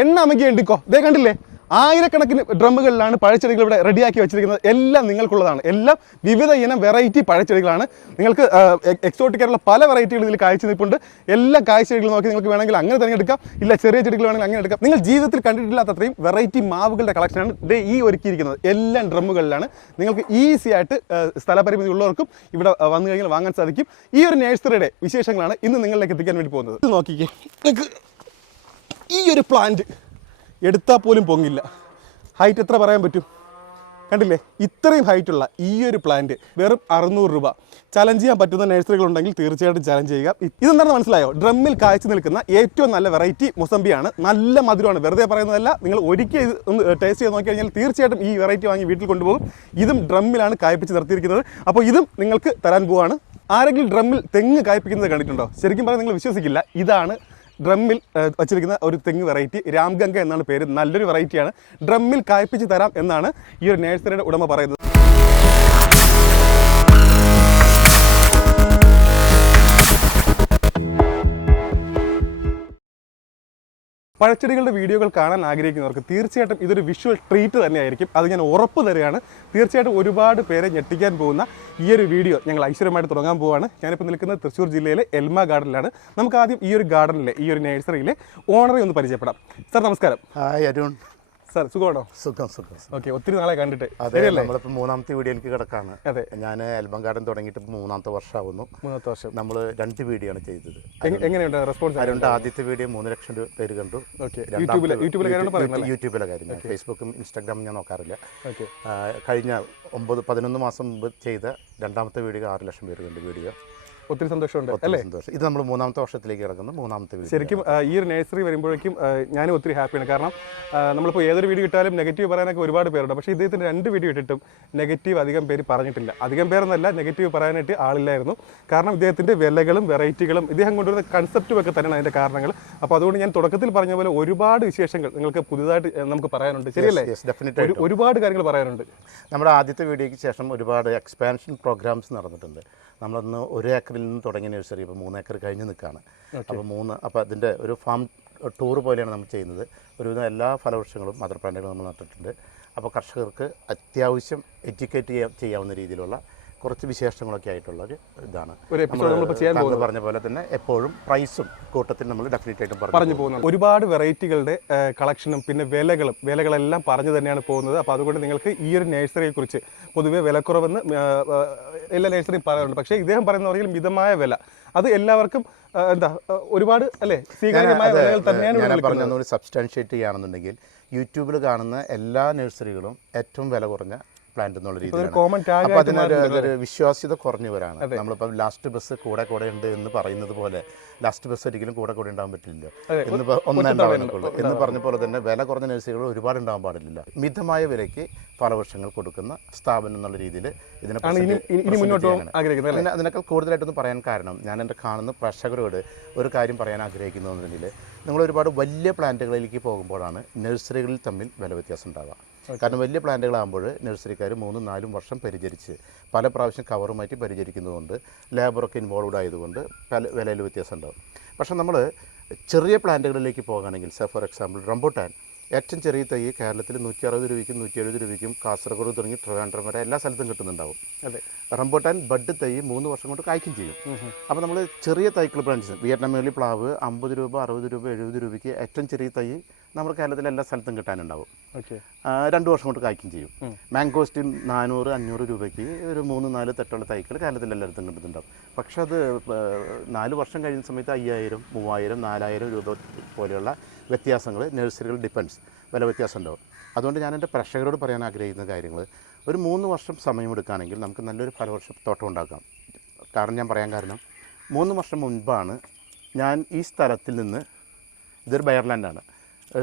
എണ്ണ അമക്കി എണ്ടിക്കോ ദേ കണ്ടില്ലേ, ആയിരക്കണക്കിന് ഡ്രമ്മുകളിലാണ് പഴച്ചെടികൾ ഇവിടെ റെഡിയാക്കി വെച്ചിരിക്കുന്നത്. എല്ലാം നിങ്ങൾക്കുള്ളതാണ്. എല്ലാം വിവിധ ഇനം വെറൈറ്റി പഴച്ചെടികളാണ്. നിങ്ങൾക്ക് എക്സോട്ടിക്കായിട്ടുള്ള പല വെറൈറ്റികൾ ഇതിൽ കാഴ്ച നിൽപ്പുണ്ട്. എല്ലാ കാഴ്ചകൾ നോക്കി നിങ്ങൾക്ക് വേണമെങ്കിൽ അങ്ങനെ തിരഞ്ഞെടുക്കാം, ഇല്ല ചെറിയ ചെടികൾ വേണമെങ്കിൽ അങ്ങനെ എടുക്കാം. നിങ്ങൾ ജീവിതത്തിൽ കണ്ടിട്ടില്ലാത്തത്രയും വെറൈറ്റി മാവുകളുടെ കളക്ഷനാണ് ദേ ഈ ഒരുക്കിയിരിക്കുന്നത്. എല്ലാം ഡ്രമ്മുകളിലാണ്. നിങ്ങൾക്ക് ഈസി ആയിട്ട് സ്ഥലപരിമിതി ഉള്ളവർക്കും ഇവിടെ വന്നു കഴിഞ്ഞാൽ വാങ്ങാൻ സാധിക്കും. ഈ ഒരു നഴ്സറിയുടെ വിശേഷങ്ങളാണ് ഇന്ന് നിങ്ങളിലേക്ക് എത്തിക്കാൻ വേണ്ടി പോകുന്നത്. ഇത് നോക്കിക്കേ, ഈ ഒരു പ്ലാന്റ് എടുത്താൽ പോലും പൊങ്ങില്ല. ഹൈറ്റ് എത്ര പറയാൻ പറ്റും? കണ്ടില്ലേ, ഇത്രയും ഹൈറ്റുള്ള ഈ ഒരു പ്ലാന്റ് വെറും 600 രൂപ. ചലഞ്ച് ചെയ്യാൻ പറ്റുന്ന നഴ്സറികളുണ്ടെങ്കിൽ തീർച്ചയായിട്ടും ചലഞ്ച് ചെയ്യുക. ഇതെന്താണെന്ന് മനസ്സിലായോ? ഡ്രമ്മിൽ കാഴ്ച നിൽക്കുന്ന ഏറ്റവും നല്ല വെറൈറ്റി മൊസംബിയാണ്. നല്ല മധുരമാണ്, വെറുതെ പറയുന്നതല്ല. നിങ്ങൾ ഒരിക്കൽ ഇത് ഒന്ന് ടേസ്റ്റ് ചെയ്ത് നോക്കി കഴിഞ്ഞാൽ തീർച്ചയായിട്ടും ഈ വെറൈറ്റി വാങ്ങി വീട്ടിൽ കൊണ്ടുപോകും. ഇതും ഡ്രമ്മിലാണ് കായ്പ്പിച്ച് നിർത്തിയിരിക്കുന്നത്. അപ്പോൾ ഇതും നിങ്ങൾക്ക് തരാൻ പോവാണ്. ആരെങ്കിലും ഡ്രമ്മിൽ തെങ്ങ് കായ്പ്പിക്കുന്നത് കണ്ടിട്ടുണ്ടോ? ശരിക്കും പറഞ്ഞാൽ നിങ്ങൾ വിശ്വസിക്കില്ല. ഇതാണ് ഡ്രമ്മിൽ വച്ചിരിക്കുന്ന ഒരു തെങ്ങ് വെറൈറ്റി. രാംഗംഗ എന്നാണ് പേര്. നല്ലൊരു വെറൈറ്റിയാണ്. ഡ്രമ്മിൽ കായ്പ്പിച്ച് തരാം എന്നാണ് ഈ ഒരു നഴ്സറിയുടെ ഉടമ പറയുന്നത്. പഴച്ചെടികളുടെ വീഡിയോകൾ കാണാൻ ആഗ്രഹിക്കുന്നവർക്ക് തീർച്ചയായിട്ടും ഇതൊരു വിഷ്വൽ ട്രീറ്റ് തന്നെയായിരിക്കും. അത് ഞാൻ ഉറപ്പ് തരികയാണ്. തീർച്ചയായിട്ടും ഒരുപാട് പേരെ ഞെട്ടിക്കാൻ പോകുന്ന ഈ ഒരു വീഡിയോ ഞങ്ങൾ ഐശ്വര്യമായിട്ട് തുടങ്ങാൻ പോവുകയാണ്. ഞാനിപ്പോൾ നിൽക്കുന്നത് തൃശ്ശൂർ ജില്ലയിലെ എൽമ ഗാർഡനിലാണ്. നമുക്ക് ആദ്യം ഈ ഒരു ഗാർഡനിലെ ഈ ഒരു നഴ്സറിയിലെ ഓണറെ ഒന്ന് പരിചയപ്പെടാം. സാർ നമസ്കാരം. ഹായ് അരുൺ. സാർ സുഖമാണോ? സുഖം സുഖം. ഓക്കെ, ഒത്തിരി നാളെ കണ്ടിട്ട്. അതെ, നമ്മളിപ്പോൾ 3ാമത്തെ വീഡിയോയിലേക്ക് കിടക്കാണ്. അതെ, ഞാൻ എൽബം ഗാർഡൻ തുടങ്ങിയിട്ട് 3ാമത്തെ വർഷമാവുന്നു. 3ാമത്തെ വർഷം. നമ്മൾ 2 വീഡിയോ ആണ് ചെയ്തത്. എങ്ങനെയുണ്ട് റെസ്പോൺസ്? അരുണിന്റെ ആദ്യത്തെ വീഡിയോ 3 ലക്ഷം പേര് കണ്ടു. യൂട്യൂബിലെ കാര്യം, ഫേസ്ബുക്കും ഇൻസ്റ്റാഗ്രാമും ഞാൻ നോക്കാറില്ല. കഴിഞ്ഞ 11 മാസം മുമ്പ് ചെയ്ത 2ാമത്തെ വീഡിയോ 6 ലക്ഷം പേര് കണ്ടു വീഡിയോ. ഒത്തിരി സന്തോഷമുണ്ട് അല്ലേ? ഇത് നമ്മൾ 3ാമത്തെ വർഷത്തിലേക്ക് കിടക്കുന്നു. 3ാമത്തെ വീഡിയോ. ശരിക്കും ഈ ഒരു നഴ്സറി വരുമ്പോഴേക്കും ഞാനും ഒത്തിരി ഹാപ്പിയാണ്. കാരണം നമ്മളിപ്പോൾ ഏതൊരു വീഡിയോ ഇട്ടാലും നെഗറ്റീവ് പറയാനൊക്കെ ഒരുപാട് പേരുണ്ട്. പക്ഷേ ഇദ്ദേഹത്തിന് 2 വീഡിയോ ഇട്ടിട്ടും നെഗറ്റീവ് അധികം പേര് പറഞ്ഞിട്ടില്ല. അധികം പേരെന്നല്ല, നെഗറ്റീവ് പറയാനായിട്ട് ആളില്ലായിരുന്നു. കാരണം ഇദ്ദേഹത്തിൻ്റെ വിലകളും വെറൈറ്റികളും ഇദ്ദേഹം കൊണ്ടുവരുന്ന കൺസെപ്റ്റും ഒക്കെ തന്നെയാണ് അതിൻ്റെ കാരണങ്ങൾ. അപ്പോൾ അതുകൊണ്ട് ഞാൻ തുടക്കത്തിൽ പറഞ്ഞ പോലെ ഒരുപാട് വിശേഷങ്ങൾ നിങ്ങൾക്ക് പുതുതായിട്ട് നമുക്ക് പറയാനുണ്ട്. ശരിയല്ലേ? ഒരുപാട് കാര്യങ്ങൾ പറയാനുണ്ട്. നമ്മുടെ ആദ്യത്തെ വീഡിയോയ്ക്ക് ശേഷം ഒരുപാട് എക്സ്പാൻഷൻ പ്രോഗ്രാംസ് നടന്നിട്ടുണ്ട്. നമ്മളൊന്ന് 1 ഏക്കറിൽ നിന്ന് തുടങ്ങിയ നഴ്സറി ഇപ്പോൾ 3 ഏക്കർ കഴിഞ്ഞ് നിൽക്കുകയാണ്. അപ്പോൾ അതിൻ്റെ ഒരു ഫാം ടൂർ പോലെയാണ് നമ്മൾ ചെയ്യുന്നത്. ഒരുവിധം എല്ലാ ഫലവൃക്ഷങ്ങളും മദർ പ്ലാന്റുകളും നമ്മൾ നട്ടിട്ടുണ്ട്. അപ്പോൾ കർഷകർക്ക് അത്യാവശ്യം എഡ്യൂക്കേറ്റ് ചെയ്യാവുന്ന രീതിയിലുള്ള കുറച്ച് വിശേഷങ്ങളൊക്കെ ആയിട്ടുള്ള ഒരു ഇതാണ് പറഞ്ഞ പോലെ തന്നെ. എപ്പോഴും പ്രൈസും കൂട്ടത്തിൽ നമ്മൾ ഡെഫിനറ്റ് ആയിട്ടും പറഞ്ഞു പോകുന്നത്. ഒരുപാട് വെറൈറ്റികളുടെ കളക്ഷനും പിന്നെ വിലകളെല്ലാം പറഞ്ഞു തന്നെയാണ് പോകുന്നത്. അപ്പോൾ അതുകൊണ്ട് നിങ്ങൾക്ക് ഈ ഒരു നഴ്സറിയെ കുറിച്ച് പൊതുവെ വിലക്കുറവെന്ന് എല്ലാ നഴ്സറിയും പറയാറുണ്ട്. പക്ഷേ ഇദ്ദേഹം പറയുന്ന പറഞ്ഞാൽ മിതമായ വില, അത് എല്ലാവർക്കും എന്താ ഒരുപാട് അല്ലേ സ്വീകാര്യമായ വിലകൾ തന്നെയാണ്. സബ്സ്റ്റാൻഷിയേറ്റ് ചെയ്യുകയാണെന്നുണ്ടെങ്കിൽ യൂട്യൂബിൽ കാണുന്ന എല്ലാ നഴ്സറികളും ഏറ്റവും വില കുറഞ്ഞ പ്ലാന്റ് എന്നുള്ള രീതിയിൽ അപ്പോൾ അതിനൊരു വിശ്വാസ്യത കുറഞ്ഞവരാണ്. നമ്മളിപ്പോൾ ലാസ്റ്റ് ബസ് കൂടെ ഉണ്ട് എന്ന് പറയുന്നത് പോലെ ലാസ്റ്റ് ബസ് ഒരിക്കലും കൂടെ ഉണ്ടാകാൻ പറ്റില്ല. ഇന്നിപ്പോൾ ഒന്നുണ്ടാവുന്നുള്ളൂ എന്ന് പറഞ്ഞ പോലെ തന്നെ വില കുറഞ്ഞ നഴ്സറികൾ ഒരുപാട് ഉണ്ടാകാൻ പാടില്ല. മിതമായ വിലയ്ക്ക് ഫലവൃക്ഷങ്ങൾ കൊടുക്കുന്ന സ്ഥാപനം എന്നുള്ള രീതിയിൽ ഇതിനെ അതിനേക്കാൾ കൂടുതലായിട്ടൊന്നും പറയാൻ കാരണം, ഞാൻ എൻ്റെ കാണുന്ന പ്രേക്ഷകരോട് ഒരു കാര്യം പറയാൻ ആഗ്രഹിക്കുന്നതെന്നുണ്ടെങ്കിൽ, നിങ്ങൾ ഒരുപാട് വലിയ പ്ലാന്റുകളിലേക്ക് പോകുമ്പോഴാണ് നഴ്സറികളിൽ തമ്മിൽ വില വ്യത്യാസം ഉണ്ടാവുക. കാരണം വലിയ പ്ലാന്റുകളാകുമ്പോൾ നഴ്സറിക്കാർ 3-4 വർഷം പരിചരിച്ച് പല പ്രാവശ്യം കവർ മാറ്റി പരിചരിക്കുന്നതുകൊണ്ട് ലേബറൊക്കെ ഇൻവോൾവ്ഡ് ആയതുകൊണ്ട് പല വിലയിൽ വ്യത്യാസം ഉണ്ടാകും. പക്ഷേ നമ്മൾ ചെറിയ പ്ലാന്റുകളിലേക്ക് പോകുകയാണെങ്കിൽ, ഫോർ എക്സാമ്പിൾ റംബൂട്ടാൻ, ഏറ്റവും ചെറിയ തൈ കേരളത്തിൽ 160 രൂപയ്ക്കും 170 രൂപയ്ക്കും കാസർഗോഡ് തുടങ്ങി ട്രിവാൻഡ്രം വരെ എല്ലാ സ്ഥലത്തും കിട്ടുന്നുണ്ടാവും. അതെ, റംബൂട്ടാൻ ബഡ് തൈ 3 വർഷം കൊണ്ട് കായ്ക്കും ചെയ്യും. അപ്പോൾ നമ്മൾ ചെറിയ തൈകൾ പ്ലാന്റ്, വിയറ്റ്നാമേലി പ്ലാവ് 50 രൂപ 60 രൂപ 70 രൂപയ്ക്ക് ഏറ്റവും ചെറിയ തൈ നമ്മുടെ കേരളത്തിൽ എല്ലാ സ്ഥലത്തും കിട്ടാനുണ്ടാവും. 2 വർഷം കൊണ്ട് കായ്ക്കും ചെയ്യും. മാംഗോസ്റ്റിൻ 400-500 രൂപയ്ക്ക് ഒരു 3-4 തട്ടുള്ള തൈകൾ കേരളത്തിൽ എല്ലായിടത്തും കിട്ടുന്നുണ്ടാവും. പക്ഷെ അത് 4 വർഷം കഴിയുന്ന സമയത്ത് 5000, 3000, 4000 രൂപ പോലെയുള്ള വ്യത്യാസങ്ങൾ നഴ്സറികൾ ഡിപ്പെൻഡ്സ് വില വ്യത്യാസം ഉണ്ടാവും. അതുകൊണ്ട് ഞാൻ എൻ്റെ പ്രേക്ഷകരോട് പറയാൻ ആഗ്രഹിക്കുന്ന കാര്യങ്ങൾ, ഒരു 3 വർഷം സമയമെടുക്കുകയാണെങ്കിൽ നമുക്ക് നല്ലൊരു ഫലവൃക്ഷ തോട്ടം ഉണ്ടാക്കാം. കാരണം ഞാൻ പറയാൻ കാരണം, 3 വർഷം മുൻപാണ് ഞാൻ ഈ സ്ഥലത്തിൽ നിന്ന്, ഇതൊരു ബയർലാൻഡാണ്,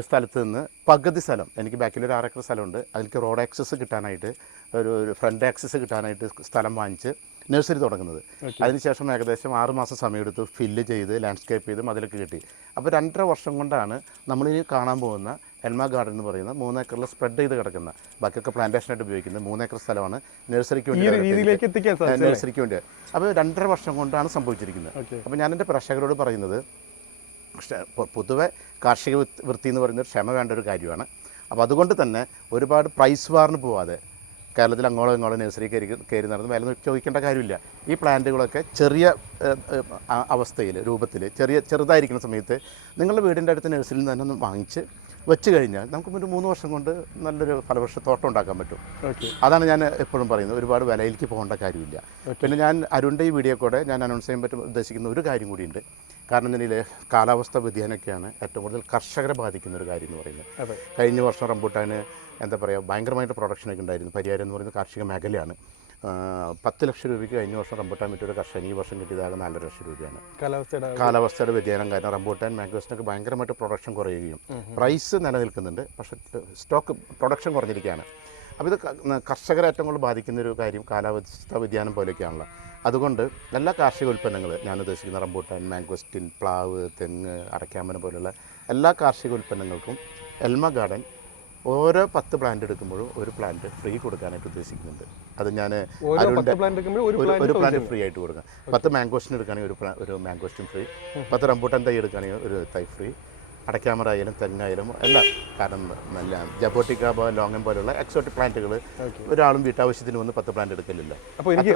സ്ഥലത്ത് നിന്ന് പകുതി സ്ഥലം, എനിക്ക് ബാക്കിൽ ഒരു 6 ഏക്കർ സ്ഥലമുണ്ട്, അതിലേക്ക് റോഡ് ആക്സസ് കിട്ടാനായിട്ട്, ഒരു ഫ്രണ്ട് ആക്സസ് കിട്ടാനായിട്ട് സ്ഥലം വാങ്ങിച്ച് നഴ്സറി തുടങ്ങുന്നത്. അതിനുശേഷം ഏകദേശം 6 മാസം സമയമെടുത്ത് ഫില്ല് ചെയ്ത് ലാൻഡ്സ്കേപ്പ് ചെയ്ത് മതിലൊക്കെ കിട്ടി. അപ്പോൾ 2.5 വർഷം കൊണ്ടാണ് നമ്മളിനി കാണാൻ പോകുന്ന എൽമ ഗാർഡൻ എന്ന് പറയുന്ന 3 ഏക്കറിൽ സ്പ്രെഡ് ചെയ്ത് കിടക്കുന്ന, ബാക്കിയൊക്കെ പ്ലാന്റേഷനായിട്ട് ഉപയോഗിക്കുന്നത് 3 ഏക്കർ സ്ഥലമാണ് നഴ്സറിക്ക് വേണ്ടി. നഴ്സറിക്ക് വേണ്ടി. അപ്പോൾ 2.5 വർഷം കൊണ്ടാണ് സംഭവിച്ചിരിക്കുന്നത്. അപ്പോൾ ഞാൻ എൻ്റെ പ്രേക്ഷകരോട് പറയുന്നത്, പൊതുവെ കാർഷിക വൃത്തി എന്ന് പറയുന്നത് ക്ഷമ വേണ്ട ഒരു കാര്യമാണ്. അപ്പോൾ അതുകൊണ്ട് തന്നെ ഒരുപാട് പ്രൈസ് വാറിന് പോവാതെ കേരളത്തിൽ അങ്ങോളം ഇങ്ങോളം നഴ്സറി കയറി നടന്ന് വില ചോദിക്കേണ്ട കാര്യമില്ല. ഈ പ്ലാന്റുകളൊക്കെ ചെറിയ അവസ്ഥയിൽ രൂപത്തിൽ ചെറുതായിരിക്കുന്ന സമയത്ത് നിങ്ങളുടെ വീടിൻ്റെ അടുത്ത് നഴ്സറിയിൽ നിന്ന് തന്നെ ഒന്ന് വാങ്ങിച്ച് വെച്ച് കഴിഞ്ഞാൽ നമുക്ക് ഒരു 3 വർഷം കൊണ്ട് നല്ലൊരു ഫലവൃക്ഷ തോട്ടം ഉണ്ടാക്കാൻ പറ്റും. അതാണ് ഞാൻ എപ്പോഴും പറയുന്നത്. ഒരുപാട് വിലയിലേക്ക് പോകേണ്ട കാര്യമില്ല. പിന്നെ ഞാൻ അരുണിൻ്റെ ഈ വീഡിയോ കൂടെ ഞാൻ അനൗൺസ് ചെയ്യാൻ ഉദ്ദേശിക്കുന്ന ഒരു കാര്യം കൂടിയുണ്ട്. കാരണം ഇതിൽ കാലാവസ്ഥ വ്യതിയാനമൊക്കെയാണ് ഏറ്റവും കൂടുതൽ കർഷകരെ ബാധിക്കുന്ന ഒരു കാര്യം എന്ന് പറയുന്നത്. കഴിഞ്ഞ വർഷം റംബൂട്ടാന് എന്താ പറയുക ഭയങ്കരമായിട്ട് പ്രൊഡക്ഷനൊക്കെ ഉണ്ടായിരുന്നു. പരിയാരം എന്ന് പറയുന്നത് കാർഷിക മേഖലയാണ്. 10 ലക്ഷം രൂപയ്ക്ക് കഴിഞ്ഞ വർഷം റംബൂട്ടാൻ വിറ്റൊരു കർഷകൻ ഈ വർഷം കിട്ടിയതാകെ 4 ലക്ഷം രൂപയാണ്. കാലാവസ്ഥയുടെ വ്യതിയാനം കാരണം റംബൂട്ടാൻ മാംഗോസിനൊക്കെ ഭയങ്കരമായിട്ട് പ്രൊഡക്ഷൻ കുറയുകയും പ്രൈസ് നിലനിൽക്കുന്നുണ്ട്, പക്ഷേ സ്റ്റോക്ക് പ്രൊഡക്ഷൻ കുറഞ്ഞിരിക്കുകയാണ്. അപ്പോൾ ഇത് കർഷകരെ ഏറ്റവും കൂടുതൽ ബാധിക്കുന്നൊരു കാര്യം കാലാവസ്ഥ വ്യതിയാനം പോലെയൊക്കെയാണല്ലോ. അതുകൊണ്ട് എല്ലാ കാർഷിക ഉൽപ്പന്നങ്ങൾ ഞാൻ ഉദ്ദേശിക്കുന്ന റംബൂട്ടാൻ, മാംഗോസ്റ്റിൻ, പ്ലാവ്, തെങ്ങ്, അടയ്ക്കാമരം പോലുള്ള എല്ലാ കാർഷിക ഉൽപ്പന്നങ്ങൾക്കും എൽമ ഗാർഡൻ ഓരോ 10 പ്ലാന്റ് എടുക്കുമ്പോഴും ഒരു പ്ലാന്റ് ഫ്രീ കൊടുക്കാനായിട്ട് ഉദ്ദേശിക്കുന്നുണ്ട്. അത് ഞാൻ ഒരു പ്ലാന്റ് ഫ്രീ ആയിട്ട് കൊടുക്കാം. 10 മാംഗോസ്റ്റിൻ എടുക്കുകയാണെങ്കിൽ ഒരു മാംഗോസ്റ്റിൻ ഫ്രീ, 10 റംബൂട്ടാൻ തൈ എടുക്കുകയാണെങ്കിൽ ഒരു തൈ ഫ്രീ, അടയ്ക്കാമറായാലും തെങ്ങായാലും എല്ലാം. കാരണം നല്ല ജബോട്ടിക്ക ലോങ്ങം പോലുള്ള എക്സോട്ടിക് പ്ലാന്റുകൾ ഒരാളും വീട്ടാവശ്യത്തിന് വന്ന് 10 പ്ലാന്റ് എടുക്കലില്ല. അപ്പോൾ എനിക്ക്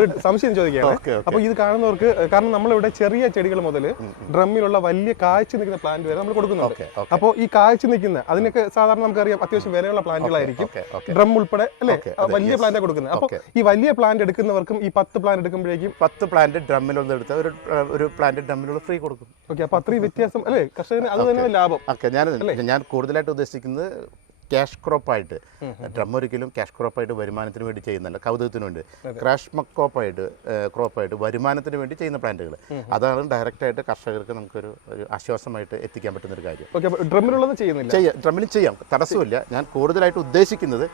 ഒരു സംശയം ചോദിക്കുകയാണ്. അപ്പോൾ ഇത് കാണുന്നവർക്ക്, കാരണം നമ്മളിവിടെ ചെറിയ ചെടികൾ മുതൽ ഡ്രമ്മിലുള്ള വലിയ കാഴ്ച നിൽക്കുന്ന പ്ലാന്റ് വരെ നമ്മൾ കൊടുക്കുന്നുണ്ട്. അപ്പോൾ ഈ കാഴ്ച നിൽക്കുന്ന അതിനൊക്കെ സാധാരണ നമുക്കറിയാം അത്യാവശ്യം വിലയുള്ള പ്ലാന്റുകളായിരിക്കും, ഡ്രം ഉൾപ്പെടെ അല്ലേ, വലിയ പ്ലാന്റ് കൊടുക്കുന്നത്. അപ്പോൾ ഈ വലിയ പ്ലാന്റ് എടുക്കുന്നവർക്കും ഈ 10 പ്ലാന്റ് എടുക്കുമ്പോഴേക്കും 10 പ്ലാന്റ് ഡ്രമ്മിലുള്ള എടുത്ത ഒരു പ്ലാന്റ് ഡ്രമ്മിലുള്ള ഫ്രീ കൊടുക്കും. ഓക്കെ, അപ്പോൾ അത്രയും വ്യത്യാസം അല്ലേ കർഷകന്, അത് തന്നെ ലാഭം. ഓക്കെ, ഞാൻ കൂടുതലായിട്ട് ഉദ്ദേശിക്കുന്നത് ക്യാഷ് ക്രോപ്പായിട്ട്. ഡ്രം ഒരിക്കലും ക്യാഷ് ക്രോപ്പായിട്ട് വരുമാനത്തിന് വേണ്ടി ചെയ്യുന്നല്ല, കൗതുകത്തിന് വേണ്ടി. ക്രാഷ് ക്രോപ്പായിട്ട് വരുമാനത്തിന് വേണ്ടി ചെയ്യുന്ന പ്ലാന്റുകൾ, അതാണ് ഡയറക്റ്റായിട്ട് കർഷകർക്ക് നമുക്കൊരു ആശ്വാസമായിട്ട് എത്തിക്കാൻ പറ്റുന്ന ഒരു കാര്യം. ഡ്രമ്മിലും ചെയ്യാം, തടസ്സമില്ല. ഞാൻ കൂടുതലായിട്ട് ഉദ്ദേശിക്കുന്നത്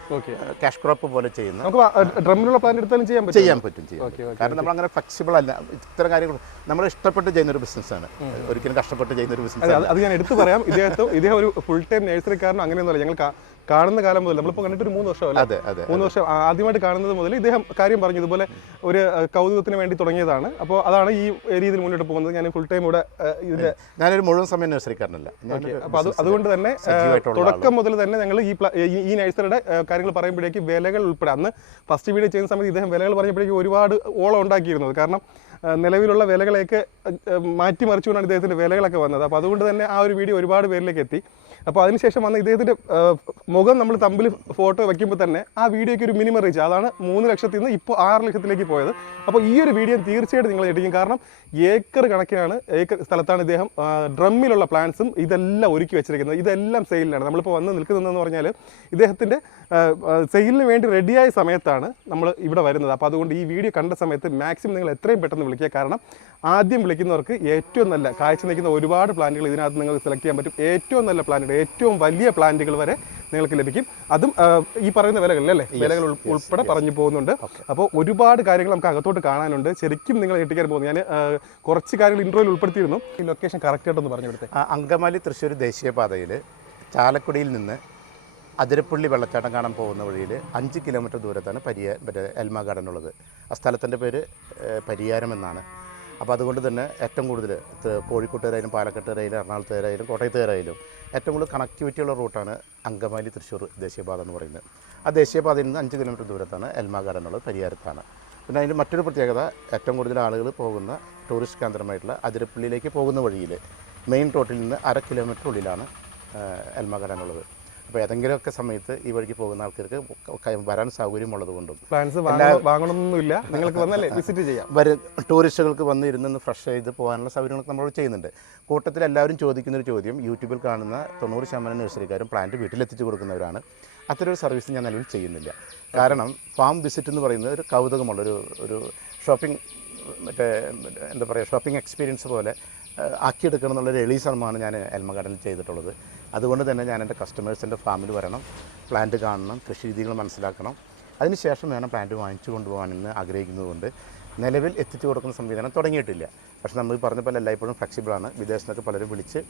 ക്യാഷ് ക്രോപ്പ് പോലെ ചെയ്യുന്ന ഡ്രമ്മിലുള്ള പ്ലാന്റ് എടുത്താലും ചെയ്യാൻ പറ്റും. കാരണം നമ്മൾ അങ്ങനെ ഫ്ലെക്സിബിൾ അല്ല. ഇത്തരം കാര്യങ്ങൾ നമ്മൾ ഇഷ്ടപ്പെട്ട് ചെയ്യുന്ന ഒരു ബിസിനസ്സാണ്, ഒരിക്കലും കഷ്ടപ്പെട്ട് ചെയ്യുന്ന ഒരു ബിസിനസ്. അത് ഞാൻ എടുത്തു പറയാം. ഇദ്ദേഹം ഒരു ഫുൾ ടൈം നഴ്സറിക്കാരനും അങ്ങനെയൊന്നുമല്ല. ഞങ്ങൾ കാണുന്ന കാലം മുതൽ, നമ്മളിപ്പോൾ കണ്ടിട്ട് ഒരു 3 വർഷമല്ല, 3 വർഷം ആദ്യമായിട്ട് കാണുന്നത് മുതൽ ഇദ്ദേഹം കാര്യം പറഞ്ഞു ഇതുപോലെ ഒരു കൗതുകത്തിന് വേണ്ടി തുടങ്ങിയതാണ്. അപ്പോൾ അതാണ് ഈ രീതിയിൽ മുന്നോട്ട് പോകുന്നത്. ഞാൻ ഫുൾ ടൈം ഇവിടെ ഞാനൊരു മുഴുവൻ സമയം നഴ്സറിക്കാരനല്ല. അപ്പോൾ അതുകൊണ്ട് തന്നെ തുടക്കം മുതൽ തന്നെ ഞങ്ങൾ ഈ നഴ്സറിയുടെ കാര്യങ്ങൾ പറയുമ്പോഴേക്ക് വിലകൾ ഉൾപ്പെടെ, അന്ന് ഫസ്റ്റ് വീഡിയോ ചെയ്യുന്ന സമയത്ത് ഇദ്ദേഹം വിലകൾ പറഞ്ഞപ്പോഴേക്കും ഒരുപാട് ഓളം ഉണ്ടാക്കിയിരുന്നത്. കാരണം നിലവിലുള്ള വിലകളെയൊക്കെ മാറ്റിമറിച്ചുകൊണ്ടാണ് ഇദ്ദേഹത്തിൻ്റെ വിലകളൊക്കെ വന്നത്. അപ്പോൾ അതുകൊണ്ട് തന്നെ ആ ഒരു വീഡിയോ ഒരുപാട് പേരിലേക്ക് എത്തി. അപ്പോൾ അതിനുശേഷം വന്ന ഇദ്ദേഹത്തിൻ്റെ മുഖം നമ്മൾ തമ്മിൽ ഫോട്ടോ വയ്ക്കുമ്പോൾ തന്നെ ആ വീഡിയോയ്ക്ക് ഒരു മിനിമം റീച്ച്, അതാണ് 3 ലക്ഷത്തിൽ നിന്ന് ഇപ്പോൾ 6 ലക്ഷത്തിലേക്ക് പോയത്. അപ്പോൾ ഈ ഒരു വീഡിയോ തീർച്ചയായിട്ടും നിങ്ങൾ ഞെട്ടിക്കും. കാരണം ഏക്കർ സ്ഥലത്താണ് ഇദ്ദേഹം ഡ്രമ്മിലുള്ള പ്ലാന്റ്സും ഇതെല്ലാം ഒരുക്കി വെച്ചിരിക്കുന്നത്. ഇതെല്ലാം സെയിലിലാണ്. നമ്മളിപ്പോൾ വന്ന് നിൽക്കുന്നതെന്ന് പറഞ്ഞാൽ ഇദ്ദേഹത്തിൻ്റെ സെയിലിന് വേണ്ടി റെഡിയായ സമയത്താണ് നമ്മൾ ഇവിടെ വരുന്നത്. അപ്പോൾ അതുകൊണ്ട് ഈ വീഡിയോ കണ്ട സമയത്ത് മാക്സിമം നിങ്ങൾ എത്രയും പെട്ടെന്ന് വിളിക്കുക. കാരണം ആദ്യം വിളിക്കുന്നവർക്ക് ഏറ്റവും നല്ല കാഴ്ച നിൽക്കുന്ന ഒരുപാട് പ്ലാന്റുകൾ ഇതിനകത്ത് നിങ്ങൾക്ക് സെലക്ട് ചെയ്യാൻ പറ്റും. ഏറ്റവും നല്ല പ്ലാന്റുകൾ, ഏറ്റവും വലിയ പ്ലാന്റുകൾ വരെ നിങ്ങൾക്ക് ലഭിക്കും. അതും ഈ പറയുന്ന വിലകളിലല്ലേ, വിലകൾ ഉൾപ്പെടെ പറഞ്ഞു പോകുന്നുണ്ട്. അപ്പോൾ ഒരുപാട് കാര്യങ്ങൾ നമുക്ക് അകത്തോട്ട് കാണാനുണ്ട്. ശരിക്കും നിങ്ങൾ ഞെട്ടിക്കാൻ പോകുന്നു. ഞാൻ കുറച്ച് കാര്യങ്ങൾ ഇൻട്രോയിൽ ഉൾപ്പെടുത്തിയിരുന്നു. ഈ ലൊക്കേഷൻ കറക്റ്റായിട്ടൊന്ന് പറഞ്ഞു കൊടുത്തേ. അങ്കമാലി തൃശ്ശൂർ ദേശീയപാതയിൽ ചാലക്കുടിയിൽ നിന്ന് അതിരപ്പള്ളി വെള്ളച്ചാട്ടം കാണാൻ പോകുന്ന വഴിയിൽ 5 കിലോമീറ്റർ ദൂരത്താണ് എൽമ ഗാർഡൻ ഉള്ളത്. ആ സ്ഥലത്തിൻ്റെ പേര് പരിയാരം എന്നാണ്. അപ്പോൾ അതുകൊണ്ട് തന്നെ ഏറ്റവും കൂടുതൽ കോഴിക്കോട്ടുകാരായാലും പാലക്കാട്ടുകാരായാലും എറണാകുളത്തുകാരായാലും കോട്ടയത്തുകാരായാലും ഏറ്റവും കൂടുതൽ കണക്ടിവിറ്റിയുള്ള റൂട്ടാണ് അങ്കമാലി തൃശ്ശൂർ ദേശീയപാത എന്ന് പറയുന്നത്. ആ ദേശീയപാതയിൽ നിന്ന് 5 കിലോമീറ്റർ ദൂരത്താണ് എൽമ ഗാർഡൻ ഉള്ളത്, പരിയാരത്താണ്. പിന്നെ അതിൻ്റെ മറ്റൊരു പ്രത്യേകത, ഏറ്റവും കൂടുതൽ ആളുകൾ പോകുന്ന ടൂറിസ്റ്റ് കേന്ദ്രമായിട്ടുള്ള അതിരപ്പള്ളിയിലേക്ക് പോകുന്ന വഴിയിൽ മെയിൻ റോഡിൽ നിന്ന് 1/2 കിലോമീറ്റർ ഉള്ളിലാണ് എൽമ ഗാർഡൻ ഉള്ളത്. അപ്പോൾ ഏതെങ്കിലുമൊക്കെ സമയത്ത് ഈ വഴിക്ക് പോകുന്ന ആൾക്കാർക്ക് വരാൻ സൗകര്യമുള്ളത് കൊണ്ടും വാങ്ങണമെന്നൊന്നുമില്ല, നിങ്ങൾക്ക് വന്നല്ലേ വിസിറ്റ് ചെയ്യാം. ടൂറിസ്റ്റുകൾക്ക് വന്ന് ഇരുന്ന് ഫ്രഷ് ചെയ്ത് പോകാനുള്ള സൗകര്യങ്ങളൊക്കെ നമ്മൾ ചെയ്യുന്നുണ്ട്. കൂട്ടത്തിൽ എല്ലാവരും ചോദിക്കുന്നൊരു ചോദ്യം, യൂട്യൂബിൽ കാണുന്ന 90% നഴ്സറിക്കാരും പ്ലാന്റ് വീട്ടിലെത്തിച്ച് കൊടുക്കുന്നവരാണ്. അത്തരൊരു സർവീസ് ഞാൻ നിലവിൽ ചെയ്യുന്നില്ല. കാരണം ഫാം വിസിറ്റ് എന്ന് പറയുന്നത് ഒരു കൗതുകമുള്ള ഒരു ഷോപ്പിംഗ്, എന്താ പറയുക, ഷോപ്പിംഗ് എക്സ്പീരിയൻസ് പോലെ ആക്കിയെടുക്കണം എന്നുള്ളൊരു എളിയ ശ്രമമാണ് ഞാൻ എൽമ ഗാർഡനിൽ ചെയ്തിട്ടുള്ളത്. അതുകൊണ്ട് തന്നെ ഞാൻ എൻ്റെ കസ്റ്റമേഴ്സിൻ്റെ ഫാമിൽ വരണം, പ്ലാന്റ് കാണണം, കൃഷി രീതികൾ മനസ്സിലാക്കണം, അതിനുശേഷം വേണം പ്ലാന്റ് വാങ്ങിച്ചു കൊണ്ടുപോകാനെന്ന് ആഗ്രഹിക്കുന്നതുകൊണ്ട് നിലവിൽ എത്തിച്ചു കൊടുക്കുന്ന സംവിധാനം തുടങ്ങിയിട്ടില്ല. പക്ഷേ നമ്മൾ പറഞ്ഞ പോലെ എല്ലായ്പ്പോഴും ഫ്ലെക്സിബിളാണ്. വിദേശത്തൊക്കെ പലരും വിളിച്ച്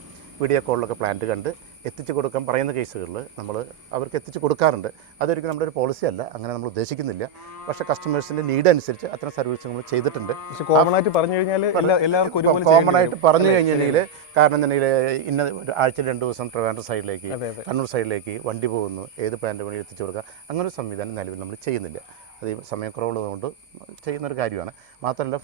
വീഡിയോ കോളിലൊക്കെ പ്ലാന്റ് കണ്ട് എത്തിച്ചു കൊടുക്കാൻ പറയുന്ന കേസുകളിൽ നമ്മൾ അവർക്ക് എത്തിച്ചു കൊടുക്കാറുണ്ട്. അതൊരിക്കലും നമ്മുടെ ഒരു പോളിസി അല്ല, അങ്ങനെ നമ്മൾ ഉദ്ദേശിക്കുന്നില്ല. പക്ഷേ കസ്റ്റമേഴ്സിൻ്റെ നീഡ് അനുസരിച്ച് അത്തരം സർവീസ് നമ്മൾ ചെയ്തിട്ടുണ്ട്. പക്ഷേ കോമൺ ആയിട്ട് പറഞ്ഞു കഴിഞ്ഞാൽ എല്ലാവർക്കും ഒരുപോലെ കോമൺ ആയിട്ട് പറഞ്ഞു കഴിഞ്ഞിട്ടുണ്ടെങ്കിൽ, കാരണം എന്നുണ്ടെങ്കിൽ ഇന്ന ആഴ്ചയിൽ 2 ദിവസം ട്രിവാൻഡ്രം സൈഡിലേക്ക്, കണ്ണൂർ സൈഡിലേക്ക് വണ്ടി പോകുന്നു, ഏത് പ്ലാന്റ് വഴി എത്തിച്ചു കൊടുക്കുക, അങ്ങനെ ഒരു സംവിധാനം നിലവിൽ നമ്മൾ ചെയ്യുന്നില്ല. അത് ഈ സമയക്കുറവുള്ളതുകൊണ്ട് ചെയ്യുന്നൊരു കാര്യമാണ്. മാത്രമല്ല,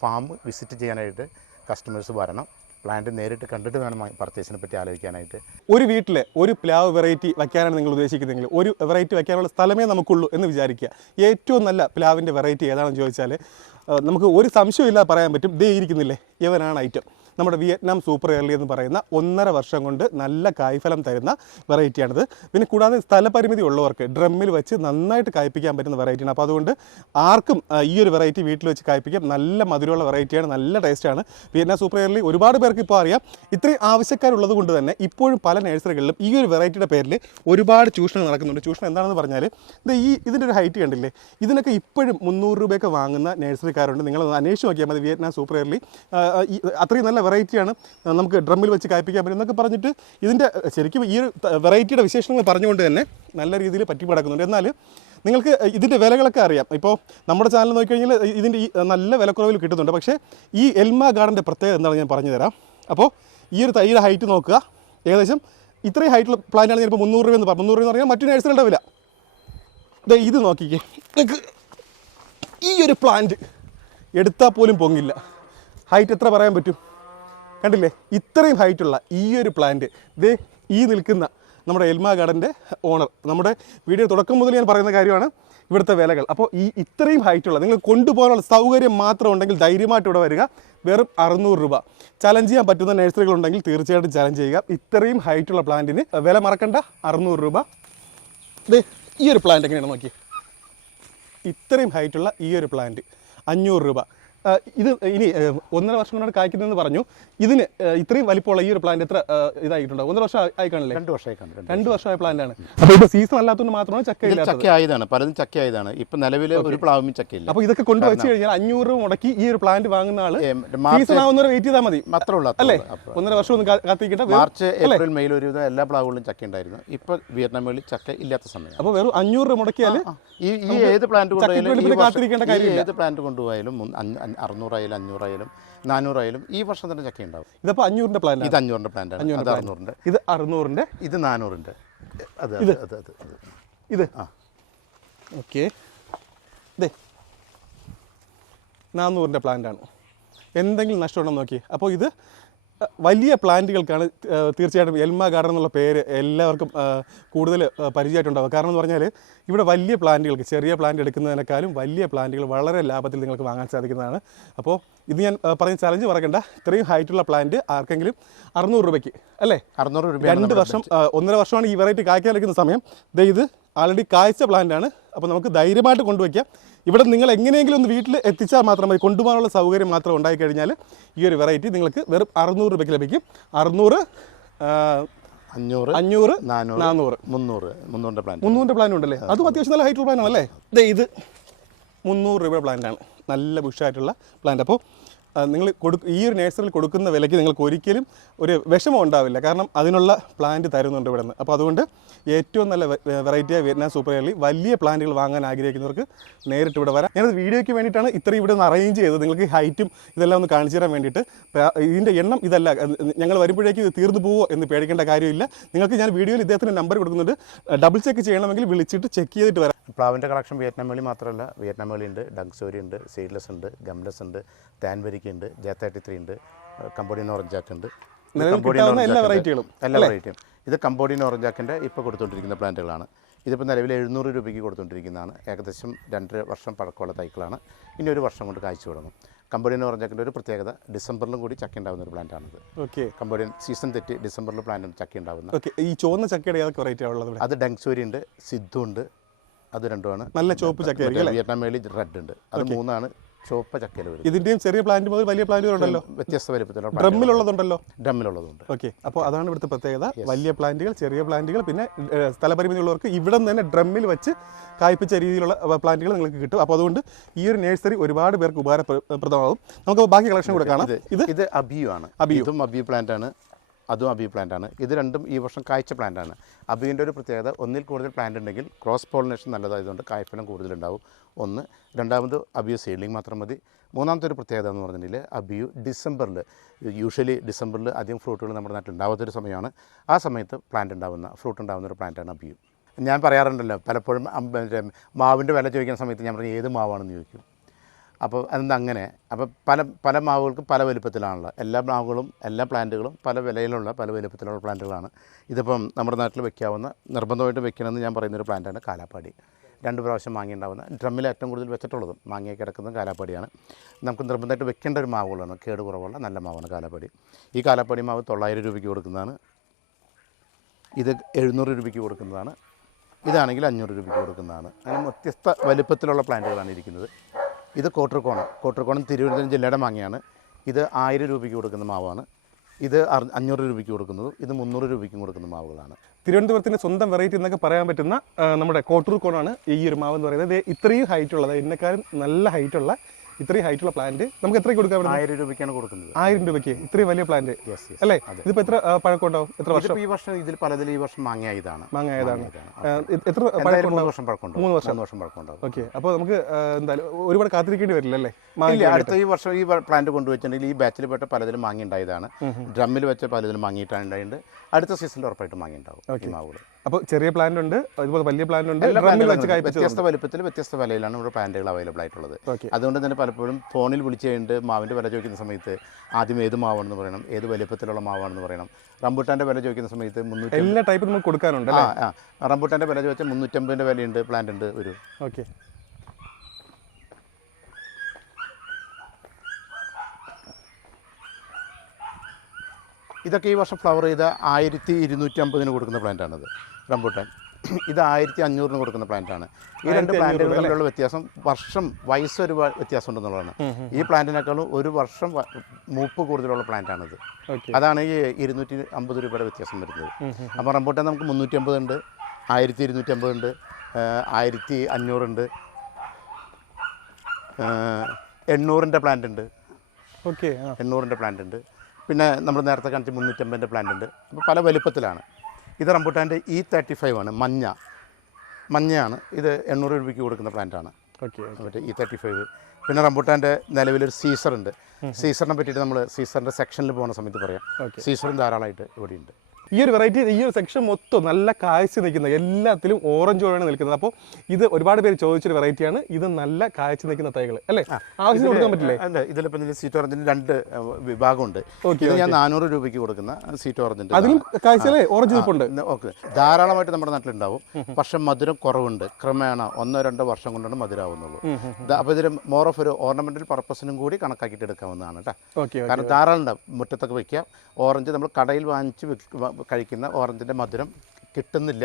ഫാം വിസിറ്റ് ചെയ്യാനായിട്ട് കസ്റ്റമേഴ്സ് വരണം, പ്ലാന്റ് നേരിട്ട് കണ്ടിട്ട് വേണം പർച്ചേസിനെ പറ്റി ആലോചിക്കാനായിട്ട്. ഒരു വീട്ടിൽ ഒരു പ്ലാവ് വെറൈറ്റി വയ്ക്കാനാണ് നിങ്ങൾ ഉദ്ദേശിക്കുന്നതെങ്കിൽ, ഒരു വെറൈറ്റി വയ്ക്കാനുള്ള സ്ഥലമേ നമുക്കുള്ളൂ എന്ന് വിചാരിക്കുക. ഏറ്റവും നല്ല പ്ലാവിൻ്റെ വെറൈറ്റി ഏതാണെന്ന് ചോദിച്ചാൽ നമുക്ക് ഒരു സംശയമില്ലാതെ പറയാൻ പറ്റും, ദേ ഇരിക്കുന്നില്ലേ, ഇവനാണ് ഐറ്റം. നമ്മുടെ വിയറ്റ്നാം സൂപ്പർ എയർലി എന്ന് പറയുന്ന 1.5 വർഷം കൊണ്ട് നല്ല കായ്ഫലം തരുന്ന വെറൈറ്റിയാണിത്. പിന്നെ കൂടാതെ സ്ഥലപരിമിതി ഉള്ളവർക്ക് ഡ്രമ്മിൽ വെച്ച് നന്നായിട്ട് കായ്പ്പിക്കാൻ പറ്റുന്ന വെറൈറ്റിയാണ്. അപ്പോൾ അതുകൊണ്ട് ആർക്കും ഈ ഒരു വെറൈറ്റി വീട്ടിൽ വെച്ച് കായ്പ്പിക്കാം. നല്ല മധുരമുള്ള വെറൈറ്റിയാണ്, നല്ല ടേസ്റ്റാണ്. വിയറ്റ്നാം സൂപ്പർ എയർലി ഒരുപാട് പേർക്ക് ഇപ്പോൾ അറിയാം. ഇത്രയും ആവശ്യക്കാരുള്ളത് കൊണ്ട് തന്നെ ഇപ്പോഴും പല നഴ്സറികളിലും ഈ ഒരു വെറൈറ്റിയുടെ പേരിൽ ഒരുപാട് ചൂഷണം നടക്കുന്നുണ്ട്. ചൂഷണം എന്താണെന്ന് പറഞ്ഞാൽ, ഇതിൻ്റെ ഒരു ഹൈറ്റ് കണ്ടില്ലേ, ഇതിനൊക്കെ ഇപ്പോഴും 300 രൂപയൊക്കെ വാങ്ങുന്ന നഴ്സറിക്കാരുണ്ട്. നിങ്ങൾ അന്വേഷിച്ച് നോക്കിയാൽ മതി. വിയറ്റ്നാം സൂപ്പർ എയർലി അത്രയും നല്ല വെറൈറ്റിയാണ്, നമുക്ക് ഡ്രമ്മിൽ വെച്ച് കായ്പ്പിക്കാൻ പറ്റും എന്നൊക്കെ പറഞ്ഞിട്ട് ഇതിൻ്റെ ശരിക്കും ഈ ഒരു വെറൈറ്റിയുടെ വിശേഷങ്ങൾ പറഞ്ഞുകൊണ്ട് തന്നെ നല്ല രീതിയിൽ പറ്റിപ്പടക്കുന്നുണ്ട്. എന്നാൽ നിങ്ങൾക്ക് ഇതിൻ്റെ വിലകളൊക്കെ അറിയാം. ഇപ്പോൾ നമ്മുടെ ചാനൽ നോക്കിക്കഴിഞ്ഞാൽ ഇതിൻ്റെ ഈ നല്ല വിലക്കുറവിൽ കിട്ടുന്നുണ്ട്. പക്ഷേ ഈ എൽമ ഗാർഡൻ്റെ പ്രത്യേകത എന്താണെന്ന് ഞാൻ പറഞ്ഞു തരാം. അപ്പോൾ ഈ ഒരു തൈയുടെ ഹൈറ്റ് നോക്കുക, ഏകദേശം ഇത്രയും ഹൈറ്റുള്ള പ്ലാന്റാണ് ചിലപ്പോൾ 300 രൂപ എന്ന് പറഞ്ഞു. 300 രൂപ എന്ന് പറഞ്ഞാൽ മറ്റു നഴ്സറിയുടെ വില. ഇത് നോക്കിക്കേ, ഈ ഒരു പ്ലാന്റ് എടുത്താൽ പോലും പൊങ്ങില്ല. ഹൈറ്റ് എത്ര പറയാൻ പറ്റും? കണ്ടില്ലേ, ഇത്രയും ഹൈറ്റുള്ള ഈ ഒരു പ്ലാന്റ്, ദേ ഈ നിൽക്കുന്ന നമ്മുടെ എൽമ ഗാർഡൻ്റെ ഓണർ, നമ്മുടെ വീഡിയോ തുടക്കം മുതൽ ഞാൻ പറയുന്ന കാര്യമാണ് ഇവിടുത്തെ വിലകൾ. അപ്പോൾ ഈ ഇത്രയും ഹൈറ്റുള്ള, നിങ്ങൾ കൊണ്ടുപോകാനുള്ള സൗകര്യം മാത്രം ഉണ്ടെങ്കിൽ ധൈര്യമായിട്ട് ഇവിടെ വരിക. വെറും 600 രൂപ. ചലഞ്ച് ചെയ്യാൻ പറ്റുന്ന നഴ്സറികളുണ്ടെങ്കിൽ തീർച്ചയായിട്ടും ചലഞ്ച് ചെയ്യുക. ഇത്രയും ഹൈറ്റുള്ള പ്ലാന്റിന് വില മറക്കണ്ട, 600 രൂപ. ദേ ഈ ഒരു പ്ലാന്റ് എങ്ങനെയാണ് നോക്കി, ഇത്രയും ഹൈറ്റുള്ള ഈ ഒരു പ്ലാന്റ് 500 രൂപ. ഇത് ഇനി 1.5 വർഷം കൊണ്ടാണ് കായ്ക്കുന്നതെന്ന് പറഞ്ഞു. ഇതിന് ഇത്രയും വലിപ്പമുള്ള ഈ ഒരു പ്ലാന്റ് എത്ര ഇതായിട്ടുണ്ടോ? 1.5 വർഷം ആയി കാണില്ലേ? 2 വർഷമായി കാണും. 2 വർഷമായ പ്ലാന്റ് ആണ്. അപ്പോൾ ഇത് സീസൺ അല്ലാത്തതുകൊണ്ട് മാത്രമാണ് ചക്ക ആയതാണ്, പലതും ചക്ക ആയതാണ്. ഇപ്പം നിലവിൽ ഒരു പ്ലാവും ചക്കയില്ല. അപ്പോൾ ഇതൊക്കെ കൊണ്ടുവച്ച് കഴിഞ്ഞാൽ 500 രൂപ മുടക്കി ഈ ഒരു പ്ലാന്റ് വാങ്ങുന്ന ആള് സീസൺ ആവുന്നവരെ വെയിറ്റ് ചെയ്താൽ മതി. മാത്രമുള്ള അല്ലേ? 1.5 വർഷം ഒന്നും കാത്തിരിക്കട്ടെ. മാർച്ച് ഏപ്രിൽ മെയിൽ ഒരു എല്ലാ പ്ലാവുകളിലും ചക്ക ഉണ്ടായിരുന്നു. ഇപ്പോൾ വിയറ്റ്നാമിൽ ചക്ക ഇല്ലാത്ത സമയം. അപ്പോൾ വെറും 500 രൂപ മുടക്കിയാൽ ഈ ഏത് പ്ലാന്റ് കൊണ്ടുപോയാലും കാത്തിരിക്കേണ്ട കാര്യമില്ല. ഏത് പ്ലാന്റ് കൊണ്ടുപോയാലും 600 ആയാലും 500 ആയാലും 400 ആയാലും ഈ വർഷം തന്നെ ചക്ക ഉണ്ടാവും. ഇതിപ്പോൾ 500ന്റെ പ്ലാന്റ്, ഇത് 500ന്റെ പ്ലാന്റ് ആണ്. അത് 600ന്റെ, ഇത് 600ന്റെ, ഇത് 400ന്റെ. ഇത് ഓക്കെ, ഇതേ 400ന്റെ പ്ലാന്റ് ആണ്. എന്തെങ്കിലും നഷ്ടമുണ്ടോ നോക്കി. അപ്പോൾ ഇത് വലിയ പ്ലാന്റുകൾക്കാണ് തീർച്ചയായിട്ടും എൽമ ഗാർഡൻ എന്നുള്ള പേര് എല്ലാവർക്കും കൂടുതൽ പരിചയമായിട്ടുണ്ടാകും. കാരണം എന്ന് പറഞ്ഞാൽ ഇവിടെ വലിയ പ്ലാന്റുകൾക്ക്, ചെറിയ പ്ലാന്റ് എടുക്കുന്നതിനേക്കാളും വലിയ പ്ലാന്റുകൾ വളരെ ലാഭത്തിൽ നിങ്ങൾക്ക് വാങ്ങാൻ സാധിക്കുന്നതാണ്. അപ്പോൾ ഇത് ഞാൻ പറഞ്ഞ ചലഞ്ച് മറക്കണ്ട. ഇത്രയും ഹൈറ്റുള്ള പ്ലാന്റ് ആർക്കെങ്കിലും 600 രൂപയ്ക്ക്, അല്ലേ? 600 രൂപ. 2 വർഷം, 1.5 വർഷമാണ് ഈ വെറൈറ്റി കായ്ക്കാൻ എടുക്കുന്ന സമയം. ഇത് ആൾറെഡി കായ്ച്ച പ്ലാന്റാണ്. അപ്പോൾ നമുക്ക് ധൈര്യമായിട്ട് കൊണ്ടുവയ്ക്കാം. ഇവിടെ നിങ്ങൾ എങ്ങനെയെങ്കിലും ഒന്ന് വീട്ടിൽ എത്തിച്ചാൽ മാത്രം മതി. കൊണ്ടുപോകാനുള്ള സൗകര്യം മാത്രം ഉണ്ടായിക്കഴിഞ്ഞാൽ ഈ ഒരു വെറൈറ്റി നിങ്ങൾക്ക് വെറും 600 രൂപയ്ക്ക് ലഭിക്കും. 600, 500, 400, 300 പ്ലാൻ ഉണ്ടല്ലേ? അതും അത്യാവശ്യം നല്ല ഹൈറ്റുള്ള പ്ലാൻ ആണല്ലേ? ഇത് 300 രൂപ പ്ലാന്റാണ്, നല്ല ബുഷായിട്ടുള്ള പ്ലാന്റ്. അപ്പോൾ നിങ്ങൾ ഈ ഒരു നഴ്സറിയിൽ കൊടുക്കുന്ന വിലയ്ക്ക് നിങ്ങൾക്ക് ഒരിക്കലും ഒരു വിഷമം ഉണ്ടാവില്ല. കാരണം അതിനുള്ള പ്ലാന്റ് തരുന്നുണ്ട് ഇവിടെ നിന്ന്. അപ്പോൾ അതുകൊണ്ട് ഏറ്റവും നല്ല വെറൈറ്റിയായ വിയറ്റ്നാം സൂപ്പർ എയർലി വലിയ പ്ലാന്റുകൾ വാങ്ങാൻ ആഗ്രഹിക്കുന്നവർക്ക് നേരിട്ട് ഇവിടെ വരാം. ഞാനത് വീഡിയോയ്ക്ക് വേണ്ടിയിട്ടാണ് ഇത്രയും ഇവിടെ ഒന്ന് അറേഞ്ച് ചെയ്തത്, നിങ്ങൾക്ക് ഹൈറ്റും ഇതെല്ലാം ഒന്ന് കാണിച്ചു തരാൻ വേണ്ടിയിട്ട്. ഇതിൻ്റെ എണ്ണം ഇതല്ല, ഞങ്ങൾ വരുമ്പോഴേക്കും ഇത് തീർന്നു പോവോ എന്ന് പേടിക്കേണ്ട കാര്യമില്ല. നിങ്ങൾക്ക് ഞാൻ വീഡിയോയിൽ ഇദ്ദേഹത്തിൻ്റെ നമ്പർ കൊടുക്കുന്നുണ്ട്. ഡബിൾ ചെക്ക് ചെയ്യണമെങ്കിൽ വിളിച്ചിട്ട് ചെക്ക് ചെയ്തിട്ട് വരാം. പ്ലാവിൻ്റെ കളക്ഷൻ വിയറ്റ്നാം മേളി മാത്രമല്ല, വിയറ്റ്നാം മേളി ഉണ്ട്, ഡങ്സോരി ഉണ്ട്, സീഡ്ലെസ് ഉണ്ട്, ഗംലെസ് ഉണ്ട്, താൻവരിക്ക ഉണ്ട്, J33 ഉണ്ട്, കമ്പോഡിയൻ ഓറഞ്ചാക്ക് ഉണ്ട്. എല്ലാ വെറൈറ്റിയും. ഇത് കമ്പോഡിയൻ ഓറഞ്ചാക്കിൻ്റെ ഇപ്പോൾ കൊടുത്തുകൊണ്ടിരിക്കുന്ന പ്ലാന്റുകളാണ്. ഇതിപ്പോൾ നിലവിൽ 700 രൂപയ്ക്ക് കൊടുത്തുകൊണ്ടിരിക്കുന്നതാണ്. ഏകദേശം 2.5 വർഷം പഴക്കമുള്ള തൈക്കളാണ്. ഇനി 1 വർഷം കൊണ്ട് കായ്ച്ചു തുടങ്ങും. കമ്പോഡിയൻ ഓറഞ്ചാക്കിൻ്റെ ഒരു പ്രത്യേകത, ഡിസംബറിലും കൂടി ചക്ക ഉണ്ടാകുന്ന ഒരു പ്ലാന്റാണിത്. ഓക്കെ, കമ്പോഡിയൻ സീസൺ തെറ്റി ഡിസംബറിൽ പ്ലാന്റ് ചക്ക ഉണ്ടാകുന്നത്. ഈ ചുവന്ന ചക്കയുടെ ഏതൊക്കെ വെറൈറ്റിയാണ് ഉള്ളത്? അത് ഡങ്സോരി ഉണ്ട്, സിദ്ധു ഉണ്ട്, അത് രണ്ടുമാണ്. നല്ല ചുവപ്പ് ചക്ക. വിയറ്റ്നാം മേളി റെഡ് ഉണ്ട്, അത് 3ആണ് ചുവപ്പ ചക്കയിൽ വരും. ഇതിന്റെയും ചെറിയ പ്ലാന്റ് മുതൽ വലിയ പ്ലാന്റുകളുണ്ടല്ലോ, വ്യത്യസ്ത വലുപ്പത്തിലുള്ള ഡ്രമ്മിലുള്ളതുണ്ടല്ലോ. ഡ്രമ്മിലുള്ളതുണ്ട്. ഓക്കെ, അപ്പോൾ അതാണ് ഇവിടുത്തെ പ്രത്യേകത. വലിയ പ്ലാന്റുകൾ, ചെറിയ പ്ലാന്റുകൾ, പിന്നെ സ്ഥലപരിമിതി ഉള്ളവർക്ക് ഇവിടെ നിന്ന് തന്നെ ഡ്രമ്മിൽ വെച്ച് കായ്പിച്ച രീതിയിലുള്ള പ്ലാന്റുകൾ നിങ്ങൾക്ക് കിട്ടും. അപ്പോൾ അതുകൊണ്ട് ഈ ഒരു നഴ്സറി ഒരുപാട് പേർക്ക് ഉപകാരപ്രദമാകും. നമുക്ക് ബാക്കി കളക്ഷൻ കൂടെ കാണാം. ഇത് അബിയു ആണ്. ഇതും അബിയു പ്ലാന്റ് ആണ്, അതും അബിയു പ്ലാന്റ് ആണ്. ഇത് രണ്ടും ഈ വർഷം കായ്ച്ച പ്ലാന്റ് ആണ്. അബിയുടെ ഒരു പ്രത്യേകത, ഒന്നിൽ കൂടുതൽ പ്ലാന്റ് ഉണ്ടെങ്കിൽ ക്രോസ് പോളിനേഷൻ നല്ലതായതുകൊണ്ട് കായ്ഫലം കൂടുതലുണ്ടാവും. ഒന്ന്. രണ്ടാമത് അബിയു സീഡ്ലിംഗ് മാത്രം മതി. മൂന്നാമത്തെ ഒരു പ്രത്യേകത എന്ന് പറഞ്ഞിട്ടുണ്ടെങ്കിൽ അബിയു ഡിസംബറിൽ, യൂഷ്വലി ഡിസംബറിൽ അധികം ഫ്രൂട്ടുകൾ നമ്മുടെ നാട്ടിൽ ഉണ്ടാവാത്തൊരു സമയമാണ്. ആ സമയത്ത് ഫ്രൂട്ട് ഉണ്ടാകുന്ന ഒരു പ്ലാന്റാണ് അബിയു. ഞാൻ പറയാറുണ്ടല്ലോ പലപ്പോഴും മാവിൻ്റെ വില ചോദിക്കുന്ന സമയത്ത് ഞാൻ പറഞ്ഞു ഏത് മാവാണെന്ന് ചോദിക്കും. അപ്പോൾ അങ്ങനെ അപ്പോൾ പല മാവുകൾക്കും പല വലുപ്പത്തിലാണല്ലോ. എല്ലാ മാവുകളും എല്ലാ പ്ലാന്റുകളും പല വിലയിലുള്ള പല വലുപ്പത്തിലുള്ള പ്ലാന്റുകളാണ്. ഇതിപ്പം നമ്മുടെ നാട്ടിൽ വെക്കാവുന്ന, നിർബന്ധമായിട്ട് വെക്കണമെന്ന് ഞാൻ പറയുന്നൊരു പ്ലാന്റാണ് കാലാപ്പാടി. 2 പ്രാവശ്യം മാങ്ങ ഉണ്ടാവുന്ന, ഡ്രമ്മിൽ ഏറ്റവും കൂടുതൽ വെച്ചിട്ടുള്ളതും മാങ്ങയൊക്കെ കിടക്കുന്നത് കാലാപ്പാടിയാണ്. നമുക്ക് നിർബന്ധമായിട്ട് വെക്കേണ്ട ഒരു മാവുകളാണ്, കേട് കുറവുള്ള നല്ല മാവാണ് കാലാപ്പാടി. ഈ കാലാപ്പാടി മാവ് 900 രൂപയ്ക്ക് കൊടുക്കുന്നതാണ്. ഇത് 700 രൂപയ്ക്ക് കൊടുക്കുന്നതാണ്. ഇതാണെങ്കിൽ 500 രൂപയ്ക്ക് കൊടുക്കുന്നതാണ്. അങ്ങനെ വ്യത്യസ്ത വലുപ്പത്തിലുള്ള പ്ലാന്റുകളാണ് ഇരിക്കുന്നത്. ഇത് കോട്ടർക്കോണം തിരുവനന്തപുരം ജില്ലയുടെ മാങ്ങയാണ്. ഇത് 1000 രൂപയ്ക്ക് കൊടുക്കുന്ന മാവാണ്. ഇത് 500 രൂപയ്ക്ക് കൊടുക്കുന്നതും ഇത് 300 രൂപയ്ക്കും കൊടുക്കുന്ന മാവുകളാണ്. തിരുവനന്തപുരത്തിൻ്റെ സ്വന്തം വെറൈറ്റി എന്നൊക്കെ പറയാൻ പറ്റുന്ന നമ്മുടെ കോട്ടൂർക്കോണാണ് ഈ ഒരു മാവ് എന്ന് പറയുന്നത്. ഇത്രയും ഹൈറ്റുള്ളത്, എന്നെക്കാളും നല്ല ഹൈറ്റുള്ള ഇത്രയും ഹൈറ്റുള്ള പ്ലാന്റ് നമുക്ക് എത്രയ്ക്ക് കൊടുക്കാൻ പറ്റും? 1000 രൂപയ്ക്കാണ് കൊടുക്കുന്നത്. 1000 രൂപയ്ക്ക് ഇത്രയും വലിയ പ്ലാന്റ് അല്ലേ? ഇതിപ്പോൾ എത്ര പഴക്കം ഉണ്ടാവും? എത്ര വർഷം? ഈ വർഷം ഇതിൽ പലതിൽ ഈ വർഷം മാങ്ങയായതാണ്. എത്ര പഴക്കം? 3 വർഷം പഴക്കം. 3 വർഷം പഴക്കം ഉണ്ടാവും. ഓക്കെ, അപ്പോൾ നമുക്ക് എന്തായാലും ഒരുപാട് കാത്തിരിക്കേണ്ടി വരില്ല അല്ലേ? അടുത്ത ഈ വർഷം ഈ പ്ലാന്റ് കൊണ്ടുവച്ചിട്ടുണ്ടെങ്കിൽ ഈ ബാച്ചിൽ പെട്ട പലതിലും മാങ്ങ ഉണ്ടായതാണ്. ഡ്രമ്മിൽ വെച്ച പലതിലും മാങ്ങിയിട്ടാണ് ഉണ്ടായിട്ടുണ്ട്. അടുത്ത സീസണിൽ ഉറപ്പായിട്ട് മാങ്ങ ഉണ്ടാവും മാവുകൾ. അപ്പോൾ ചെറിയ പ്ലാന്റ് ഉണ്ട്, അതുപോലെ വലിയ പ്ലാന്റ് ഉണ്ട്. വ്യത്യസ്ത വലുപ്പത്തിൽ വ്യത്യസ്ത വിലയിലാണ് ഇവിടെ പ്ലാന്റുകൾ അവൈലബിൾ ആയിട്ടുള്ളത്. അതുകൊണ്ട് തന്നെ പലപ്പോഴും ഫോണിൽ വിളിച്ച് കഴിഞ്ഞിട്ട് മാവിൻ്റെ വില ചോദിക്കുന്ന സമയത്ത് ആദ്യം ഏത് മാവാണെന്ന് പറയണം, ഏത് വലുപ്പത്തിലുള്ള മാവാണെന്ന് പറയണം. റംബൂട്ടാൻ്റെ വില ചോദിക്കുന്ന സമയത്ത് 300 എല്ലാ ടൈപ്പ് നമുക്ക് കൊടുക്കാനുണ്ട്. റംബൂട്ടാൻ്റെ വില ചോദിച്ചാൽ 350 വിലയുണ്ട്, പ്ലാന്റ് ഉണ്ട് ഒരു. ഓക്കെ, ഇതൊക്കെ ഈ വർഷം ഫ്ലവർ ചെയ്ത 1250 കൊടുക്കുന്ന പ്ലാന്റാണിത് റംബൂട്ടാൻ. ഇത് 1500 കൊടുക്കുന്ന പ്ലാന്റാണ്. ഈ 2 പ്ലാന്റുകളിലുള്ള വ്യത്യാസം വയസ്സ് ഒരു വ്യത്യാസം ഉണ്ടെന്നുള്ളതാണ്. ഈ പ്ലാന്റിനേക്കാളും ഒരു വർഷം മൂപ്പ് കൂടുതലുള്ള പ്ലാന്റാണിത്. അതാണ് ഈ 250 രൂപയുടെ വ്യത്യാസം വരുന്നത്. അപ്പോൾ റംബൂട്ടാൻ നമുക്ക് 350 ഉണ്ട്, 1250 ഉണ്ട്, 1500 ഉണ്ട്, 800ൻ്റെ പ്ലാന്റ് ഉണ്ട്. ഓക്കെ, 800ൻ്റെ പ്ലാന്റ് ഉണ്ട്. പിന്നെ നമ്മൾ നേരത്തെ കാണിച്ച 350ൻ്റെ പ്ലാന്റ് ഉണ്ട്. അപ്പോൾ പല വലുപ്പത്തിലാണ്. ഇത് റംബൂട്ടാൻ്റെ E35 ആണ്, മഞ്ഞയാണ്. ഇത് 800 രൂപയ്ക്ക് കൊടുക്കുന്ന പ്ലാന്റാണ്. മറ്റേ E35. പിന്നെ റംബൂട്ടാൻ്റെ നിലവിലൊരു സീസറുണ്ട്. സീസറിനെ പറ്റിയിട്ട് നമ്മൾ സീസറിൻ്റെ സെക്ഷനിൽ പോകുന്ന സമയത്ത് പറയാം. സീസറും ധാരാളമായിട്ട് ഇവിടെയുണ്ട്. ഈ ഒരു വെറൈറ്റി, ഈ ഒരു സെക്ഷൻ മൊത്തം നല്ല കാഴ്ച നിൽക്കുന്നത്, എല്ലാത്തിലും ഓറഞ്ച് ഓയാണ് നിൽക്കുന്നത്. അപ്പോൾ ഇത് ഒരുപാട് പേര് ചോദിച്ചൊരു വെറൈറ്റിയാണ്. ഇത് നല്ല കാഴ്ച നിൽക്കുന്ന തൈകൾ അല്ലേ? ആവശ്യം കൊടുക്കാൻ പറ്റില്ലേ? അല്ല, ഇതിലിപ്പോൾ സ്വീറ്റ് ഓറഞ്ചിന് 2 വിഭാഗമുണ്ട്. ഇത് ഞാൻ 400 രൂപയ്ക്ക് കൊടുക്കുന്ന സ്വീറ്റ് ഓറഞ്ചിൻ്റെ. അതിലും കാഴ്ചയിലെ ഓറഞ്ച് നിൽപ്പുണ്ട്. ഓക്കെ, ധാരാളമായിട്ട് നമ്മുടെ നാട്ടിലുണ്ടാവും. പക്ഷെ മധുരം കുറവുണ്ട്. ക്രമേണ 1-2 വർഷം കൊണ്ടാണ് മധുരമാവുന്നുള്ളൂ. അപ്പോൾ ഇതിൽ മോർ ഓഫ് ഒരു ഓർണമെന്റൽ പർപ്പസിനും കൂടി കണക്കാക്കിയിട്ട് എടുക്കാവുന്നതാണ് കേട്ടോ. കാരണം ധാരാളം ഉണ്ടാവും. മുറ്റത്തൊക്കെ വയ്ക്കാം. ഓറഞ്ച് നമ്മൾ കടയിൽ വാങ്ങിച്ച് കഴിക്കുന്ന ഓറഞ്ചിൻ്റെ മധുരം കിട്ടുന്നില്ല,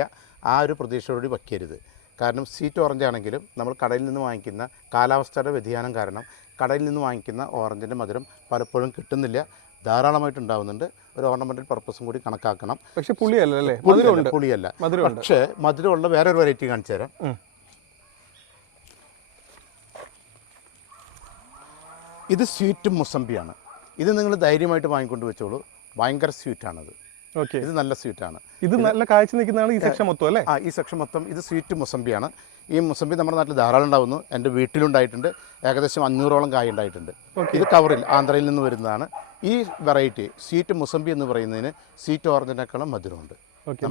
ആ ഒരു പ്രതീക്ഷയോടുകൂടി വയ്ക്കരുത്. കാരണം സ്വീറ്റ് ഓറഞ്ച് ആണെങ്കിലും നമ്മൾ കടയിൽ നിന്ന് വാങ്ങിക്കുന്ന കാലാവസ്ഥയുടെ വ്യതിയാനം കാരണം കടയിൽ നിന്ന് വാങ്ങിക്കുന്ന ഓറഞ്ചിൻ്റെ മധുരം പലപ്പോഴും കിട്ടുന്നില്ല, ധാരാളമായിട്ട് ഉണ്ടാവുന്നുണ്ട്. ഒരു ഓർണമെന്റൽ പർപ്പസും കൂടി കണക്കാക്കണം. പക്ഷേ പുളിയല്ല, പക്ഷേ മധുരമുള്ള വേറൊരു വെറൈറ്റി കാണിച്ചു തരാം. ഇത് സ്വീറ്റ് മുസംബിയാണ്. ഇത് നിങ്ങൾ ധൈര്യമായിട്ട് വാങ്ങിക്കൊണ്ട് വെച്ചോളൂ, ഭയങ്കര സ്വീറ്റാണത്. ഇത് നല്ല സ്വീറ്റാണ്. ഇത് നല്ല കാഴ്ച നിൽക്കുന്നതാണ് ഈ സെക്ഷൻ മൊത്തം അല്ലേ? ഈ സെക്ഷൻ മൊത്തം ഇത് സ്വീറ്റ് മുസംബിയാണ്. ഈ മുസംബി നമ്മുടെ നാട്ടിൽ ധാരാളം ഉണ്ടാവുന്നു. എൻ്റെ വീട്ടിലുണ്ടായിട്ടുണ്ട്. ഏകദേശം 500ഓളം കായ ഉണ്ടായിട്ടുണ്ട്. ഇത് കവറിൽ ആന്ധ്രയിൽ നിന്ന് വരുന്നതാണ്. ഈ വെറൈറ്റി സ്വീറ്റ് മുസംബി എന്ന് പറയുന്നതിന് സ്വീറ്റ് ഓറഞ്ചിനേക്കാളും മധുരമുണ്ട്.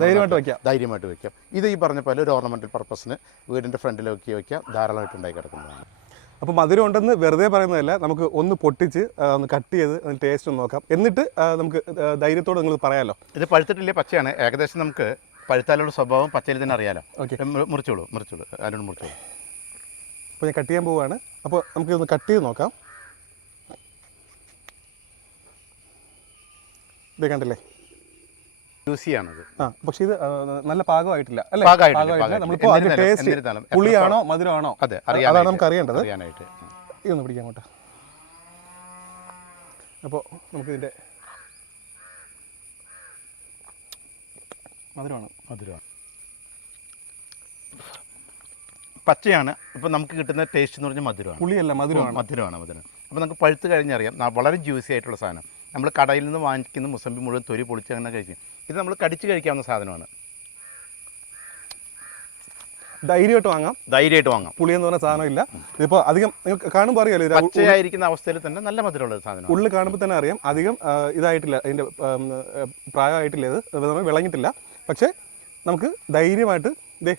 ധൈര്യമായിട്ട് വയ്ക്കാം. ഇത് ഈ പറഞ്ഞ പോലെ ഒരു ഓർണമെന്റൽ പർപ്പസിന് വീടിൻ്റെ ഫ്രണ്ടിലൊക്കെ വയ്ക്കാം, ധാരാളമായിട്ട് ഉണ്ടായി കിടക്കുന്നതാണ്. അപ്പോൾ മധുരം ഉണ്ടെന്ന് വെറുതെ പറയുന്നതല്ല, നമുക്ക് ഒന്ന് പൊട്ടിച്ച് ഒന്ന് കട്ട് ചെയ്ത് ടേസ്റ്റ് ഒന്ന് നോക്കാം. എന്നിട്ട് നമുക്ക് ധൈര്യത്തോടെ നിങ്ങൾ പറയാമല്ലോ. ഇത് പഴുത്തിട്ടില്ലേ, പച്ചയാണ്. ഏകദേശം നമുക്ക് പഴുത്താലുള്ള സ്വഭാവം പച്ചയിൽ തന്നെ അറിയാലോ. ഓക്കെ, മുറിച്ചോളൂ അതിനോട് മുറിച്ചോളൂ. അപ്പോൾ ഞാൻ കട്ട് ചെയ്യാൻ പോവുകയാണ്. അപ്പോൾ നമുക്ക് ഒന്ന് കട്ട് ചെയ്ത് നോക്കാം. ഇത് കണ്ടില്ലേ, ജ്യൂസിയാണത്. പക്ഷേ ഇത് നല്ല പാകമായിട്ടില്ല അല്ലേ? പാകമായിട്ടില്ല. നമ്മളിപ്പോൾ ടേസ്റ്റ് പുളിയാണോ മധുരമാണോ അതാണ് നമുക്ക് അറിയേണ്ടത്. ഇതൊന്ന് പിടിക്കാം അങ്ങോട്ട്. അപ്പോൾ നമുക്കിതിൻ്റെ മധുരമാണ്. പച്ചയാണ്. ഇപ്പോൾ നമുക്ക് കിട്ടുന്ന ടേസ്റ്റ് എന്ന് പറഞ്ഞാൽ മധുരമാണ്. പുളിയല്ല, മധുരമാണ്. മധുരം. അപ്പോൾ നമുക്ക് പഴുത്ത് കഴിഞ്ഞറിയാം വളരെ ജ്യൂസി ആയിട്ടുള്ള സാധനം. നമ്മൾ കടയിൽ നിന്ന് വാങ്ങിക്കുന്ന മുസമ്പി മുഴുവൻ തൊലി പൊളിച്ച് അങ്ങനെ കഴിക്കും. ഇത് നമ്മൾ കടിച്ച് കഴിക്കാവുന്ന സാധനമാണ്. ധൈര്യമായിട്ട് വാങ്ങാം. പുളി എന്ന് പറഞ്ഞ സാധനം ഇല്ല. ഇതിപ്പോൾ അധികം നിങ്ങൾക്ക് കാണുമ്പോൾ അറിയാലോ, പച്ചയായിരിക്കുന്ന അവസ്ഥയിൽ തന്നെ നല്ല മധുരമുള്ള സാധനം. ഉള്ളിൽ കാണുമ്പോൾ തന്നെ അറിയാം അധികം ഇതായിട്ടില്ല, അതിൻ്റെ പ്രായമായിട്ടില്ല, ഇത് വിളങ്ങിയിട്ടില്ല. പക്ഷേ നമുക്ക് ധൈര്യമായിട്ട് ഇതേ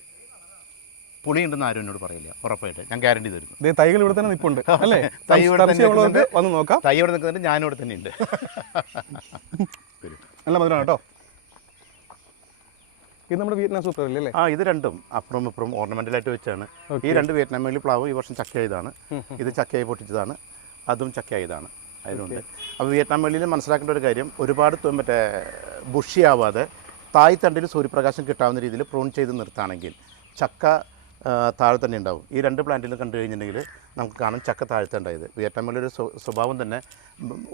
പുളി ഉണ്ടെന്ന് ആരും എന്നോട് പറയില്ല, ഉറപ്പായിട്ട് ഞാൻ ഗ്യാരണ്ടി തരുന്നു. ഇതേ തൈകൾ ഇവിടെ തന്നെ നിൽപ്പുണ്ട് അല്ലേ? തൈ ഇവിടെ വന്ന് നോക്കാം. തൈ ഇവിടെ നിൽക്കുന്നുണ്ട്, ഞാനിവിടെ തന്നെ ഉണ്ട്. നല്ല മധുരമാണ് കേട്ടോ. ഇത് നമ്മുടെ വിയറ്റ്നാം സൂപ്പർ അല്ലേ? ഇത് രണ്ടും അപ്പുറം ഇപ്പുറം ഓർണമെന്റലായിട്ട് വെച്ചാണ്. ഈ രണ്ട് വിയറ്റ്നാമിൽ പ്ലാവ് ഈ വർഷം ചക്കയായതാണ്. ഇത് ചക്കയായി പൊട്ടിച്ചതാണ്, അതും ചക്കയായതാണ്. അതിലുണ്ട്. അപ്പോൾ വിയറ്റ്നാം വെള്ളിയിൽ മനസ്സിലാക്കേണ്ട ഒരു കാര്യം, ഒരുപാട് മറ്റേ ബുഷിയാവാതെ തായ് തണ്ടിൽ സൂര്യപ്രകാശം കിട്ടാവുന്ന രീതിയിൽ പ്രൂൺ ചെയ്ത് നിർത്തുകയാണെങ്കിൽ ചക്ക താഴെ തന്നെ ഉണ്ടാവും. ഈ രണ്ട് പ്ലാന്റിലും കണ്ടു കഴിഞ്ഞിട്ടുണ്ടെങ്കിൽ നമുക്ക് കാണാം ചക്ക താഴത്തെ ഉണ്ടായത്. വിയറ്റ്നാം വെള്ളിയുടെ സ്വഭാവം തന്നെ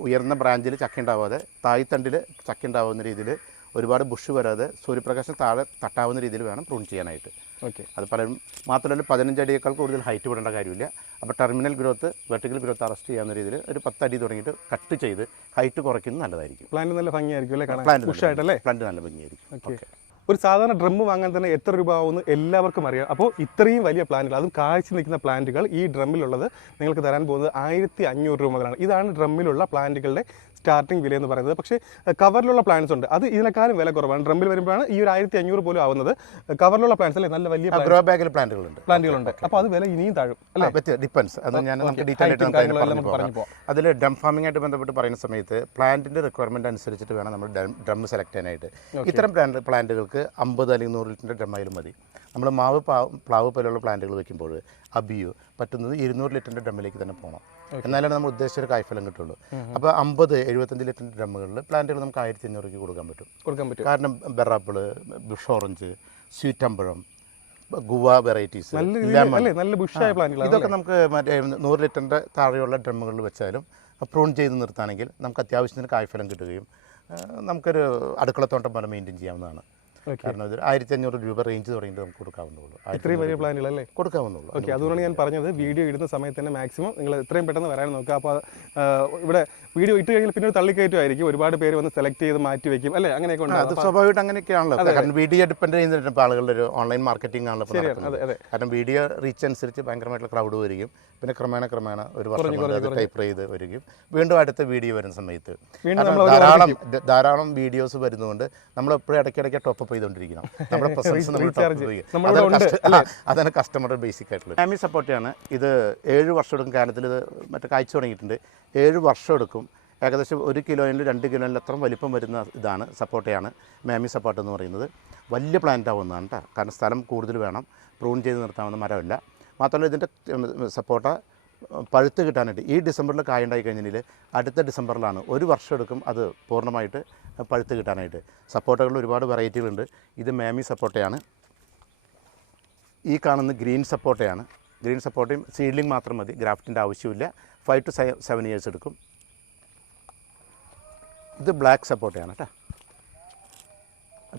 ഉയർന്ന ബ്രാഞ്ചിൽ ചക്ക ഉണ്ടാവാതെ തായ് തണ്ടിൽ ചക്ക ഉണ്ടാവുന്ന രീതിയിൽ ഒരുപാട് ബുഷ് വരാതെ സൂര്യപ്രകാശം താഴെ തട്ടാവുന്ന രീതിയിൽ വേണം പ്രൂൺ ചെയ്യാനായിട്ട്. ഓക്കെ. അത് പലരും മാത്രമല്ല 15 അടിയേക്കാൾ കൂടുതൽ ഹൈറ്റ് വിടേണ്ട കാര്യമില്ല. അപ്പോൾ terminal growth, vertical growth arrest ചെയ്യാവുന്ന രീതിയിൽ ഒരു 10 അടി തുടങ്ങിയിട്ട് കട്ട് ചെയ്ത് ഹൈറ്റ് കുറയ്ക്കുന്നത് നല്ലതായിരിക്കും. പ്ലാന്റ് നല്ല ഭംഗിയായിരിക്കും അല്ലേ? പ്ലാന്റ് നല്ല ഭംഗിയായിരിക്കും. ഓക്കെ. ഒരു സാധാരണ ഡ്രം വാങ്ങാൻ തന്നെ എത്ര രൂപ ആവുമെന്ന് എല്ലാവർക്കും അറിയാം. അപ്പോൾ ഇത്രയും വലിയ പ്ലാന്റുകൾ, അതും കാഴ്ച നിൽക്കുന്ന പ്ലാന്റുകൾ ഈ ഡ്രമ്മിലുള്ളത് നിങ്ങൾക്ക് തരാൻ പോകുന്നത് 1500 രൂപ മുതലാണ്. ഇതാണ് ഡ്രമ്മിലുള്ള പ്ലാന്റുകളുടെ സ്റ്റാർട്ടിംഗ് വില എന്ന് പറയുന്നത്. പക്ഷേ കവറിലുള്ള പ്ലാന്റ്സ് ഉണ്ട്, അത് ഇതിനേക്കാളും വില കുറവാണ്. ഡ്രമ്മിൽ വരുമ്പോഴാണ് ഈ ഒരു 1500 പോലും ആവുന്നത്. കവറിലുള്ള പ്ലാന്റ്സ് അല്ലേ, നല്ല വലിയ ഗ്രോ ബാഗിൽ പ്ലാന്റുകളുണ്ട്. അപ്പോൾ അത് വില ഇനിയും താഴും അല്ലേ? ഡിപ്പെൻസ്. അത് ഞാൻ നമുക്ക് ഡീറ്റെയിൽ ആയിട്ട് പറഞ്ഞു പോകാം. അതിൽ ഡ്രം ഫാമിംഗ് ആയിട്ട് ബന്ധപ്പെട്ട് പറയുന്ന സമയത്ത് പ്ലാന്റിന്റെ റിക്വയർമെന്റ് അനുസരിച്ചിട്ട് വേണം നമ്മൾ ഡ്രം സെലക്ട് ചെയ്യാനായിട്ട്. ഇത്തരം പ്ലാന്റുകൾക്ക് 50 അല്ലെങ്കിൽ 100 ലിറ്ററിൻ്റെ ഡ്രമ്മായാലും മതി. നമ്മൾ മാവ് പ്ലാവ് പോലെയുള്ള പ്ലാന്റുകൾ വെക്കുമ്പോൾ അബിയു പറ്റുന്നത് 200 ലിറ്ററിൻ്റെ ഡ്രമ്മിലേക്ക് തന്നെ പോകണം. എന്നാലാണ് നമ്മൾ ഉദ്ദേശിച്ചൊരു കായ്ഫലം കിട്ടുള്ളൂ. അപ്പോൾ 50-75 ലിറ്ററിൻ്റെ ഡ്രമ്മുകളിൽ പ്ലാന്റുകൾ നമുക്ക് 1500 രൂപയ്ക്ക് കൊടുക്കാൻ പറ്റും. കാരണം ബെറാപ്പിള്, ബുഷ് ഓറഞ്ച്, സ്വീറ്റമ്പഴം, ഗുവ വെറൈറ്റീസ്, ഇതൊക്കെ നമുക്ക് മറ്റേ 100 ലിറ്ററിൻ്റെ താഴെയുള്ള ഡ്രമ്മുകളിൽ വെച്ചാലും പ്രൂൺ ചെയ്ത് നിർത്താണെങ്കിൽ നമുക്ക് അത്യാവശ്യത്തിന് കായ്ഫലം കിട്ടുകയും നമുക്കൊരു അടുക്കളത്തോട്ടം പോലെ മെയിൻറ്റെയിൻ ചെയ്യാവുന്നതാണ്. കാരണം ഇത് 1500 രൂപ റേഞ്ച് തുടങ്ങിയിട്ട് നമുക്ക് കൊടുക്കാവുന്നുള്ളൂ. ഇത്രയും വലിയ പ്ലാനുകളല്ലേ കൊടുക്കാവുന്നുള്ളൂ. ഓക്കെ. അതുകൊണ്ടാണ് ഞാൻ പറഞ്ഞത് വീഡിയോ ഇടുന്ന സമയത്ത് തന്നെ മാക്സിമം നിങ്ങൾ എത്രയും പെട്ടെന്ന് വരാൻ നോക്കുക. അപ്പോൾ ഇവിടെ വീഡിയോ ഇട്ട് കഴിഞ്ഞാൽ പിന്നെ ഒരു തള്ളിക്കയറ്റമായിരിക്കും, ഒരുപാട് പേര് വന്ന് സെലക്ട് ചെയ്ത് മാറ്റി വെക്കും അല്ലേ? അങ്ങനെയൊക്കെ ഉണ്ട്. അത് സ്വാഭാവികമായിട്ട് അങ്ങനെയൊക്കെയാണല്ലോ. കാരണം വീഡിയോ ഡിപ്പെൻഡ് ചെയ്യുന്ന ആളുകളുടെ ഒരു ഓൺലൈൻ മാർക്കറ്റിംഗ് ആണല്ലോ. കാരണം വീഡിയോ റീച്ച് അനുസരിച്ച് ഭയങ്കരമായിട്ടുള്ള ക്രൗഡ് വരികയും പിന്നെ ക്രമേണ ഒരു വർഷം കൊണ്ട് ടൈപ്പ് ചെയ്ത് വരികയും വീണ്ടും അടുത്ത വീഡിയോ വരുന്ന സമയത്ത് ധാരാളം വീഡിയോസ് വരുന്നതുകൊണ്ട് നമ്മൾ എപ്പോഴും ഇടയ്ക്കിടയ്ക്ക് ടോപ്പ് ചെയ്തുകൊണ്ടിരിക്കണം. നമ്മുടെ പ്രസൻസ് അതാണ് കസ്റ്റമറുടെ ബേസിക് ആയിട്ടുള്ളത്. മാമി സപ്പോർട്ടയാണ്. ഇത് 7 വർഷം എടുക്കും. കാലത്തിൽ ഇത് മറ്റേ കായ്ച്ചു തുടങ്ങിയിട്ടുണ്ട്. 7 വർഷം എടുക്കും. ഏകദേശം 1 കിലോയിൽ 2 കിലോയിൽ അത്ര വലിപ്പം വരുന്ന ഇതാണ് സപ്പോർട്ടയാണ്. മാമി സപ്പോർട്ട് എന്ന് പറയുന്നത് വലിയ പ്ലാന്റ് ആവുന്നതാണ് കേട്ടോ. കാരണം സ്ഥലം കൂടുതൽ വേണം, പ്രൂൺ ചെയ്ത് നിർത്താവുന്ന മരമല്ല. മാത്രമല്ല ഇതിൻ്റെ സപ്പോർട്ട പഴുത്ത് കിട്ടാനായിട്ട് ഈ ഡിസംബറിൽ കായുണ്ടായി കഴിഞ്ഞാൽ അടുത്ത ഡിസംബറിലാണ്, 1 വർഷം എടുക്കും അത് പൂർണ്ണമായിട്ട് പഴുത്ത് കിട്ടാനായിട്ട്. സപ്പോർട്ടകളിൽ ഒരുപാട് വെറൈറ്റികളുണ്ട്. ഇത് മാമി സപ്പോർട്ടയാണ്. ഈ കാണുന്ന ഗ്രീൻ സപ്പോർട്ടയാണ്. ഗ്രീൻ സപ്പോർട്ടയും സീഡ്ലിംഗ് മാത്രം മതി, ഗ്രാഫ്റ്റിൻ്റെ ആവശ്യമില്ല. 5 to 7 ഇയേഴ്സ് എടുക്കും. ഇത് ബ്ലാക്ക് സപ്പോർട്ടയാണ് കേട്ടോ.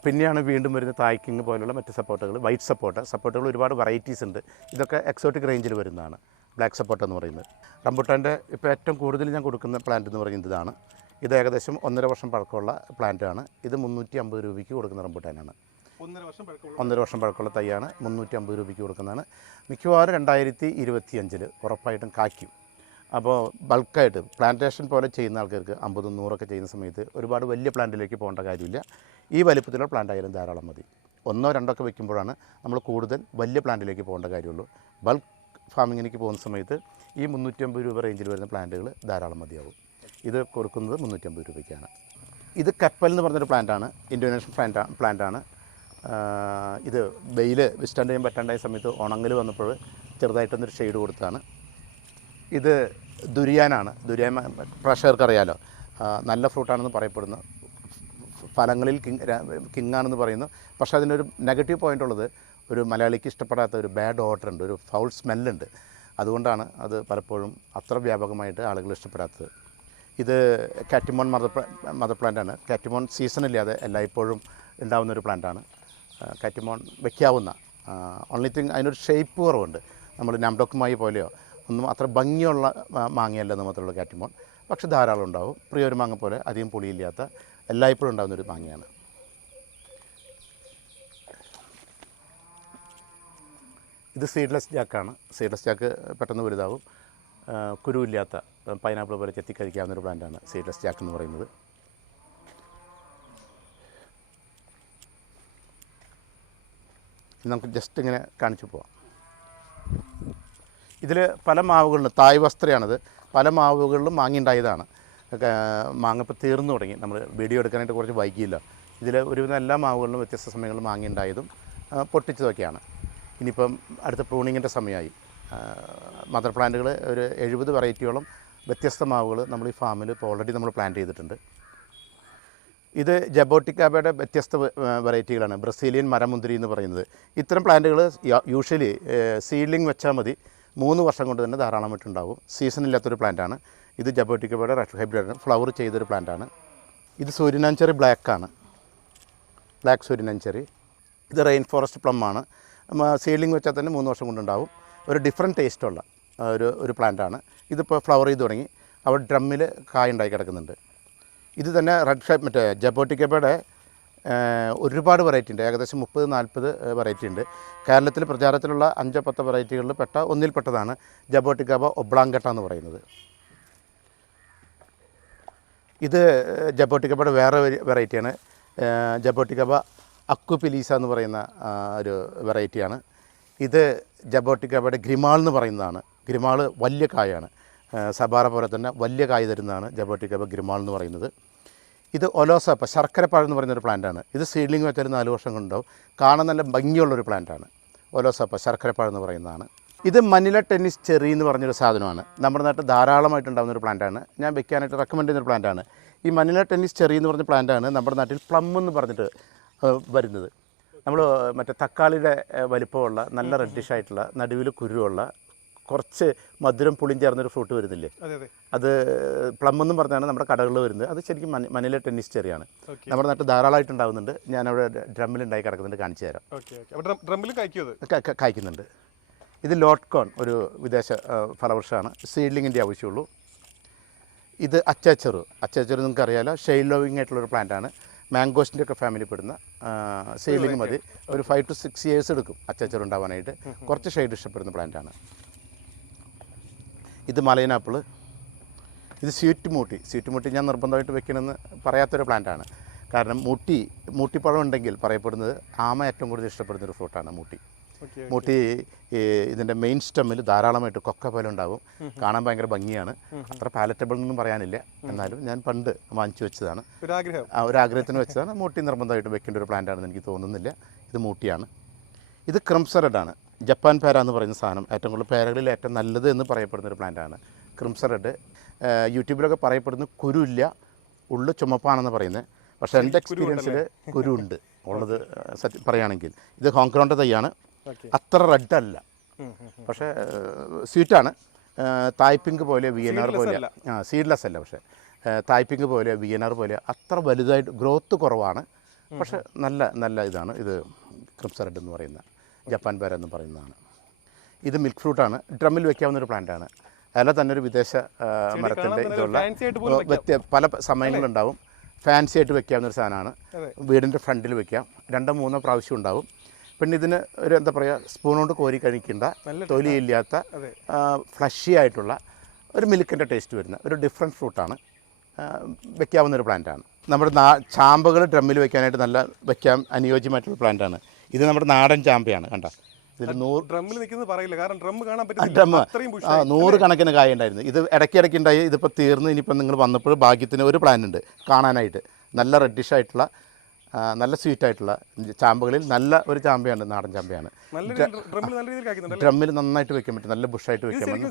പിന്നെയാണ് വീണ്ടും വരുന്ന തായ്ക്കിങ് പോലുള്ള മറ്റ് സപ്പോർട്ടുകൾ, വൈറ്റ് സപ്പോർട്ടുകൾ ഒരുപാട് വെറൈറ്റീസ് ഉണ്ട്. ഇതൊക്കെ എക്സോട്ടിക് റേഞ്ചിൽ വരുന്നതാണ് ബ്ലാക്ക് സപ്പോർട്ട് എന്ന് പറയുന്നത്. റംബുട്ടാൻ്റെ ഇപ്പോൾ ഏറ്റവും കൂടുതൽ ഞാൻ കൊടുക്കുന്ന പ്ലാന്റ് എന്ന് പറയുന്നത് ഇതാണ്. ഇത് ഏകദേശം 1.5 വർഷം പഴക്കമുള്ള പ്ലാന്റാണ്. ഇത് 350 രൂപയ്ക്ക് കൊടുക്കുന്ന റംബുട്ടാനാണ്. 1.5 വർഷം പഴക്കമുള്ള തൈയാണ്, 350 രൂപയ്ക്ക് കൊടുക്കുന്നതാണ്. മിക്കവാറും 2025 ഉറപ്പായിട്ടും കായ്ക്കും. അപ്പോൾ ബൾക്കായിട്ട് പ്ലാന്റേഷൻ പോലെ ചെയ്യുന്ന ആൾക്കാർക്ക് 50-100 ചെയ്യുന്ന സമയത്ത് ഒരുപാട് വലിയ പ്ലാന്റിലേക്ക് പോകേണ്ട കാര്യമില്ല. ഈ വലിപ്പത്തിലുള്ള പ്ലാന്റ് ആയാലും ധാരാളം മതി. 1-2 വെക്കുമ്പോഴാണ് നമ്മൾ കൂടുതൽ വലിയ പ്ലാന്റിലേക്ക് പോകേണ്ട കാര്യമുള്ളൂ. ബൾക്ക് ഫാമിങ്ങിലേക്ക് പോകുന്ന സമയത്ത് ഈ 350 രൂപ റേഞ്ചിൽ വരുന്ന പ്ലാന്റുകൾ ധാരാളം മതിയാവും. ഇത് കൊടുക്കുന്നത് 350 രൂപയ്ക്കാണ്. ഇത് കപ്പൽ എന്ന് പറഞ്ഞൊരു പ്ലാന്റാണ്, ഇൻഡോനേഷ്യൻ പ്ലാന്റാണ്. ഇത് വെയിൽ വിസ്റ്റാൻഡ് ചെയ്യാൻ പറ്റാണ്ടായ സമയത്ത് ഉണങ്ങൽ വന്നപ്പോൾ ചെറുതായിട്ടൊന്നൊരു ഷെയ്ഡ് കൊടുത്താണ്. ഇത് ദുരിയാനാണ്. ദുരിയാൻ പ്രഷർക്ക് അറിയാലോ, നല്ല ഫ്രൂട്ടാണെന്ന് പറയപ്പെടുന്നു. ഫലങ്ങളിൽ കിങ്ങാണെന്ന് പറയുന്നു. പക്ഷേ അതിനൊരു നെഗറ്റീവ് പോയിൻ്റ് ഉള്ളത്, ഒരു മലയാളിക്ക് ഇഷ്ടപ്പെടാത്ത ഒരു ബാഡ് ഓഡർ ഉണ്ട്, ഒരു ഫൗൾ സ്മെല്ലുണ്ട്. അതുകൊണ്ടാണ് അത് പലപ്പോഴും അത്ര വ്യാപകമായിട്ട് ആളുകൾ ഇഷ്ടപ്പെടാത്തത്. ഇത് കാറ്റിമോൺ മദർ പ്ലാന്റാണ്. കാറ്റിമോൺ സീസണില്ലാതെ എല്ലായ്പ്പോഴും ഉണ്ടാകുന്ന ഒരു പ്ലാന്റാണ്. കാറ്റിമോൺ വയ്ക്കാവുന്ന ഓൺലി തിങ് അതിനൊരു ഷേപ്പ് കുറവുണ്ട്. നമ്മൾ നാംഡോക്കുമായി പോലെയോ ഒന്നും അത്ര ഭംഗിയുള്ള മാങ്ങയല്ല നമുക്കുള്ള കാറ്റിമോൺ. പക്ഷെ ധാരാളം ഉണ്ടാവും. പ്രിയൊരു മാങ്ങ പോലെ അധികം പുളിയില്ലാത്ത എല്ലായ്പ്പോഴും ഉണ്ടാകുന്നൊരു മാങ്ങയാണ്. ഇത് സീഡ്ലെസ് ജാക്കാണ്. സീഡ്ലെസ് ജാക്ക് പെട്ടെന്ന് വലുതാവും. കുരുവില്ലാത്ത പൈനാപ്പിൾ പോലെ ചെത്തിക്കഴിക്കാവുന്നൊരു പ്ലാന്റാണ് സീഡ്ലെസ് ജാക്ക് എന്ന് പറയുന്നത്. നമുക്ക് ജസ്റ്റ് ഇങ്ങനെ കാണിച്ചു പോവാം. ഇതിൽ പല മാവുകളിലും തായ് വസ്ത്രയാണിത്. പല മാവുകളിലും മാങ്ങയുണ്ടായതാണ്. മാങ്ങ ഇപ്പോൾ തീർന്നു തുടങ്ങി. നമ്മൾ വീഡിയോ എടുക്കാനായിട്ട് കുറച്ച് വൈകിയില്ല. ഇതിൽ ഒരുവിധം എല്ലാ മാവുകളിലും വ്യത്യസ്ത സമയങ്ങളിൽ മാങ്ങയുണ്ടായതും പൊട്ടിച്ചതൊക്കെയാണ്. ഇനിയിപ്പം അടുത്ത പ്രൂണിങ്ങിൻ്റെ സമയമായി. മദർ പ്ലാന്റുകൾ ഒരു 70 വെറൈറ്റിയോളം വ്യത്യസ്ത മാവുകൾ നമ്മൾ ഈ ഫാമിൽ ഇപ്പോൾ ഓൾറെഡി നമ്മൾ പ്ലാന്റ് ചെയ്തിട്ടുണ്ട്. ഇത് ജബോട്ടിക്കാബയുടെ വ്യത്യസ്ത വെറൈറ്റികളാണ്. ബ്രസീലിയൻ മരമുന്തിരി എന്ന് പറയുന്നത്. ഇത്തരം പ്ലാന്റുകൾ യൂഷ്വലി സീഡ്ലിംഗ് വെച്ചാൽ മതി, 3 വർഷം കൊണ്ട് തന്നെ ധാരാളമായിട്ടുണ്ടാവും. സീസണില്ലാത്തൊരു പ്ലാന്റാണ്. ഇത് ജബോട്ടിക്കാബയുടെ റെഡ് ഹൈബ്രിഡാണ്. ഫ്ലവർ ചെയ്തൊരു പ്ലാന്റാണ്. ഇത് സൂര്യനാഞ്ചെറി ബ്ലാക്കാണ്. ബ്ലാക്ക് സൂര്യനാഞ്ചെറി. ഇത് റെയിൻ ഫോറസ്റ്റ് പ്ലം ആണ്. സീഡ്ലിംഗ് വെച്ചാൽ തന്നെ 3 വർഷം കൊണ്ടുണ്ടാവും. ഒരു ഡിഫറെൻറ്റ് ടേസ്റ്റുള്ള ഒരു പ്ലാന്റാണ്. ഇതിപ്പോൾ ഫ്ലവർ ചെയ്ത് തുടങ്ങി. അവിടെ ഡ്രമ്മിൽ കായ ഉണ്ടായി കിടക്കുന്നുണ്ട്. ഇത് തന്നെ റെഡ് ഷേപ്പ് മറ്റേ ജബോട്ടിക്കബയുടെ ഒരുപാട് വെറൈറ്റി ഉണ്ട്. ഏകദേശം 30-40 വെറൈറ്റി ഉണ്ട്. കേരളത്തിൽ പ്രചാരത്തിലുള്ള 5-10 വെറൈറ്റികളിൽ ഒന്നിൽപ്പെട്ടതാണ് ജബോട്ടിക്കബ ഒബ്ലാങ്കട്ട എന്ന് പറയുന്നത്. ഇത് ജബോട്ടിക്കബയുടെ വേറെ വെറൈറ്റിയാണ്. ജബോട്ടിക്കബ അക്വപിലീസ എന്ന് പറയുന്ന ഒരു വെറൈറ്റിയാണ്. ഇത് ജബോട്ടിക്കബയുടെ ഗ്രിമാൾ എന്ന് പറയുന്നതാണ്. ഗ്രിമാൾ വലിയ കായാണ്. സബാറ പോലെ തന്നെ വലിയ കായ് തരുന്നതാണ് ജബോട്ടിക്കബ ഗ്രിമാൾ എന്ന് പറയുന്നത്. ഇത് ഒലോസപ്പ ശർക്കരപ്പാഴം എന്ന് പറയുന്നൊരു പ്ലാന്റാണ്. ഇത് സീഡ്ലിംഗ് വെച്ചാൽ 4 വർഷം കൊണ്ടുണ്ടാവും. കാണാൻ നല്ല ഭംഗിയുള്ളൊരു പ്ലാന്റാണ്. ഒലോസപ്പ ശർക്കരപ്പാഴം എന്ന് പറയുന്നതാണ്. ഇത് മനില ടെന്നീസ് ചെറി എന്ന് പറഞ്ഞൊരു സാധനമാണ്. നമ്മുടെ നാട്ടിൽ ധാരാളമായിട്ടുണ്ടാകുന്ന ഒരു പ്ലാന്റാണ്. ഞാൻ വെക്കാനായിട്ട് റെക്കമെൻഡ് ചെയ്യുന്നൊരു പ്ലാന്റാണ്. ഈ മനില ടെന്നീസ് ചെറി എന്ന് പറഞ്ഞ പ്ലാന്റാണ് നമ്മുടെ നാട്ടിൽ പ്ലം എന്ന് പറഞ്ഞിട്ട് വരുന്നത്. നമ്മൾ മറ്റേ തക്കാളിയുടെ വലിപ്പമുള്ള നല്ല റെഡിഷ് ആയിട്ടുള്ള നടുവിൽ കുരുവുള്ള കുറച്ച് മധുരം പുളിയും ചേർന്നൊരു ഫ്രൂട്ട് വരുന്നില്ലേ, അത് പ്ലം എന്നും പറഞ്ഞാണ് നമ്മുടെ കടകളിൽ വരുന്നത്. അത് ശരിക്കും മനില ടെന്നീസ് ചെറിയാണ്. നമ്മുടെ നാട്ടിൽ ധാരാളമായിട്ടുണ്ടാകുന്നുണ്ട്. ഞാനവിടെ ഡ്രമ്മിൽ ഉണ്ടായി കിടക്കുന്നുണ്ട്, കാണിച്ചു തരാം. കായ്ക്കുന്നുണ്ട്. ഇത് ലോട്ട്കോൺ, ഒരു വിദേശ ഫലവൃക്ഷമാണ്. സീഡ്ലിങ്ങിൻ്റെ ആവശ്യമുള്ളൂ. ഇത് അച്ചാച്ചെറു. അച്ചാച്ചെറു നിങ്ങൾക്ക് അറിയാലോ, ഷെയ്ഡ് ലോവിങ് ആയിട്ടുള്ളൊരു പ്ലാന്റാണ്. മാംഗോസിൻ്റെ ഒക്കെ ഫാമിലി പെടുന്ന സീഡ്ലിങ് മതി. ഒരു 5 to 6 years എടുക്കും അച്ചാച്ചെറു ഉണ്ടാവാനായിട്ട്. കുറച്ച് ഷെയ്ഡ് ഇഷ്ടപ്പെടുന്ന പ്ലാന്റാണ്. ഇത് മലയൻ ആപ്പിൾ. ഇത് സ്വീറ്റ് മൂട്ടി ഞാൻ നിർബന്ധമായിട്ട് വെക്കണമെന്ന് പറയാത്തൊരു പ്ലാന്റാണ്. കാരണം മൂട്ടിപ്പഴം ഉണ്ടെങ്കിൽ പറയപ്പെടുന്നത് ആമ ഏറ്റവും കൂടുതൽ ഇഷ്ടപ്പെടുന്നൊരു ഫ്രൂട്ടാണ് മൂട്ടി. ഇതിൻ്റെ മെയിൻ സ്റ്റെമ്മിൽ ധാരാളമായിട്ട് കൊക്ക പോലെ ഉണ്ടാകും. കാണാൻ ഭയങ്കര ഭംഗിയാണ്. അത്ര പാലറ്റബിൾ എന്നൊന്നും പറയാനില്ല, എന്നാലും ഞാൻ പണ്ട് വാങ്ങിച്ചു വെച്ചതാണ്. ഒരാഗ്രഹത്തിന് വെച്ചതാണ്. മൂട്ടി നിർബന്ധമായിട്ട് വെക്കേണ്ട ഒരു പ്ലാന്റാണെന്ന് എനിക്ക് തോന്നുന്നില്ല. ഇത് മൂട്ടിയാണ്. ഇത് ക്രിംസൺ റെഡാണ്. ജപ്പാൻ പേര എന്ന് പറയുന്ന സാധനം. ഏറ്റവും കൂടുതൽ പേരകളിൽ ഏറ്റവും നല്ലത് എന്ന് പറയപ്പെടുന്ന ഒരു പ്ലാന്റാണ് ക്രിംസൺ റെഡ്. യൂട്യൂബിലൊക്കെ പറയപ്പെടുന്ന കുരുവില്ല, ഉള്ളു ചുമപ്പാണെന്ന് പറയുന്നത്. പക്ഷേ എൻ്റെ എക്സ്പീരിയൻസിൽ കുരുണ്ട് ഉള്ളത് പറയുകയാണെങ്കിൽ. ഇത് ഹോങ്കോങ്ങിൻ്റെ തൈയാണ്. അത്ര റെഡ് അല്ല, പക്ഷേ സ്വീറ്റാണ്. തായ്പിങ്ക് പോലെ VNR പോലെ, സീഡ്ലെസ് അല്ല, പക്ഷേ തായ്പിങ്ക് പോലെ VNR പോലെ അത്ര വലുതായിട്ട് ഗ്രോത്ത് കുറവാണ്. പക്ഷേ നല്ല ഇതാണ്. ഇത് ക്രിംസൺ റെഡ് എന്ന് പറയുന്ന ജപ്പാൻ പേര എന്ന് പറയുന്നതാണ്. ഇത് മിൽക്ക് ഫ്രൂട്ടാണ്. ഡ്രമ്മിൽ വെക്കാവുന്നൊരു പ്ലാന്റാണ്. അതിൽ തന്നെ ഒരു വിദേശ മരത്തിൻ്റെ ഇതുള്ള പല സമയങ്ങളുണ്ടാവും. ഫാൻസി ആയിട്ട് വെക്കാവുന്നൊരു സാധനമാണ്. വീടിൻ്റെ ഫ്രണ്ടിൽ വെക്കാം. 2-3 പ്രാവശ്യം ഉണ്ടാവും. പിന്നെ ഇതിന് ഒരു എന്താ പറയുക, സ്പൂൺ കൊണ്ട് കോരി കഴിക്കേണ്ട, തൊലിയില്ലാത്ത ഫ്ലഷി ആയിട്ടുള്ള ഒരു മിൽക്കിൻ്റെ ടേസ്റ്റ് വരുന്ന ഒരു ഡിഫറെൻറ്റ് ഫ്രൂട്ടാണ്. വെക്കാവുന്നൊരു പ്ലാന്റാണ്. നമ്മുടെ ചാമ്പകൾ ഡ്രമ്മിൽ വെക്കാനായിട്ട് വെക്കാൻ അനുയോജ്യമായിട്ടുള്ള പ്ലാന്റാണ്. ഇത് നമ്മുടെ നാടൻ ചാമ്പയാണ്. കണ്ട, ഇതിൽ 100 കണക്കിന് കായ ഉണ്ടായിരുന്നു. ഇത് ഇടയ്ക്കിടയ്ക്ക് ഉണ്ടായി. ഇതിപ്പോൾ തീർന്ന്. ഇനിയിപ്പോൾ നിങ്ങൾ വന്നപ്പോൾ ഭാഗ്യത്തിന് ഒരു പ്ലാൻ ഉണ്ട് കാണാനായിട്ട്. നല്ല റെഡിഷ് ആയിട്ടുള്ള നല്ല സ്വീറ്റായിട്ടുള്ള ചാമ്പകളിൽ നല്ല ഒരു ചാമ്പയാണ്, നാടൻ ചാമ്പയാണ്. ഡ്രമ്മിൽ നന്നായിട്ട് വെക്കാൻ പറ്റും. നല്ല ബുഷായിട്ട് വെക്കാൻ പറ്റും.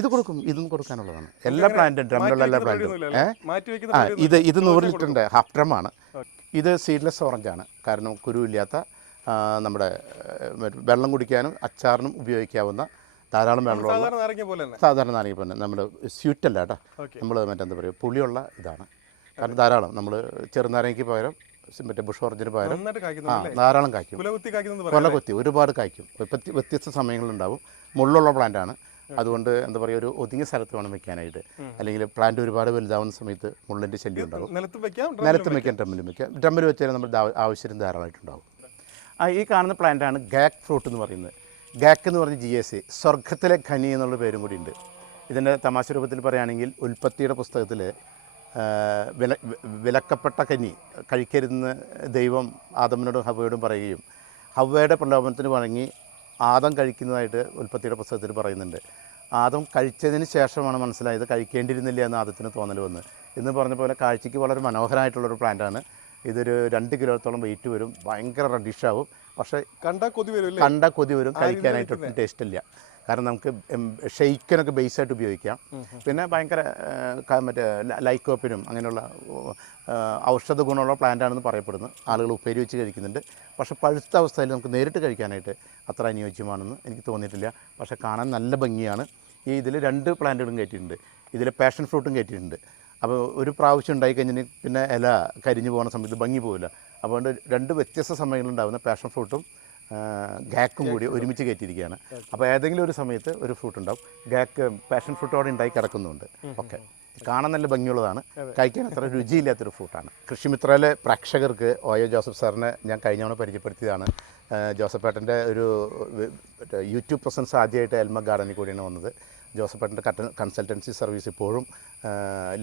ഇത് കൊടുക്കും. ഇതും കൊടുക്കാനുള്ളതാണ്. എല്ലാ പ്ലാന്റും, ഡ്രമ്മിലുള്ള എല്ലാ പ്ലാന്റും. ഇത് 100 ലിറ്ററിൻ്റെ ഹാഫ് ഡ്രമ്മാണ്. ഇത് സീഡ്ലെസ് ഓറഞ്ചാണ്. കാരണം കുരുവില്ലാത്ത, നമ്മുടെ വെള്ളം കുടിക്കാനും അച്ചാറിനും ഉപയോഗിക്കാവുന്ന ധാരാളം വെള്ളമുള്ള സാധാരണ നാരങ്ങ പോലെ തന്നെ. സാധാരണ നാരങ്ങ പോലെ നമ്മൾ സ്വീറ്റല്ല കേട്ടോ, ഓക്കെ. നമ്മൾ മറ്റെന്താ പറയുക പുളിയുള്ള ഇതാണ്. കാരണം ധാരാളം നമ്മൾ ചെറുനാരങ്ങയ്ക്ക് പകരം മറ്റേ ബുഷ് ഓറഞ്ചിന് പകരം നന്നായിട്ട് കായ്ക്കുന്നു. ധാരാളം കായ്ക്കും, കുലകുത്തി കായ്ക്കുന്നു. കൊല കൊത്തി ഒരുപാട് കായ്ക്കും. വ്യത്യസ്ത സമയങ്ങളുണ്ടാവും. മുള്ളുള്ള പ്ലാന്റാണ്, അതുകൊണ്ട് എന്താ പറയുക ഒരു ഒതുങ്ങിയ സ്ഥലത്ത് വേണം വെക്കാനായിട്ട്. അല്ലെങ്കിൽ പ്ലാന്റ് ഒരുപാട് വലുതാവുന്ന സമയത്ത് മുള്ളിൻ്റെ ശല്യം ഉണ്ടാവും. നിലത്ത് വെക്കാം, നിലത്തും വെക്കാം, ഡ്രമ്മിലും വെക്കാം. ഡ്രമ്മിൽ വെച്ചാൽ നമ്മൾ ആവശ്യം ധാരാളമായിട്ടുണ്ടാവും. ഈ കാണുന്ന പ്ലാന്റാണ് ഗാക്ക് ഫ്രൂട്ട് എന്ന് പറയുന്നത്. ഗാക്ക് എന്ന് പറഞ്ഞ GSA, സ്വർഗത്തിലെ ഖനി എന്നുള്ള പേരും കൂടി ഉണ്ട്. ഇതിൻ്റെ തമാശ രൂപത്തിൽ പറയുകയാണെങ്കിൽ ഉൽപ്പത്തിയുടെ പുസ്തകത്തിൽ വിലക്കപ്പെട്ട കനി കഴിക്കരുതെന്ന് ദൈവം ആദമിനോടും ഹവ്വയോടും പറയുകയും ഹവ്വയുടെ പ്രലോഭനത്തിന് വഴങ്ങി ആദം കഴിക്കുന്നതായിട്ട് ഉൽപ്പത്തിയുടെ പുസ്തകത്തിൽ പറയുന്നുണ്ട്. ആദം കഴിച്ചതിന് ശേഷമാണ് മനസ്സിലായത് കഴിക്കേണ്ടിയിരുന്നില്ല എന്ന് ആദത്തിന് തോന്നൽ വന്ന്. എന്ന് പറഞ്ഞ പോലെ കാഴ്ചയ്ക്ക് വളരെ മനോഹരമായിട്ടുള്ളൊരു പ്ലാന്റാണ്. ഇതൊരു 2 കിലോത്തോളം വെയിറ്റ് വരും, ഭയങ്കര റെഡിഷാവും. പക്ഷേ കണ്ടാൽ കൊതി വരും, കഴിക്കാനായിട്ടൊട്ടും ടേസ്റ്റ് ഇല്ല. കാരണം നമുക്ക് ഷെയ്ക്കിനൊക്കെ ബേസായിട്ട് ഉപയോഗിക്കാം. പിന്നെ ഭയങ്കര മറ്റേ ലൈക്കോപ്പിനും അങ്ങനെയുള്ള ഔഷധ ഗുണമുള്ള പ്ലാന്റാണെന്ന് പറയപ്പെടുന്നു. ആളുകൾ ഉപ്പേരി വെച്ച് കഴിക്കുന്നുണ്ട്. പക്ഷേ പഴുത്ത അവസ്ഥയിൽ നമുക്ക് നേരിട്ട് കഴിക്കാനായിട്ട് അത്ര അനുയോജ്യമാണെന്ന് എനിക്ക് തോന്നിയിട്ടില്ല. പക്ഷേ കാണാൻ നല്ല ഭംഗിയാണ്. ഇതിൽ 2 പ്ലാന്റുകളും കയറ്റിയിട്ടുണ്ട്. ഇതിൽ പാഷൻ ഫ്രൂട്ടും കയറ്റിയിട്ടുണ്ട്. അപ്പോൾ ഒരു പ്രാവശ്യം ഉണ്ടായി കഴിഞ്ഞാൽ പിന്നെ ഇല കരിഞ്ഞു പോകുന്ന സമയത്ത് ഭംഗി പോകില്ല. അതുകൊണ്ട് 2 വ്യത്യസ്ത സമയങ്ങളുണ്ടാകുന്ന പാഷൻ ഫ്രൂട്ടും ഗാക്കും കൂടി ഒരുമിച്ച് കയറ്റിയിരിക്കുകയാണ്. അപ്പോൾ ഏതെങ്കിലും ഒരു സമയത്ത് ഒരു ഫ്രൂട്ട് ഉണ്ടാവും. ഗാക്ക് പാഷൻ ഫ്രൂട്ടോടെ ഉണ്ടായി കിടക്കുന്നുണ്ട്. ഓക്കെ, കാണാൻ നല്ല ഭംഗിയുള്ളതാണ്, കഴിക്കാൻ അത്ര രുചിയില്ലാത്തൊരു ഫ്രൂട്ടാണ്. കൃഷിമിത്രയിലെ പ്രേക്ഷകർക്ക് OA ജോസഫ് സാറിനെ ഞാൻ കഴിഞ്ഞ തവണ പരിചയപ്പെടുത്തിയതാണ്. ജോസഫേട്ടൻ്റെ ഒരു യൂട്യൂബ് പ്രസൻസ് ആദ്യമായിട്ട് എൽമ ഗാർഡനിൽ കൂടിയാണ് വന്നത്. ജോസഫേട്ടൻ്റെ കൺസൾട്ടൻസി സർവീസ് ഇപ്പോഴും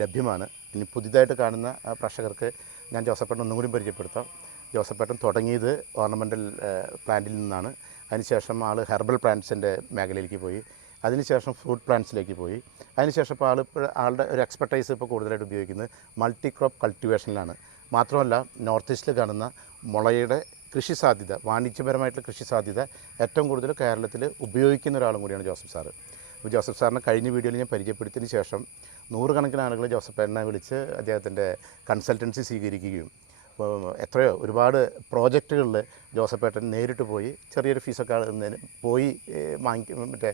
ലഭ്യമാണ്. ഇനി പുതിയതായിട്ട് കാണുന്ന പ്രേക്ഷകർക്ക് ഞാൻ ജോസഫേട്ടൻ ഒന്നും കൂടി പരിചയപ്പെടുത്താം. ജോസഫേട്ടൻ തുടങ്ങിയത് ഓർണമെൻ്റൽ പ്ലാന്റിൽ നിന്നാണ്. അതിനുശേഷം ഹെർബൽ പ്ലാന്റ്സിൻ്റെ മേഖലയിലേക്ക് പോയി. അതിനുശേഷം ഫ്രൂട്ട് പ്ലാന്റ്സിലേക്ക് പോയി. അതിനുശേഷം ഇപ്പോൾ ആളുടെ ഒരു എക്സ്പെർട്ടൈസ് ഇപ്പോൾ കൂടുതലായിട്ട് ഉപയോഗിക്കുന്നത് മൾട്ടി ക്രോപ്പ് കൾട്ടിവേഷനിലാണ്. മാത്രമല്ല നോർത്ത് ഈസ്റ്റിൽ കാണുന്ന മുളയുടെ കൃഷി സാധ്യത, വാണിജ്യപരമായിട്ടുള്ള കൃഷി സാധ്യത ഏറ്റവും കൂടുതൽ കേരളത്തിൽ ഉപയോഗിക്കുന്ന ഒരാളും കൂടിയാണ് ജോസഫ് സാറ്. അപ്പോൾ ജോസഫ് സാറിനെ കഴിഞ്ഞ വീഡിയോയിൽ ഞാൻ പരിചയപ്പെടുത്തിയതിന് ശേഷം 100 കണക്കിന് ആളുകൾ ജോസഫ് ഏട്ടനെ വിളിച്ച് അദ്ദേഹത്തിൻ്റെ കൺസൾട്ടൻസി സ്വീകരിക്കുകയും എത്രയോ ഒരുപാട് പ്രോജക്റ്റുകളിൽ ജോസഫ് ഏട്ടൻ നേരിട്ട് പോയി ചെറിയൊരു ഫീസൊക്കെ പോയി മറ്റേ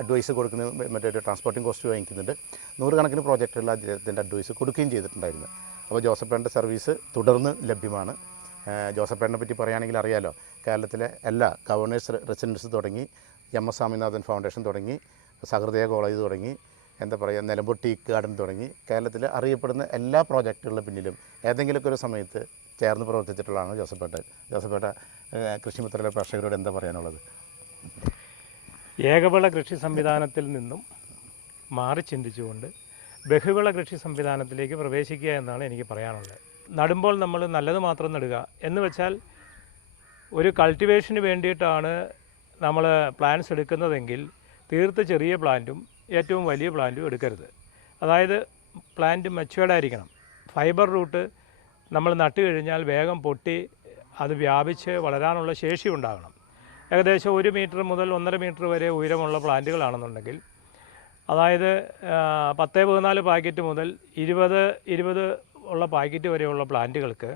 അഡ്വൈസ് കൊടുക്കുന്ന മറ്റേ ട്രാൻസ്പോർട്ടിംഗ് കോസ്റ്റ് വാങ്ങിക്കുന്നുണ്ട്. 100 കണക്കിന് പ്രോജക്റ്റുകളിൽ അദ്ദേഹത്തിൻ്റെ അഡ്വൈസ് കൊടുക്കുകയും ചെയ്തിട്ടുണ്ടായിരുന്നു. അപ്പോൾ ജോസഫ് ഏട്ടൻ്റെ സർവീസ് തുടർന്ന് ലഭ്യമാണ്. ജോസഫ് ഏട്ടനെ പറ്റി പറയുകയാണെങ്കിൽ അറിയാലോ, കേരളത്തിലെ എല്ലാ ഗവർണേഴ്സ് റെസിഡൻസ് തുടങ്ങി MS സ്വാമിനാഥൻ ഫൗണ്ടേഷൻ തുടങ്ങി സഹൃദയ കോളേജ് തുടങ്ങി എന്താ പറയുക നിലമ്പൂർ ടീ ഗാർഡൻ തുടങ്ങി കേരളത്തിൽ അറിയപ്പെടുന്ന എല്ലാ പ്രോജക്റ്റുകളുടെ പിന്നിലും ഏതെങ്കിലുമൊക്കെ ഒരു സമയത്ത് ചേർന്ന് പ്രവർത്തിച്ചിട്ടുള്ളതാണ് ജോസഫേട്ടൻ. ജോസഫേട്ട കൃഷിമിത്രയിലെ പ്രേക്ഷകരോട് എന്താ പറയാനുള്ളത്? ഏകവിള കൃഷി സംവിധാനത്തിൽ നിന്നും മാറി ചിന്തിച്ചുകൊണ്ട് ബഹുവിള കൃഷി സംവിധാനത്തിലേക്ക് പ്രവേശിക്കുക എന്നാണ് എനിക്ക് പറയാനുള്ളത്. നടുമ്പോൾ നമ്മൾ നല്ലത് മാത്രം നടുക എന്ന് വെച്ചാൽ ഒരു കൾട്ടിവേഷന് വേണ്ടിയിട്ടാണ് നമ്മൾ പ്ലാന്റ്സ് എടുക്കുന്നതെങ്കിൽ തീർത്ത് ചെറിയ പ്ലാന്റും ഏറ്റവും വലിയ പ്ലാന്റും എടുക്കരുത്. അതായത് പ്ലാന്റ് മെച്വേർഡായിരിക്കണം. ഫൈബർ റൂട്ട് നമ്മൾ നട്ടു കഴിഞ്ഞാൽ വേഗം പൊട്ടി അത് വ്യാപിച്ച് വളരാനുള്ള ശേഷി ഉണ്ടാകണം. ഏകദേശം 1 മീറ്റർ മുതൽ 1.5 മീറ്റർ വരെ ഉയരമുള്ള പ്ലാന്റുകളാണെന്നുണ്ടെങ്കിൽ, അതായത് 10-14 പാക്കറ്റ് മുതൽ 20 ഉള്ള പാക്കറ്റ് വരെയുള്ള പ്ലാന്റുകൾക്ക്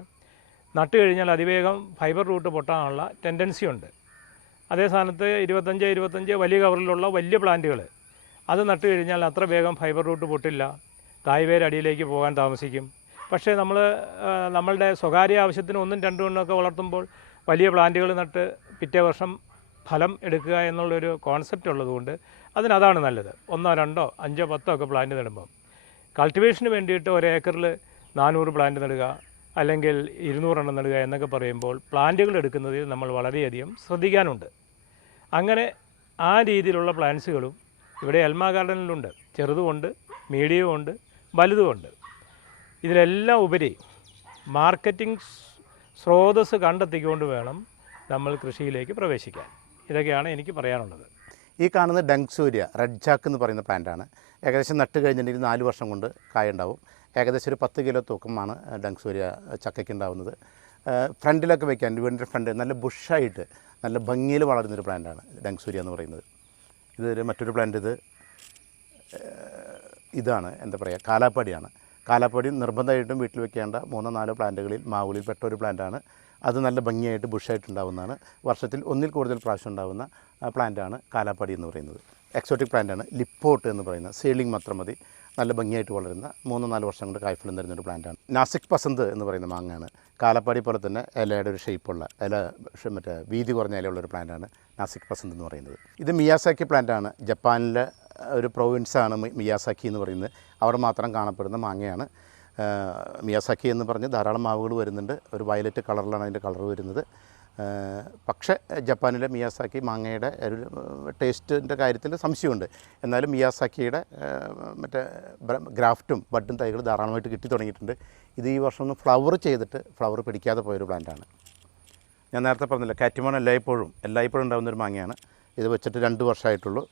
നട്ടു കഴിഞ്ഞാൽ അതിവേഗം ഫൈബർ റൂട്ട് പൊട്ടാനുള്ള ടെൻഡൻസി ഉണ്ട്. അതേ സ്ഥാനത്ത് 25 വലിയ കവറിലുള്ള വലിയ പ്ലാന്റുകൾ അത് നട്ടു കഴിഞ്ഞാൽ അത്ര വേഗം ഫൈബർ റൂട്ട് പൊട്ടില്ല, തായ്വേര് അടിയിലേക്ക് പോകാൻ താമസിക്കും. പക്ഷേ നമ്മളുടെ സ്വകാര്യ ആവശ്യത്തിന് 1, 2 എണ്ണമൊക്കെ വളർത്തുമ്പോൾ വലിയ പ്ലാന്റുകൾ നട്ട് പിറ്റേ വർഷം ഫലം എടുക്കുക എന്നുള്ളൊരു കോൺസെപ്റ്റ് ഉള്ളതുകൊണ്ട് അതാണ് നല്ലത്. 1, 2, 5, 10 ഒക്കെ പ്ലാന്റ് നടുമ്പോൾ കൾട്ടിവേഷന് വേണ്ടിയിട്ട് 1 ഏക്കറിൽ 400 പ്ലാന്റ് നടുക അല്ലെങ്കിൽ 200 എണ്ണം നടുക എന്നൊക്കെ പറയുമ്പോൾ പ്ലാന്റുകൾ എടുക്കുന്നതിൽ നമ്മൾ വളരെയധികം ശ്രദ്ധിക്കാനുണ്ട്. അങ്ങനെ ആ രീതിയിലുള്ള പ്ലാന്റ്സുകളും ഇവിടെ എൽമ ഗാർഡനിലുണ്ട്. ചെറുതുമുണ്ട്, മീഡിയമുണ്ട്, വലുതുമുണ്ട്. ഇതിലെല്ലാം ഉപരി മാർക്കറ്റിംഗ് സ്രോതസ്സ് കണ്ടെത്തിക്കൊണ്ട് വേണം നമ്മൾ കൃഷിയിലേക്ക് പ്രവേശിക്കാൻ. ഇതൊക്കെയാണ് എനിക്ക് പറയാനുള്ളത്. ഈ കാണുന്ന ഡങ്സൂര്യ റെഡ് ജാക്ക് എന്ന് പറയുന്ന പ്ലാന്റാണ്. ഏകദേശം നട്ട് കഴിഞ്ഞിട്ടുണ്ടെങ്കിൽ 4 വർഷം കൊണ്ട് കായുണ്ടാവും. ഏകദേശം ഒരു 10 കിലോ തൂക്കമാണ് ഡങ്സൂര്യ ചക്കയ്ക്ക് ഉണ്ടാകുന്നത്. ഫ്രണ്ടിലൊക്കെ വയ്ക്കാൻ വീടിൻ്റെ ഫ്രണ്ട് നല്ല ബുഷായിട്ട് നല്ല ഭംഗിയിൽ വളരുന്നൊരു പ്ലാന്റാണ് ഡങ്സൂര്യ എന്ന് പറയുന്നത്. മറ്റൊരു പ്ലാന്റ് ഇതാണ് എന്താ പറയുക, കാലാപ്പാടിയാണ്. കാലാപ്പാടി നിർബന്ധമായിട്ടും വീട്ടിൽ വെക്കേണ്ട 3-4 പ്ലാന്റുകളിൽ മാവുകളിൽ പെട്ട ഒരു പ്ലാന്റാണ്. അത് നല്ല ഭംഗിയായിട്ട് ബുഷായിട്ടുണ്ടാവുന്നതാണ്. വർഷത്തിൽ 1-ൽ കൂടുതൽ പ്രാവശ്യം ഉണ്ടാകുന്ന പ്ലാന്റാണ് കാലാപ്പാടി എന്ന് പറയുന്നത്. എക്സോട്ടിക് പ്ലാന്റാണ് ലിപ്പോട്ട് എന്ന് പറയുന്ന സീലിംഗ് മാത്രം മതി, നല്ല ഭംഗിയായിട്ട് വളരുന്ന 3-4 വർഷം കൊണ്ട് കായ്ഫലം തരുന്നൊരു പ്ലാന്റാണ്. നാസിക് പസന്ത് എന്ന് പറയുന്ന മാങ്ങയാണ്. കാലപ്പാടി പോലെ തന്നെ ഇലയുടെ ഒരു ഷേപ്പുള്ള മറ്റേ വീതി കുറഞ്ഞ ഇലയുള്ളൊരു പ്ലാന്റാണ് നാസിക് പസന്ത് എന്ന് പറയുന്നത്. ഇത് മിയാസാക്കി പ്ലാന്റാണ്. ജപ്പാനിലെ ഒരു പ്രൊവിൻസാണ് മിയാസാക്കി എന്ന് പറയുന്നത്. അവിടെ മാത്രം കാണപ്പെടുന്ന മാങ്ങയാണ്. മിയാസാക്കി എന്ന് പറഞ്ഞ് ധാരാളം മാവുകൾ വരുന്നുണ്ട്. ഒരു വയലറ്റ് കളറിലാണ് അതിൻ്റെ കളർ വരുന്നത്. പക്ഷേ ജപ്പാനിലെ മിയാസാക്കി മാങ്ങയുടെ ഒരു ടേസ്റ്റിൻ്റെ കാര്യത്തിൽ സംശയമുണ്ട്. എന്നാലും മിയാസാക്കിയുടെ മറ്റേ ഗ്രാഫ്റ്റും ബഡും തൈകൾ ധാരാളമായിട്ട് കിട്ടി തുടങ്ങിയിട്ടുണ്ട്. ഇത് ഈ വർഷം ഒന്ന് ഫ്ലവർ ചെയ്തിട്ട് ഫ്ലവർ പിടിക്കാതെ പോയൊരു പ്ലാന്റാണ്. ഞാൻ നേരത്തെ പറഞ്ഞില്ല, കാറ്റിമോൺ എല്ലായ്പ്പോഴും ഉണ്ടാകുന്നൊരു മാങ്ങയാണ്. ഇത് വെച്ചിട്ട് 2 വർഷമായിട്ടുള്ളൂ.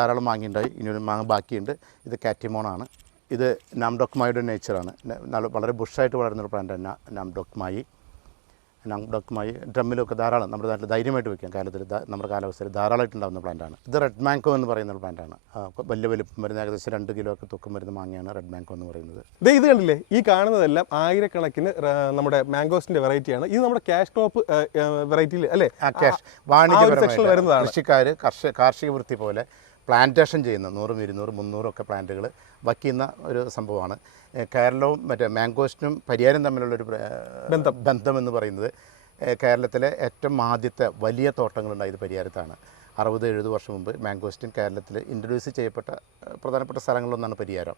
ധാരാളം മാങ്ങയുണ്ടായി, ഇനിയൊരു മാങ്ങ ബാക്കിയുണ്ട്. ഇത് കാറ്റിമോണാണ്. ഇത് നാംഡോക്മായുടെ നേച്ചറാണ്. വളരെ ബുഷായിട്ട് വളരുന്നൊരു പ്ലാന്റാണ് നാംഡോക്മായി. ഡ്രമ്മിലൊക്കെ ധാരാളം നമ്മുടെ നാട്ടിൽ ധൈര്യമായിട്ട് വയ്ക്കാം. നമ്മുടെ കാലാവസ്ഥയിൽ ധാരാളമായിട്ടുണ്ടാകുന്ന പ്ലാന്റാണ്. ഇത് റെഡ് മാങ്കോ എന്ന് പറയുന്ന ഒരു പ്ലാന്റാണ്. വലിയ വലിപ്പം വരുന്ന ഏകദേശം 2 കിലോ ഒക്കെ തൂക്കം വരുന്ന മാങ്ങയാണ് റെഡ് മാങ്കോ എന്ന് പറയുന്നത്. ഇത് കണ്ടില്ലേ, ഈ കാണുന്നതെല്ലാം ആയിരക്കണക്കിന് നമ്മുടെ മാംഗോസിന്റെ വെറൈറ്റിയാണ്. ഇത് നമ്മുടെ ക്യാഷ് ക്രോപ്പ് വെറൈറ്റിയിൽ അല്ലേ, വാണിജ്യപരമായ കാർഷിക വൃത്തി പോലെ പ്ലാന്റേഷൻ ചെയ്യുന്ന 100, 200, 300 ഒക്കെ പ്ലാന്റുകൾ വയ്ക്കുന്ന ഒരു സംഭവമാണ്. കേരളവും മറ്റേ മാംഗോസ്റ്റിനും പരിയാരം തമ്മിലുള്ളൊരു ബന്ധം എന്ന് പറയുന്നത് കേരളത്തിലെ ഏറ്റവും ആദ്യത്തെ വലിയ തോട്ടങ്ങളുണ്ടായത് പരിയാരത്താണ്. 60-70 വർഷം മുമ്പ് മാംഗോസ്റ്റിൻ കേരളത്തിൽ ഇൻട്രൊഡ്യൂസ് ചെയ്യപ്പെട്ട പ്രധാനപ്പെട്ട സ്ഥലങ്ങളിലൊന്നാണ് പരിയാരം.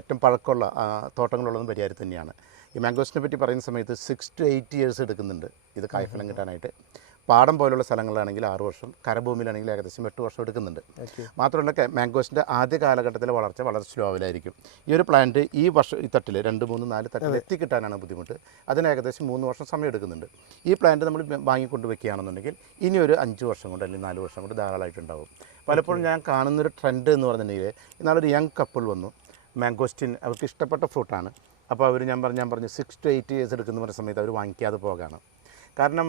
ഏറ്റവും പഴക്കമുള്ള തോട്ടങ്ങളുള്ളതും പരിയാരത്ത് തന്നെയാണ്. ഈ മാംഗോസ്റ്റിനെ പറ്റി പറയുന്ന സമയത്ത് 6 to 8 years എടുക്കുന്നുണ്ട് ഇത് കായ്ഫലം കിട്ടാനായിട്ട്. പാടം പോലുള്ള സ്ഥലങ്ങളിലാണെങ്കിൽ 6 വർഷം, കരഭൂമിയിലാണെങ്കിൽ ഏകദേശം 8 വർഷം എടുക്കുന്നുണ്ട്. മാത്രമല്ല മാംഗോസിൻ്റെ ആദ്യ കാലഘട്ടത്തിലെ വളർച്ച വളരെ സ്ലോവിലായിരിക്കും. ഈ ഒരു പ്ലാന്റ് ഈ തട്ടിൽ 2, 3, 4 തട്ടിൽ എത്തിക്കിട്ടാനാണ് ബുദ്ധിമുട്ട്. അതിന് ഏകദേശം 3 വർഷം സമയം എടുക്കുന്നുണ്ട്. ഈ പ്ലാന്റ് നമ്മൾ വാങ്ങിക്കൊണ്ട് വെക്കുകയാണെന്നുണ്ടെങ്കിൽ ഇനി ഒരു 5 വർഷം കൊണ്ട് അല്ലെങ്കിൽ 4 വർഷം കൊണ്ട് ധാരാളമായിട്ടുണ്ടാവും. പലപ്പോഴും ഞാൻ കാണുന്നൊരു ട്രെൻഡ് എന്ന് പറഞ്ഞിട്ടുണ്ടെങ്കിൽ, ഇന്നാളൊരു യങ് കപ്പിൾ വന്നു, മാംഗോസ്റ്റിൻ അവർക്ക് ഇഷ്ടപ്പെട്ട ഫ്രൂട്ടാണ്. അപ്പോൾ അവർ ഞാൻ പറഞ്ഞു 6 to 8 years എടുക്കുന്ന പറഞ്ഞ സമയത്ത് അവർ വാങ്ങിക്കാതെ പോകാണ്. കാരണം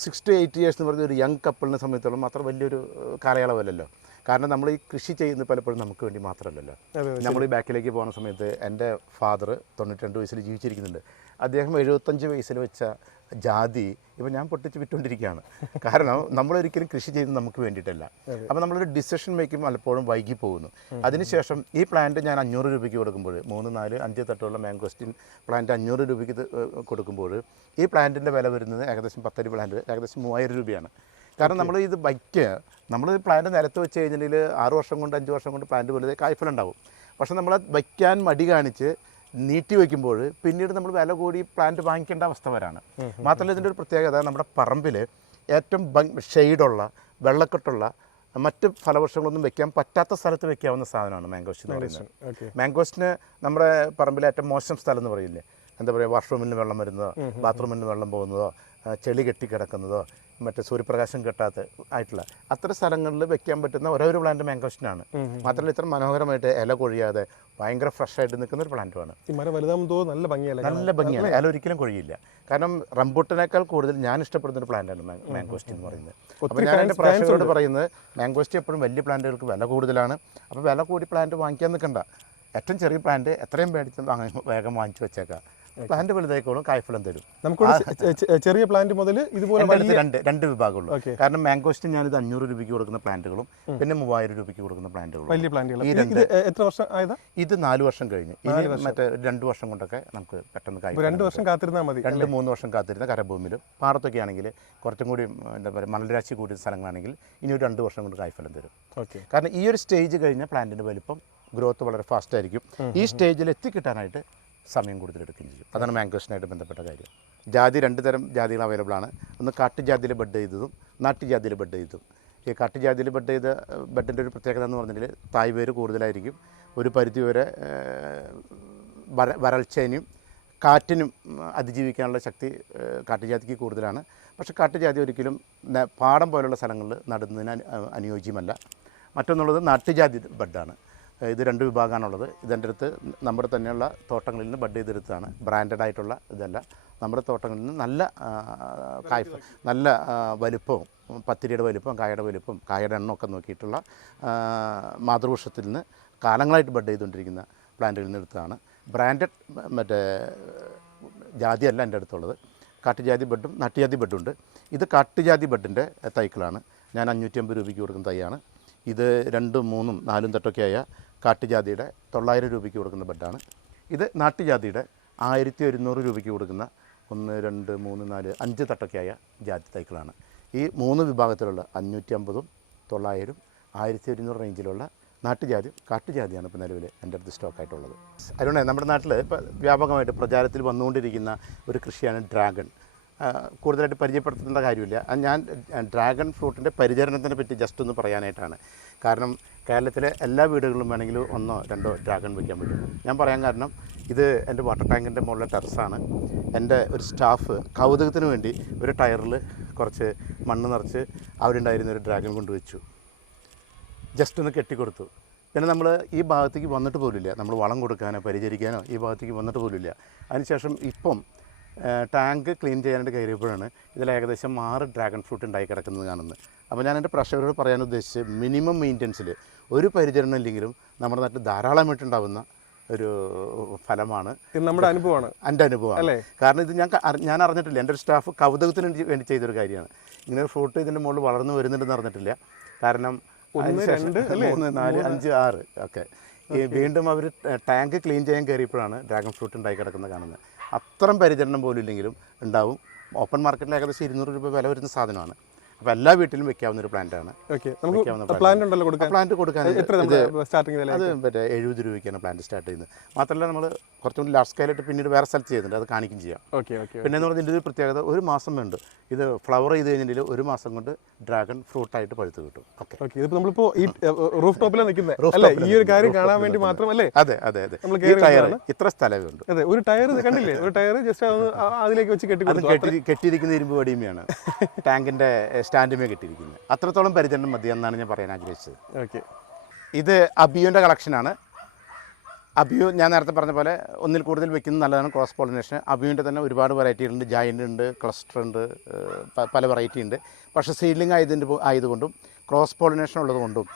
6 to 8 years എന്ന് പറഞ്ഞ ഒരു യങ് കപ്പിളിനെ സംബന്ധിച്ചോളം അത്ര വലിയൊരു കാലയളവല്ലല്ലോ. കാരണം നമ്മൾ ഈ കൃഷി ചെയ്യുന്നത് പലപ്പോഴും നമുക്ക് വേണ്ടി മാത്രമല്ലല്ലോ. നമ്മൾ ഈ ബാക്കിലേക്ക് പോകുന്ന സമയത്ത് എൻ്റെ ഫാദർ 92 വയസ്സിൽ ജീവിച്ചിരിക്കുന്നുണ്ട്. അദ്ദേഹം 75 വയസ്സിൽ വെച്ച ജാതി ഇപ്പോൾ ഞാൻ പൊട്ടിച്ച് വിട്ടുകൊണ്ടിരിക്കുകയാണ്. കാരണം നമ്മളൊരിക്കലും കൃഷി ചെയ്യുന്നത് നമുക്ക് വേണ്ടിയിട്ടല്ല. അപ്പോൾ നമ്മളൊരു ഡിസിഷൻ മേക്കിംഗ് പലപ്പോഴും വൈകി പോകുന്നു. അതിനുശേഷം ഈ പ്ലാന്റ് ഞാൻ 500 രൂപയ്ക്ക് കൊടുക്കുമ്പോൾ, 3, 4, 5 തട്ടുള്ള മാംഗോസ്റ്റിൻ പ്ലാന്റ് 500 രൂപയ്ക്ക് കൊടുക്കുമ്പോൾ ഈ പ്ലാന്റിൻ്റെ വില വരുന്നത് ഏകദേശം 10 അടി പ്ലാന്റ് ഏകദേശം 3000 രൂപയാണ്. കാരണം നമ്മൾ ഇത് വയ്ക്കുക, നമ്മൾ പ്ലാന്റ് നിലത്ത് വെച്ച് കഴിഞ്ഞാൽ 6 വർഷം കൊണ്ട് 5 വർഷം കൊണ്ട് പ്ലാന്റ് വലുതായി കായ്ഫലം ഉണ്ടാവും. പക്ഷേ നമ്മൾ വയ്ക്കാൻ മടി കാണിച്ച് നീട്ടി വയ്ക്കുമ്പോൾ പിന്നീട് നമ്മൾ വില കൂടി പ്ലാന്റ് വാങ്ങിക്കേണ്ട അവസ്ഥ വരാണ്. മാത്രമല്ല ഇതിൻ്റെ ഒരു പ്രത്യേകത, നമ്മുടെ പറമ്പിൽ ഏറ്റവും ഷെയ്ഡുള്ള വെള്ളക്കെട്ടുള്ള മറ്റ് ഫലവൃക്ഷങ്ങളൊന്നും വെക്കാൻ പറ്റാത്ത സ്ഥലത്ത് വെക്കാവുന്ന സാധനമാണ് മാംഗോസ്റ്റിൻ എന്ന് പറയുന്നത്. മാംഗോസ്റ്റിന് നമ്മുടെ പറമ്പിലെ ഏറ്റവും മോശം സ്ഥലം എന്ന് പറയില്ലേ, എന്താ പറയുക, വാഷ്റൂമിൽ നിന്ന് വെള്ളം വരുന്നതോ ബാത്റൂമിൽ നിന്ന് വെള്ളം പോകുന്നതോ ചെളി കെട്ടിക്കിടക്കുന്നതോ മറ്റേ സൂര്യപ്രകാശം കിട്ടാത്ത ആയിട്ടുള്ള അത്തരം സ്ഥലങ്ങളിൽ വെക്കാൻ പറ്റുന്ന ഒരു പ്ലാന്റ് മാംഗോസ്റ്റിനാണ്. മാത്രമല്ല ഇത്ര മനോഹരമായിട്ട് ഇല കൊഴിയാതെ ഭയങ്കര ഫ്രഷ് ആയിട്ട് നിൽക്കുന്ന ഒരു പ്ലാന്റുമാണ്. നല്ല ഭംഗിയാണ്. ഇല ഒരിക്കലും കൊഴിയില്ല. കാരണം റംബൂട്ടിനേക്കാൾ കൂടുതൽ ഞാൻ ഇഷ്ടപ്പെടുന്ന ഒരു പ്ലാന്റാണ് മാംഗോസ്റ്റിൻ എന്ന് പറയുന്നത്. അപ്പോൾ ഞാൻ എൻ്റെ പ്രേക്ഷകരോട് പറയുന്നത്, മാംഗോസ്റ്റി എപ്പോഴും വലിയ പ്ലാന്റുകൾക്ക് വില കൂടുതലാണ്. അപ്പോൾ വില കൂടി പ്ലാന്റ് വാങ്ങിക്കാൻ നിൽക്കണ്ട. ഏറ്റവും ചെറിയ പ്ലാന്റ് എത്രയും പേടിച്ച് വേഗം വാങ്ങിച്ചു വെച്ചേക്കാം. പ്ലാന്റ് വലുതായിക്കോളും, കായ്ഫലം തരും. നമുക്ക് ചെറിയ പ്ലാന്റ് മുതൽ ഇതുപോലെ രണ്ട് വിഭാഗമുള്ളൂ. കാരണം മാംഗോസ്റ്റിൻ ഞാനിത് 500 രൂപയ്ക്ക് കൊടുക്കുന്ന പ്ലാന്റുകളും പിന്നെ 3000 രൂപയ്ക്ക് കൊടുക്കുന്ന പ്ലാന്റുകളും. വലിയ പ്ലാന്റുകൾ എത്ര വർഷം ആയതാ? ഇത് 4 വർഷം കഴിഞ്ഞ് ഇനി മറ്റേ 2 വർഷം കൊണ്ടൊക്കെ നമുക്ക് പെട്ടെന്ന് കായ്ക്കും. 2 വർഷം കാത്തിരുന്നാൽ മതി. 2-3 വർഷം കാത്തിരുന്ന കരഭൂമിയിലും പാടത്തൊക്കെ ആണെങ്കിൽ കുറച്ചും കൂടി എന്താ പറയുക മണൽരാശി കൂടിയ സ്ഥലങ്ങളാണെങ്കിൽ ഇനി ഒരു 2 വർഷം കൊണ്ട് കായ്ഫലം തരും. കാരണം ഈ ഒരു സ്റ്റേജ് കഴിഞ്ഞ പ്ലാന്റിൻ്റെ വലിപ്പം ഗ്രോത്ത് വളരെ ഫാസ്റ്റ് ആയിരിക്കും. ഈ സ്റ്റേജിൽ എത്തിക്കിട്ടാനായിട്ട് സമയം കൂടുതലെടുക്കുകയും ചെയ്യും. അതാണ് മാംഗോസ്റ്റിനായിട്ട് ബന്ധപ്പെട്ട കാര്യം. ജാതി 2 തരം ജാതികൾ അവൈലബിൾ ആണ്. ഒന്ന് കാട്ടുജാതിയിൽ ബഡ് ചെയ്തതും നാട്ടുജാതിയിൽ ബഡ് ചെയ്തതും. ഈ കാട്ടുജാതിയിൽ ബഡ് ചെയ്ത ബഡിൻ്റെ ഒരു പ്രത്യേകത എന്ന് പറഞ്ഞിട്ടുണ്ടെങ്കിൽ തായ് വേര് കൂടുതലായിരിക്കും. ഒരു പരിധിവരെ വരൾച്ചേനും കാറ്റിനും അതിജീവിക്കാനുള്ള ശക്തി കാട്ടുജാതിക്ക് കൂടുതലാണ്. പക്ഷേ കാട്ടുജാതി ഒരിക്കലും പാടം പോലുള്ള സ്ഥലങ്ങളിൽ നടുന്നതിന് അനുയോജ്യമല്ല. മറ്റൊന്നുള്ളത് നാട്ടുജാതി ബഡാണ്. ഇത് 2 വിഭാഗമാണുള്ളത്. ഇതെൻ്റെ അടുത്ത് നമ്മുടെ തന്നെയുള്ള തോട്ടങ്ങളിൽ നിന്ന് ബഡ് ചെയ്തെടുത്താണ്. ബ്രാൻഡഡ് ആയിട്ടുള്ള ഇതല്ല. നമ്മുടെ തോട്ടങ്ങളിൽ നിന്ന് നല്ല വലുപ്പവും പത്തിരിയുടെ വലുപ്പം, കായയുടെ വലുപ്പം, കായയുടെ എണ്ണമൊക്കെ നോക്കിയിട്ടുള്ള മാതൃവൃക്ഷത്തിൽ നിന്ന് കാലങ്ങളായിട്ട് ബഡ് ചെയ്തുകൊണ്ടിരിക്കുന്ന പ്ലാന്റുകളിൽ നിന്ന് എടുത്തതാണ്. ബ്രാൻഡഡ് മറ്റേ ജാതിയല്ല എൻ്റെ അടുത്തുള്ളത്. കാട്ടുജാതി ബഡും നാട്ടുജാതി ബഡുണ്ട്. ഇത് കാട്ടുജാതി ബഡിൻ്റെ തൈക്കളാണ്. ഞാൻ 550 രൂപയ്ക്ക് കൊടുക്കുന്ന തൈയാണ്. ഇത് 2, 3, 4 തട്ടൊക്കെ ആയ കാട്ടുജാതിയുടെ 900 രൂപയ്ക്ക് കൊടുക്കുന്ന ബെഡാണ്. ഇത് നാട്ടുജാതിയുടെ 1100 രൂപയ്ക്ക് കൊടുക്കുന്ന 1, 2, 3, 4, 5 തട്ടൊക്കെ ആയ ജാതി തൈകളാണ്. ഈ 3 വിഭാഗത്തിലുള്ള 550, 900, 1100 റേഞ്ചിലുള്ള നാട്ടുജാതി കാട്ടുജാതിയാണ് ഇപ്പോൾ നിലവിൽ എൻ്റെ അടുത്ത് സ്റ്റോക്കായിട്ടുള്ളത്. അതുകൊണ്ട് നമ്മുടെ നാട്ടിൽ ഇപ്പോൾ വ്യാപകമായിട്ട് പ്രചാരത്തിൽ വന്നുകൊണ്ടിരിക്കുന്ന ഒരു കൃഷിയാണ് ഡ്രാഗൺ. കൂടുതലായിട്ട് പരിചയപ്പെടുത്തേണ്ട കാര്യമില്ല. ഞാൻ ഡ്രാഗൺ ഫ്രൂട്ടിൻ്റെ പരിചരണത്തിനെ പറ്റി ജസ്റ്റ് ഒന്ന് പറയാനായിട്ടാണ്. കാരണം കേരളത്തിലെ എല്ലാ വീടുകളിലും വേണമെങ്കിൽ 1, 2 ഡ്രാഗൺ വയ്ക്കാൻ പറ്റും. ഞാൻ പറയാൻ കാരണം ഇത് എൻ്റെ വാട്ടർ ടാങ്കിൻ്റെ മുകളിലെ ടെറസാണ്. എൻ്റെ ഒരു സ്റ്റാഫ് കൗതുകത്തിന് വേണ്ടി ഒരു ടയറിൽ കുറച്ച് മണ്ണ് നിറച്ച് അവിടെ ഉണ്ടായിരുന്ന ഒരു ഡ്രാഗൺ കൊണ്ടുവച്ചു. ജസ്റ്റ് ഒന്ന് കെട്ടിക്കൊടുത്തു. പിന്നെ നമ്മൾ ഈ ഭാഗത്തേക്ക് വന്നിട്ട് പോലുമില്ല. നമ്മൾ വളം കൊടുക്കാനോ പരിചരിക്കാനോ ഈ ഭാഗത്തേക്ക് വന്നിട്ട് പോലുമില്ല. അതിനുശേഷം ഇപ്പം ടാങ്ക് ക്ലീൻ ചെയ്യാനായിട്ട് കയറിയപ്പോഴാണ് ഇതിൽ ഏകദേശം 6 ഡ്രാഗൺ ഫ്രൂട്ട് ഉണ്ടായി കിടക്കുന്നത് കാണുന്നത്. അപ്പോൾ ഞാൻ എൻ്റെ പ്രേക്ഷകരോട് പറയാൻ ഉദ്ദേശിച്ച് മിനിമം മെയിൻ്റനൻസിൽ ഒരു പരിചരണം ഇല്ലെങ്കിലും നമ്മുടെ നാട്ടിൽ ധാരാളമായിട്ടുണ്ടാകുന്ന ഒരു ഫലമാണ്. ഇത് നമ്മുടെ അനുഭവമാണ്, എൻ്റെ അനുഭവം അല്ലേ. കാരണം ഇത് ഞാൻ അറിഞ്ഞിട്ടില്ല. എൻ്റെ ഒരു സ്റ്റാഫ് കൗതുകത്തിന് വേണ്ടി ചെയ്തൊരു കാര്യമാണ്. ഇങ്ങനെ ഒരു ഫ്രൂട്ട് ഇതിൻ്റെ മുകളിൽ വളർന്നു വരുന്നുണ്ടെന്ന് അറിഞ്ഞിട്ടില്ല. കാരണം 1, 2, 3, 4, 5, 6 ഒക്കെ വീണ്ടും അവർ ടാങ്ക് ക്ലീൻ ചെയ്യാൻ കയറിയപ്പോഴാണ് ഡ്രാഗൺ ഫ്രൂട്ട് ഉണ്ടായി കിടക്കുന്നത് കാണുന്നത്. അത്രയും പരിചരണം പോലും ഇല്ലെങ്കിലും ഉണ്ടാവും. ഓപ്പൺ മാർക്കറ്റിൽ ഏകദേശം 200 രൂപ വില വരുന്ന സാധനമാണ്. അപ്പോൾ എല്ലാ വീട്ടിലും വെക്കാവുന്ന ഒരു പ്ലാന്റാണ്. പ്ലാന്റ് കൊടുക്കാൻ അത് മറ്റേ 70 രൂപയ്ക്കാണ് പ്ലാന്റ് സ്റ്റാർട്ട് ചെയ്യുന്നത്. മാത്രമല്ല നമ്മൾ കുറച്ചും കൂടി ലാർജ് സ്കെയിലായിട്ട് പിന്നീട് വേറെ സ്ഥലത്ത് ചെയ്യുന്നുണ്ട്, അത് കാണിക്കും ചെയ്യാം. പിന്നെ എന്ന് പറഞ്ഞാൽ ഇതിൻ്റെ ഒരു പ്രത്യേകത, 1 മാസം വേണ്ട ഇത് ഫ്ലവർ ചെയ്ത് കഴിഞ്ഞിട്ടുണ്ടെങ്കിൽ 1 മാസം കൊണ്ട് ഡ്രാഗൺ ഫ്രൂട്ടായിട്ട് പഴുത്ത് കിട്ടും. ഇതിപ്പോൾ നമ്മളിപ്പോൾ ഈ റൂഫ് ടോപ്പിലാണ് നിൽക്കുന്നത്, ഈ ഒരു കാര്യം കാണാൻ വേണ്ടി മാത്രമല്ലേ? അതെ അതെ അതെ. ഈ ടയർ ഇത്ര സ്ഥലമേ ഉണ്ട്. അതെ, ഒരു ടയർ കണ്ടില്ലേ, ഒരു ടയർ ജസ്റ്റ് അതിലേക്ക് വെച്ച് കെട്ടിയിരിക്കുന്ന ഇരുമ്പ് വടിയുമാണ് ടാങ്കിൻ്റെ സ്റ്റാൻഡുമേ കെട്ടിയിരിക്കുന്നത്. അത്രത്തോളം പരിചരണം മതി എന്നാണ് ഞാൻ പറയാൻ ആഗ്രഹിച്ചത്. ഓക്കെ, ഇത് അബിയോൻ്റെ കളക്ഷനാണ്. അബിയോ ഞാൻ നേരത്തെ പറഞ്ഞ പോലെ ഒന്നിൽ കൂടുതൽ വെക്കുന്നത് നല്ലതാണ്. ക്രോസ് പോളിനേഷൻ അബിയോൻ്റെ തന്നെ ഒരുപാട് വെറൈറ്റികളുണ്ട്. ജയൻ്റ് ഉണ്ട്, ക്ലസ്റ്റർ ഉണ്ട്, പല വെറൈറ്റി ഉണ്ട്. പക്ഷേ സീഡ്ലിംഗ് ആയതുകൊണ്ടും ക്രോസ് പോളിനേഷൻ ഉള്ളതുകൊണ്ടും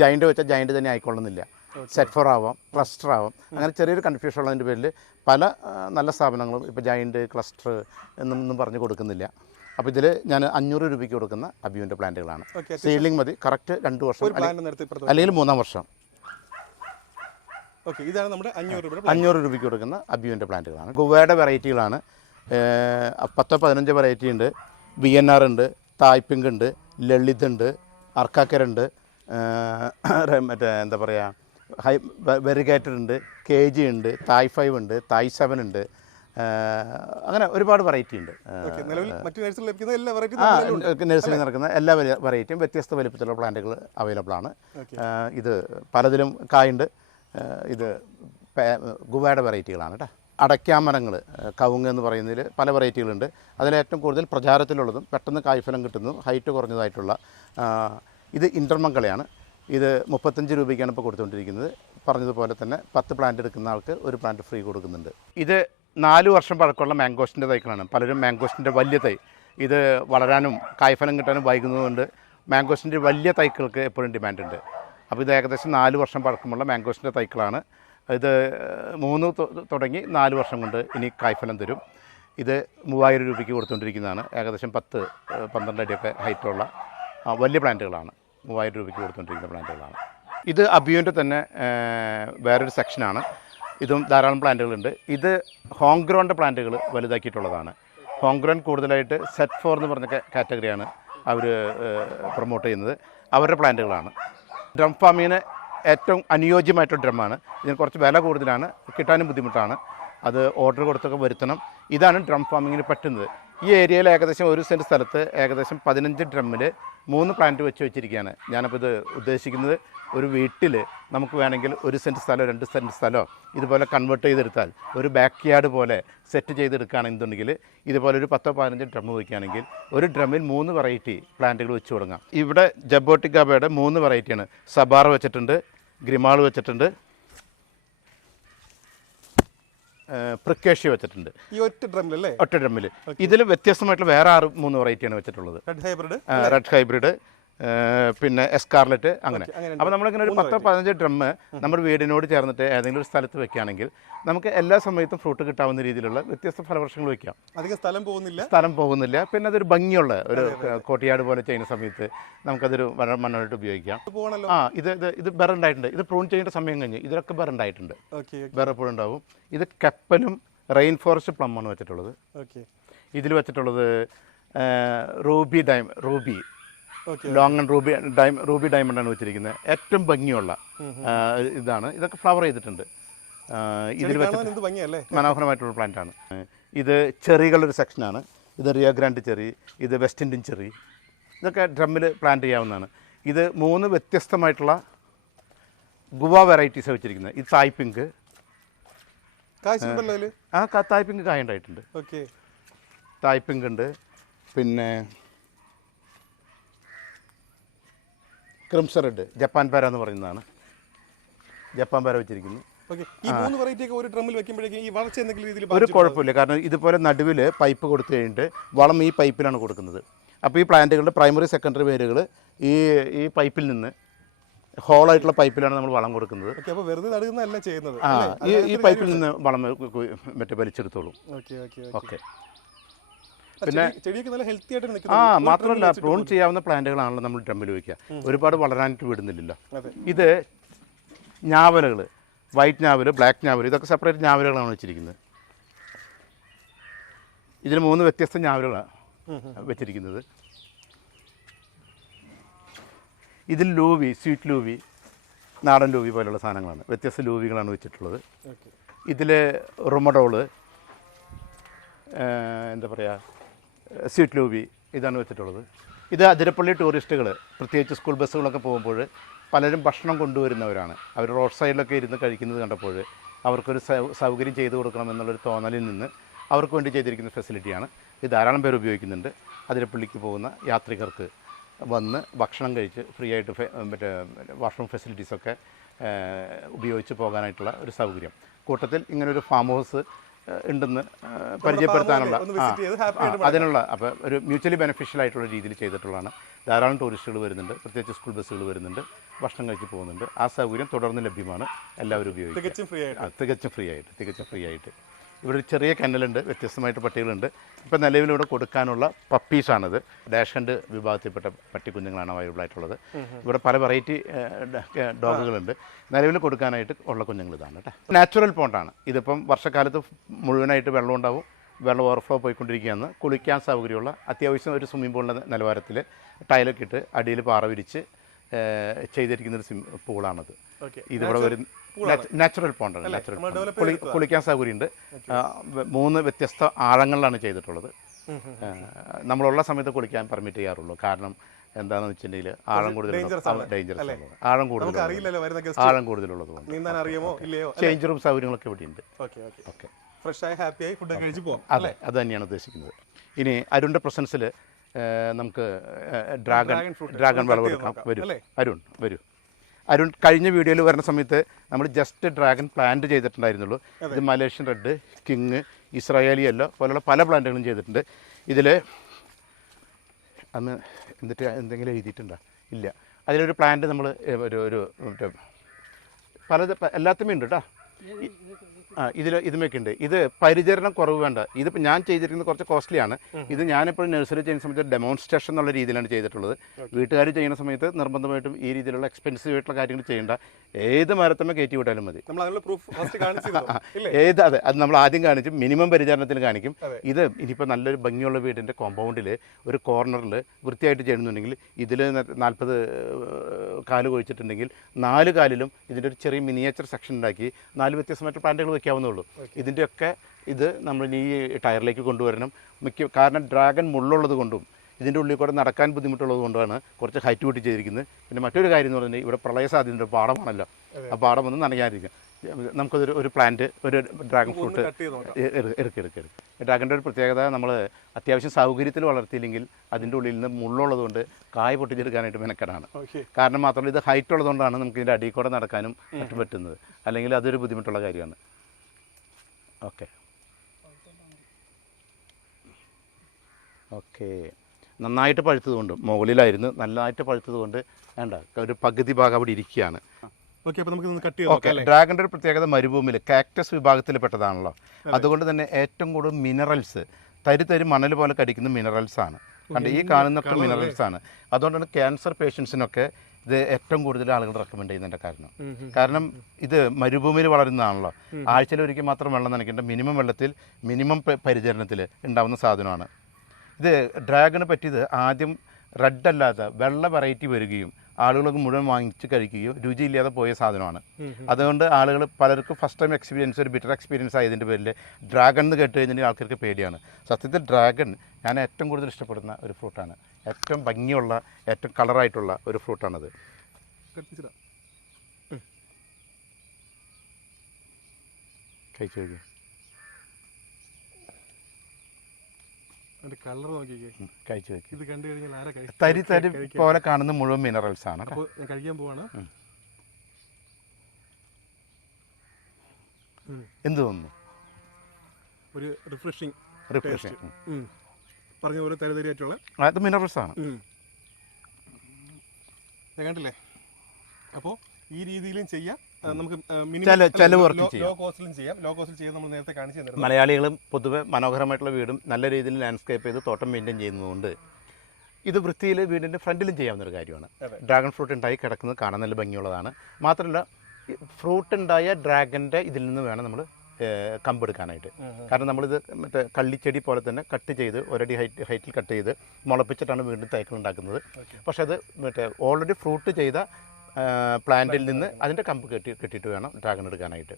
ജയൻ്റ് വെച്ചാൽ ജയൻ്റ് തന്നെ ആയിക്കൊള്ളുന്നില്ല. സെറ്റ് ഫോർ ആവാം, ക്ലസ്റ്റർ ആവാം. അങ്ങനെ ചെറിയൊരു കൺഫ്യൂഷൻ ഉള്ളതിൻ്റെ പേരിൽ പല നല്ല സ്ഥാപനങ്ങളും ഇപ്പോൾ ജയൻ്റ്, ക്ലസ്റ്റർ എന്നൊന്നും പറഞ്ഞു കൊടുക്കുന്നില്ല. അപ്പോൾ ഇതിൽ ഞാൻ 500 രൂപയ്ക്ക് കൊടുക്കുന്ന അബിയോൻ്റെ പ്ലാന്റുകളാണ്. സീഡ്ലിംഗ് മതി, കറക്റ്റ് 2 വർഷം അല്ലെങ്കിൽ 3-ാം വർഷം. ഇതാണ് നമ്മുടെ 500 രൂപയ്ക്ക് കൊടുക്കുന്ന അബിയോൻ്റെ പ്ലാന്റുകളാണ്. ഗുവയുടെ വെറൈറ്റികളാണ്. 10-15 വെറൈറ്റി ഉണ്ട്. BNR ഉണ്ട്, തായ്പിങ്ക് ഉണ്ട്, ലളിത് ഉണ്ട്, അർക്കാക്കരുണ്ട്, മറ്റേ എന്താ പറയുക വെറിഗേറ്റർ ഉണ്ട്, KG ഉണ്ട്, തായ് 5 ഉണ്ട്, തായ് 7 ഉണ്ട്. അങ്ങനെ ഒരുപാട് വെറൈറ്റി ഉണ്ട്. നഴ്സറിയിൽ നടക്കുന്ന എല്ലാ വെറൈറ്റിയും വ്യത്യസ്ത വലിപ്പത്തിലുള്ള പ്ലാന്റുകൾ അവൈലബിൾ ആണ്. ഇത് പലതിലും കായുണ്ട്. ഇത് ഗുവയുടെ വെറൈറ്റികളാണ് കേട്ടോ. അടയ്ക്കാമരങ്ങൾ, കവുങ്ങ് എന്ന് പറയുന്നതിൽ പല വെറൈറ്റികളുണ്ട്. അതിലേറ്റവും കൂടുതൽ പ്രചാരത്തിലുള്ളതും പെട്ടെന്ന് കായ്ഫലം കിട്ടുന്നതും ഹൈറ്റ് കുറഞ്ഞതായിട്ടുള്ള ഇത് ഇൻ്റർമംഗളയാണ്. ഇത് 35 രൂപയ്ക്കാണ് ഇപ്പോൾ കൊടുത്തുകൊണ്ടിരിക്കുന്നത്. പറഞ്ഞതുപോലെ തന്നെ 10 പ്ലാന്റ് എടുക്കുന്ന ആൾക്ക് ഒരു പ്ലാന്റ് ഫ്രീ കൊടുക്കുന്നുണ്ട്. ഇത് 4 വർഷം പഴക്കമുള്ള മാംഗോസ്റ്റിൻ്റെ തൈകളാണ്. പലരും മാംഗോസ്റ്റിൻ്റെ വലിയ തൈ ഇത് വളരാനും കായ്ഫലം കിട്ടാനും വൈകുന്നതുകൊണ്ട് മാംഗോസ്റ്റിൻ്റെ വലിയ തൈകൾക്ക് എപ്പോഴും ഡിമാൻഡുണ്ട്. അപ്പോൾ ഇത് ഏകദേശം 4 വർഷം പഴക്കമുള്ള മാംഗോസ്റ്റിൻ്റെ തൈകളാണ്. ഇത് 3 തുടങ്ങി 4 വർഷം കൊണ്ട് ഇനി കായ്ഫലം തരും. ഇത് 3000 രൂപയ്ക്ക് കൊടുത്തുകൊണ്ടിരിക്കുന്നതാണ്. ഏകദേശം 10-12 അടിയൊക്കെ ഹൈറ്റുള്ള വലിയ പ്ലാന്റുകളാണ്. 3000 രൂപയ്ക്ക് കൊടുത്തുകൊണ്ടിരിക്കുന്ന പ്ലാന്റുകളാണ്. ഇത് അബിയോൻ്റെ തന്നെ വേറൊരു സെക്ഷനാണ്. ഇതും ധാരാളം പ്ലാന്റുകളുണ്ട്. ഇത് ഹോം ഗ്രോണിൻ്റെ പ്ലാന്റുകൾ വലുതാക്കിയിട്ടുള്ളതാണ്. ഹോം ഗ്രോൺ കൂടുതലായിട്ട് സെറ്റ് ഫോർ എന്ന് പറഞ്ഞ കാറ്റഗറിയാണ് അവർ പ്രൊമോട്ട് ചെയ്യുന്നത്. അവരുടെ പ്ലാന്റുകളാണ്. ഡ്രം ഫാമിങ്ങിന് ഏറ്റവും അനുയോജ്യമായിട്ടുള്ള ഡ്രമ്മാണ്. ഇതിന് കുറച്ച് വില കൂടുതലാണ്, കിട്ടാനും ബുദ്ധിമുട്ടാണ്. അത് ഓർഡർ കൊടുത്തൊക്കെ വരുത്തണം. ഇതാണ് ഡ്രം ഫാമിങ്ങിന് പറ്റുന്നത്. ഈ ഏരിയയിൽ ഏകദേശം 1 സെൻറ്റ് സ്ഥലത്ത് ഏകദേശം 15 ഡ്രമ്മിൽ 3 പ്ലാന്റ് വെച്ചിരിക്കുകയാണ്. ഞാനപ്പോൾ ഇത് ഉദ്ദേശിക്കുന്നത് ഒരു വീട്ടിൽ നമുക്ക് വേണമെങ്കിൽ 1 സെൻറ്റ് സ്ഥലമോ 2 സെൻറ്റ് സ്ഥലമോ ഇതുപോലെ കൺവേർട്ട് ചെയ്തെടുത്താൽ ഒരു ബാക്ക് യാർഡ് പോലെ സെറ്റ് ചെയ്തെടുക്കുകയാണെന്നുണ്ടെങ്കിൽ ഇതുപോലെ ഒരു 10-15 ഡ്രം വയ്ക്കുകയാണെങ്കിൽ ഒരു ഡ്രമ്മിൽ 3 വെറൈറ്റി പ്ലാന്റുകൾ വെച്ച് തുടങ്ങാം. ഇവിടെ ജബോട്ടിക്കാബയുടെ 3 വെറൈറ്റിയാണ്. സബാറ വെച്ചിട്ടുണ്ട്, ഗ്രിമാൾ വെച്ചിട്ടുണ്ട്, പ്രിക്കേഷ്യ വെച്ചിട്ടുണ്ട്. ഈ ഒറ്റ ഡ്രമ്മിലല്ലേ? ഒറ്റ ഡ്രമ്മിൽ. ഇതിൽ വ്യത്യസ്തമായിട്ടുള്ള വേറെ 3 വെറൈറ്റിയാണ് വെച്ചിട്ടുള്ളത്. റെഡ് ഹൈബ്രിഡ്, പിന്നെ എസ്കാർലറ്റ് അങ്ങനെ. അങ്ങനെയുണ്ട്. അപ്പോൾ നമ്മളിങ്ങനെ ഒരു 10-15 ഡ്രം നമ്മുടെ വീടിനോട് ചേർന്നിട്ട് ഏതെങ്കിലും ഒരു സ്ഥലത്ത് വെക്കുകയാണെങ്കിൽ നമുക്ക് എല്ലാ സമയത്തും ഫ്രൂട്ട് കിട്ടാവുന്ന രീതിയിലുള്ള വ്യത്യസ്ത ഫലവൃക്ഷങ്ങൾ വെക്കാം. അധികം സ്ഥലം പോകുന്നില്ല. പിന്നെ അതൊരു ഭംഗിയുള്ള ഒരു കോട്ടിയാട് പോലെ ചെയ്യുന്ന സമയത്ത് നമുക്കതൊരു മണ്ണായിട്ട് ഉപയോഗിക്കാം. ഇത് ബെറുണ്ടായിട്ടുണ്ട്. ഇത് പ്രൂൺ ചെയ്യേണ്ട സമയം കഴിഞ്ഞ് ഇതിലൊക്കെ ബെറുണ്ടായിട്ടുണ്ട്. ബെർ എപ്പോഴും ഉണ്ടാവും. ഇത് കപ്പലും റെയിൻ ഫോറസ്റ്റ് പ്ലമ്മാണ് വെച്ചിട്ടുള്ളത്. ഇതിൽ വെച്ചിട്ടുള്ളത് റൂബി ലോങ് ആൻഡ് റൂബി ഡയമണ്ടാണ് വെച്ചിരിക്കുന്നത്. ഏറ്റവും ഭംഗിയുള്ള ഇതാണ്. ഇതൊക്കെ ഫ്ലവർ ചെയ്തിട്ടുണ്ട്. ഇതിൽ വെച്ച് മനോഹരമായിട്ടുള്ള പ്ലാന്റാണ്. ഇത് ചെറികളുടെ ഒരു സെക്ഷനാണ്. ഇത് റിയോ ഗ്രാൻഡ് ചെറി, ഇത് വെസ്റ്റ് ഇന്ത്യൻ ചെറി, ഇതൊക്കെ ഡ്രമ്മിൽ പ്ലാന്റ് ചെയ്യാവുന്നതാണ്. ഇത് 3 വ്യത്യസ്തമായിട്ടുള്ള ഗുവ വെറൈറ്റീസ് വെച്ചിരിക്കുന്നത്. ഇത് തായ് പിങ്ക്, തായ് പിങ്ക് കായ ഉണ്ടായിട്ടുണ്ട്. തായ് പിങ്ക് ഉണ്ട്. പിന്നെ ക്രിംസൺ റെഡ്, ജപ്പാൻ പാര എന്ന് പറയുന്നതാണ്. ജപ്പാൻ പാര വെച്ചിരിക്കുന്നു. ഒരു കുഴപ്പമില്ല. കാരണം ഇതുപോലെ നടുവിൽ പൈപ്പ് കൊടുത്തു കഴിഞ്ഞിട്ട് വളം ഈ പൈപ്പിലാണ് കൊടുക്കുന്നത്. അപ്പോൾ ഈ പ്ലാന്റുകളുടെ പ്രൈമറി സെക്കൻഡറി വേരുകൾ ഈ പൈപ്പിൽ നിന്ന് ഹോളായിട്ടുള്ള പൈപ്പിലാണ് നമ്മൾ വളം കൊടുക്കുന്നത്. ഈ പൈപ്പിൽ നിന്ന് വളം വലിച്ചെടുത്തോളും. ഓക്കെ. പിന്നെ മാത്രമല്ല പ്രൂൺ ചെയ്യാവുന്ന പ്ലാന്റുകളാണല്ലോ നമ്മൾ ഡ്രമ്മിൽ വയ്ക്കുക. ഒരുപാട് വളരാനായിട്ട് വിടുന്നില്ലല്ലോ. ഇത് ഞാവലുകൾ, വൈറ്റ് ഞാവൽ, ബ്ലാക്ക് ഞാവൽ, ഇതൊക്കെ സെപ്പറേറ്റ് ഞാവലുകളാണ് വെച്ചിരിക്കുന്നത്. ഇതിൽ 3 വ്യത്യസ്ത ഞാവലുകളാണ് വെച്ചിരിക്കുന്നത്. ഇതിൽ ലൂവി, സ്വീറ്റ് ലൂവി, നാടൻ ലൂവി പോലുള്ള സാധനങ്ങളാണ്, വ്യത്യസ്ത ലൂവികളാണ് വെച്ചിട്ടുള്ളത്. ഇതിൽ റൊമഡോള്, എന്താ പറയുക, സ്വീറ്റ് ലൂവി, ഇതാണ് വെച്ചിട്ടുള്ളത്. ഇത് അതിരപ്പള്ളി ടൂറിസ്റ്റുകൾ, പ്രത്യേകിച്ച് സ്കൂൾ ബസ്സുകളൊക്കെ പോകുമ്പോൾ പലരും ഭക്ഷണം കൊണ്ടുവരുന്നവരാണ്. അവർ റോഡ് സൈഡിലൊക്കെ ഇരുന്ന് കഴിക്കുന്നത് കണ്ടപ്പോൾ അവർക്കൊരു സൗകര്യം ചെയ്തു കൊടുക്കണമെന്നുള്ളൊരു തോന്നലിൽ നിന്ന് അവർക്ക് വേണ്ടി ചെയ്തിരിക്കുന്ന ഫെസിലിറ്റിയാണ്. ഇത് ധാരാളം പേര് ഉപയോഗിക്കുന്നുണ്ട്. അതിരപ്പള്ളിക്ക് പോകുന്ന യാത്രികർക്ക് വന്ന് ഭക്ഷണം കഴിച്ച് ഫ്രീ ആയിട്ട് മറ്റേ വാഷ്റൂം ഫെസിലിറ്റീസൊക്കെ ഉപയോഗിച്ച് പോകാനായിട്ടുള്ള ഒരു സൗകര്യം. കൂട്ടത്തിൽ ഇങ്ങനൊരു ഫാം ഹൗസ് ഉണ്ടെന്ന് പരിചയപ്പെടുത്താനുള്ള അതിനുള്ള അപ്പോൾ ഒരു മ്യൂച്വലി ബെനിഫിഷ്യൽ ആയിട്ടുള്ള രീതിയിൽ ചെയ്തിട്ടുള്ളതാണ്. ധാരാളം ടൂറിസ്റ്റുകൾ വരുന്നുണ്ട്, പ്രത്യേകിച്ച് സ്കൂൾ ബസ്സുകൾ വരുന്നുണ്ട്, ഭക്ഷണം കഴിച്ച് പോകുന്നുണ്ട്. ആ സൗകര്യം തുടർന്ന് ലഭ്യമാണ്. എല്ലാവരും ഉപയോഗിക്കും. തികച്ചും ഫ്രീ ആയിട്ട്. ഇവിടെ ഒരു ചെറിയ കനലുണ്ട്, വ്യത്യസ്തമായിട്ട് പട്ടികളുണ്ട്. ഇപ്പോൾ നിലവിലൂടെ കൊടുക്കാനുള്ള പപ്പീസാണിത്. ഡാഷ് ഹണ്ട് വിഭാഗത്തിൽപ്പെട്ട പട്ടിക്കുഞ്ഞുങ്ങളാണ് അവൈലബിൾ ആയിട്ടുള്ളത്. ഇവിടെ പല വെറൈറ്റി ഡോഗുകളുണ്ട്. നിലവിൽ കൊടുക്കാനായിട്ട് ഉള്ള കുഞ്ഞുങ്ങൾ ഇതാണ് കേട്ടോ. നാച്ചുറൽ പോണ്ടാണ്. ഇതിപ്പം വർഷക്കാലത്ത് മുഴുവനായിട്ട് വെള്ളം ഉണ്ടാവും. വെള്ളം ഓവർഫ്ലോ പോയിക്കൊണ്ടിരിക്കുകയാണ്. കുളിക്കാൻ സൗകര്യമുള്ള അത്യാവശ്യം ഒരു സ്വിമ്മിംഗ് പൂളിൻ്റെ നിലവാരത്തിൽ ടൈലൊക്കെ ഇട്ട് അടിയിൽ പാറ വിരിച്ച് ചെയ്തിരിക്കുന്നൊരു പൂളാണത്. ഇതിവിടെ ഒരു നാച്ചുറൽ പോണ്ടാണ്. കുളിക്കാൻ സൗകര്യമുണ്ട്. 3 വ്യത്യസ്ത ആഴങ്ങളിലാണ് ചെയ്തിട്ടുള്ളത്. നമ്മളുള്ള സമയത്ത് കുളിക്കാൻ പെർമിറ്റ് ചെയ്യാറുള്ളൂ. കാരണം എന്താണെന്ന് വെച്ചിട്ടുണ്ടെങ്കിൽ ആഴം ഡേഞ്ചറസ് ആഴം കൂടുതലുള്ളത് കൊണ്ട് ചേഞ്ച് റൂം സൗകര്യങ്ങളൊക്കെ ഇവിടെ ഉണ്ട്. ഓക്കെ, അതെ, അത് തന്നെയാണ് ഉദ്ദേശിക്കുന്നത്. ഇനി അരുണിൻ്റെ പ്രസൻസിൽ നമുക്ക് ഡ്രാഗൺ വിളവെടുക്കാം. അരുൺ കഴിഞ്ഞ വീഡിയോയിൽ വരുന്ന സമയത്ത് നമ്മൾ ജസ്റ്റ് ഡ്രാഗൺ പ്ലാന്റ് ചെയ്തിട്ടുണ്ടായിരുന്നുള്ളൂ. ഇത് Malaysian red, king, Israeli yellow പോലുള്ള പല പ്ലാന്റുകളും ചെയ്തിട്ടുണ്ട്. ഇതിൽ അന്ന് എന്നിട്ട് എന്തെങ്കിലും എഴുതിയിട്ടുണ്ടോ? ഇല്ല. അതിലൊരു പ്ലാന്റ് നമ്മൾ ഒരു എല്ലാത്തുമേ ഉണ്ട് കേട്ടോ. ഇതുമൊക്കെ ഉണ്ട്. ഇത് പരിചരണം കുറവ് വേണ്ട. ഇതിപ്പോൾ ഞാൻ ചെയ്തിരിക്കുന്നത് കുറച്ച് കോസ്റ്റ്ലിയാണ്. ഇത് ഞാനിപ്പോൾ നഴ്സറി ചെയ്യുന്ന സമയത്ത് ഡെമോൺസ്ട്രേഷൻ എന്നുള്ള രീതിയിലാണ് ചെയ്തിട്ടുള്ളത്. വീട്ടുകാർ ചെയ്യുന്ന സമയത്ത് നിർബന്ധമായിട്ടും ഈ രീതിയിലുള്ള എക്സ്പെൻസീവ് ആയിട്ടുള്ള കാര്യങ്ങൾ ചെയ്യേണ്ട. ഏത് മരത്തമ്മ കയറ്റി വിട്ടാലും മതി. അതെ, അത് നമ്മൾ ആദ്യം കാണിച്ചും മിനിമം പരിചരണത്തിന് കാണിക്കും. ഇത് ഇനിയിപ്പോൾ നല്ലൊരു ഭംഗിയുള്ള വീടിൻ്റെ കോമ്പൗണ്ടിൽ ഒരു കോർണറിൽ വൃത്തിയായിട്ട് ചെയ്യണമെന്നുണ്ടെങ്കിൽ ഇതിൽ 40 കാല് കുഴിച്ചിട്ടുണ്ടെങ്കിൽ 4 കാലിലും ഇതിൻ്റെ ഒരു ചെറിയ മിനിയേച്ചർ സെക്ഷൻ ഉണ്ടാക്കി 4 വ്യത്യസ്തമായിട്ട് പ്ലാന്റുകൾ വയ്ക്കാവുന്നുള്ളൂ. ഇതിൻ്റെയൊക്കെ ഇത് നമ്മൾ ഈ ടയറിലേക്ക് കൊണ്ടുവരണം. കാരണം ഡ്രാഗൺ മുള്ളുള്ളത് കൊണ്ടും ഇതിൻ്റെ ഉള്ളിൽ കൂടെ നടക്കാൻ ബുദ്ധിമുട്ടുള്ളത് കൊണ്ടാണ് കുറച്ച് ഹൈറ്റ് കൂട്ടി ചെയ്തിരിക്കുന്നത്. പിന്നെ മറ്റൊരു കാര്യം എന്ന് പറഞ്ഞാൽ ഇവിടെ പ്രളയ സാധ്യതയുണ്ട്. പാടമാണല്ലോ, ആ പാടം ഒന്ന് നനയാതിരിക്കും. നമുക്കതൊരു പ്ലാന്റ്, ഒരു ഡ്രാഗൺ ഫ്രൂട്ട് എടുക്കുക. ഡ്രാഗണിൻ്റെ ഒരു പ്രത്യേകത, നമ്മൾ അത്യാവശ്യം സൗകര്യത്തിൽ വളർത്തിയില്ലെങ്കിൽ അതിൻ്റെ ഉള്ളിൽ നിന്ന് മുള്ളുള്ളത് കൊണ്ട് കായ പൊട്ടിച്ചെടുക്കാനായിട്ട് മെനക്കെടാണ്. കാരണം മാത്രമല്ല ഇത് ഹൈറ്റ് ഉള്ളതുകൊണ്ടാണ് നമുക്ക് ഇതിൻ്റെ അടിയിൽ കൂടെ നടക്കാനും മറ്റും പറ്റുന്നത്. അല്ലെങ്കിൽ അതൊരു ബുദ്ധിമുട്ടുള്ള കാര്യമാണ്. ഓക്കെ, നന്നായിട്ട് പഴുത്തതുകൊണ്ടും മുകളിലായിരുന്നു നല്ലതായിട്ട് പഴുത്തതുകൊണ്ട് വേണ്ട ഒരു പകുതി ഭാഗം അവിടെ ഇരിക്കുകയാണ്. ഓക്കെ, അപ്പോൾ നമുക്ക് കട്ട് ഓക്കെ, ഡ്രാഗണിൻ്റെ ഒരു പ്രത്യേകത മരുഭൂമിയിൽ കാക്ടസ് വിഭാഗത്തിൽപ്പെട്ടതാണല്ലോ. അതുകൊണ്ട് തന്നെ ഏറ്റവും കൂടുതൽ മിനറൽസ് തരി മണൽ പോലെ കടിക്കുന്ന മിനറൽസ് ആണ്. കണ്ട് ഈ കാണുന്നൊക്കെ മിനറൽസ് ആണ്. അതുകൊണ്ടാണ് ക്യാൻസർ പേഷ്യൻസിനൊക്കെ ഇത് ഏറ്റവും കൂടുതൽ ആളുകൾ റെക്കമെൻഡ് ചെയ്യുന്നതിൻ്റെ കാരണം ഇത് മരുഭൂമിയിൽ വളരുന്നതാണല്ലോ. ആഴ്ചയിൽ ഒരിക്കൽ മാത്രം വെള്ളം നനയ്ക്കേണ്ട മിനിമം വെള്ളത്തിൽ മിനിമം പരിചരണത്തിൽ ഉണ്ടാകുന്ന സാധനമാണ്. ഇത് ഡ്രാഗണ് പറ്റിയത് ആദ്യം റെഡ് അല്ലാത്ത വെള്ള വെറൈറ്റി വരികയും ആളുകൾക്ക് മുഴുവൻ വാങ്ങിച്ച് കഴിക്കുകയും രുചിയില്ലാതെ പോയ സാധനമാണ്. അതുകൊണ്ട് ആളുകൾ പലർക്കും ഫസ്റ്റ് ടൈം എക്സ്പീരിയൻസ് ഒരു ബിറ്റർ എക്സ്പീരിയൻസ് ആയതിൻ്റെ പേരിൽ ഡ്രാഗൺ എന്ന് കേട്ട് കഴിഞ്ഞാൽ ആൾക്കാർക്ക് പേടിയാണ്. സത്യത്തിൽ ഡ്രാഗൺ ഞാൻ ഏറ്റവും കൂടുതൽ ഇഷ്ടപ്പെടുന്ന ഒരു ഫ്രൂട്ടാണ്. ഏറ്റവും ഭംഗിയുള്ള ഏറ്റവും കളറായിട്ടുള്ള ഒരു ഫ്രൂട്ടാണത്. കഴിച്ചു നോക്കി, കളർ നോക്കിക്കേ, കഴിച്ചു നോക്കി. ഇത് കണ്ടു കഴിഞ്ഞാൽ ആരാ തരി പോലെ കാണുന്ന മുഴുവൻ മിനറൽസ് ആണ്. ഞാൻ കഴിക്കാൻ പോവാണ്. എന്ത് തോന്നുന്നു? ഒരു റിഫ്രഷിങ് പറഞ്ഞ പോലെ തരിതരിയായിട്ടുള്ള അത് മിനറൽസ് ആണ്. ഞാൻ കണ്ടില്ലേ? അപ്പോൾ ഈ രീതിയിലും ചെയ്യാം, നമുക്ക് ലോ കോസ്റ്റിലും ചെയ്യാം. ലോ കോസ്റ്റിൽ ചെയ്യാൻ നമ്മൾ നേരത്തെ കാണിച്ചു തന്നിരുന്നു. മലയാളികളും പൊതുവെ മനോഹരമായിട്ടുള്ള വീടും നല്ല രീതിയിൽ ലാൻഡ്സ്കേപ്പ് ചെയ്ത് തോട്ടം മെയിൻറ്റെയിൻ ചെയ്യുന്നതുകൊണ്ട് ഇത് വൃത്തിയിൽ വീടിൻ്റെ ഫ്രണ്ടിലും ചെയ്യാവുന്നൊരു കാര്യമാണ്. ഡ്രാഗൺ ഫ്രൂട്ട് ഉണ്ടായി കിടക്കുന്നത് കാണാൻ നല്ല ഭംഗിയുള്ളതാണ്. മാത്രമല്ല ഫ്രൂട്ട് ഉണ്ടായ ഡ്രാഗൻ്റെ ഇതിൽ നിന്ന് വേണം നമ്മൾ കമ്പെടുക്കാനായിട്ട്. കാരണം നമ്മളിത് മറ്റേ കള്ളിച്ചെടി പോലെ തന്നെ കട്ട് ചെയ്ത് ഒരടി ഹൈറ്റിൽ കട്ട് ചെയ്ത് മുളപ്പിച്ചിട്ടാണ് വീണ്ടും തൈകൾ ഉണ്ടാക്കുന്നത്. പക്ഷെ അത് മറ്റേ ഓൾറെഡി ഫ്രൂട്ട് ചെയ്ത പ്ലാന്റിൽ നിന്ന് അതിൻ്റെ കമ്പ് കെട്ടിയിട്ട് വേണം ഡ്രാഗൺ എടുക്കാനായിട്ട്.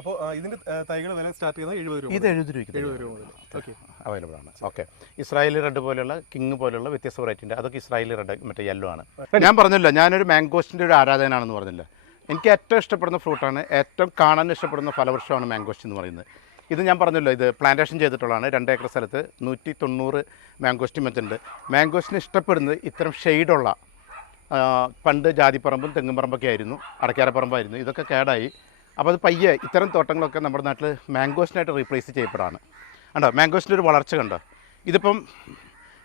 അപ്പോൾ ഇതിൻ്റെ തൈകൾ വില സ്റ്റാർട്ട് ചെയ്യുന്നത് 70 രൂപ. ഇത് 70 രൂപയ്ക്ക് അവൈലബിൾ ആണ്. ഓക്കെ, ഇസ്രായേലി റെഡ് പോലെയുള്ള കിങ് പോലെയുള്ള വ്യത്യസ്ത വെറൈറ്റിൻ്റെ അതൊക്കെ ഇസ്രായേലി റെഡ് മറ്റേ യെല്ലോ ആണ്. ഞാൻ പറഞ്ഞല്ലോ ഞാനൊരു മാംഗോസ്റ്റിൻ്റെ ഒരു ആരാധകനാണെന്ന് പറഞ്ഞില്ല. എനിക്ക് ഏറ്റവും ഇഷ്ടപ്പെടുന്ന ഫ്രൂട്ടാണ്, ഏറ്റവും കാണാൻ ഇഷ്ടപ്പെടുന്ന ഫലവൃക്ഷമാണ് മാംഗോസ്റ്റ് എന്ന് പറയുന്നത്. ഇത് ഞാൻ പറഞ്ഞല്ലോ, ഇത് പ്ലാന്റേഷൻ ചെയ്തിട്ടുള്ളതാണ്. 2 ഏക്കർ സ്ഥലത്ത് 190 മാംഗോസ്റ്റി മറ്റുണ്ട്. മാംഗോസ്റ്റിന് ഇഷ്ടപ്പെടുന്നത് ഇത്തരം ഷെയ്ഡുള്ള, പണ്ട് ജാതിപ്പറമ്പും തെങ്ങും പറമ്പൊക്കെ ആയിരുന്നു, അടക്കാരപ്പറമ്പായിരുന്നു. ഇതൊക്കെ കേടായി. അപ്പോൾ അത് പയ്യെ ഇത്തരം തോട്ടങ്ങളൊക്കെ നമ്മുടെ നാട്ടിൽ മാംഗോസ്റ്റിനായിട്ട് റീപ്ലേസ് ചെയ്യപ്പെടാണ്. കണ്ടോ മാംഗോസ്റ്റിൻ്റെ ഒരു വളർച്ച കണ്ടോ? ഇതിപ്പം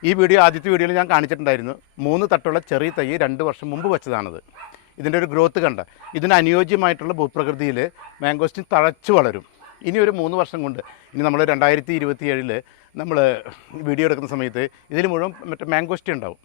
ഈ ആദ്യത്തെ വീഡിയോയിൽ ഞാൻ കാണിച്ചിട്ടുണ്ടായിരുന്നു. 3 തട്ടുള്ള ചെറിയ തൈ 2 വർഷം മുമ്പ് വെച്ചതാണത്. ഇതിൻ്റെ ഒരു ഗ്രോത്ത് കണ്ട. ഇതിന് അനുയോജ്യമായിട്ടുള്ള ഭൂപ്രകൃതിയിൽ മാംഗോസ്റ്റിൻ തഴച്ചു വളരും. ഇനി ഒരു 3 വർഷം കൊണ്ട്, ഇനി നമ്മൾ 2027 നമ്മൾ വീഡിയോ എടുക്കുന്ന സമയത്ത് ഇതിൽ മുഴുവൻ മറ്റേ മാംഗോസ്റ്റി ഉണ്ടാവും.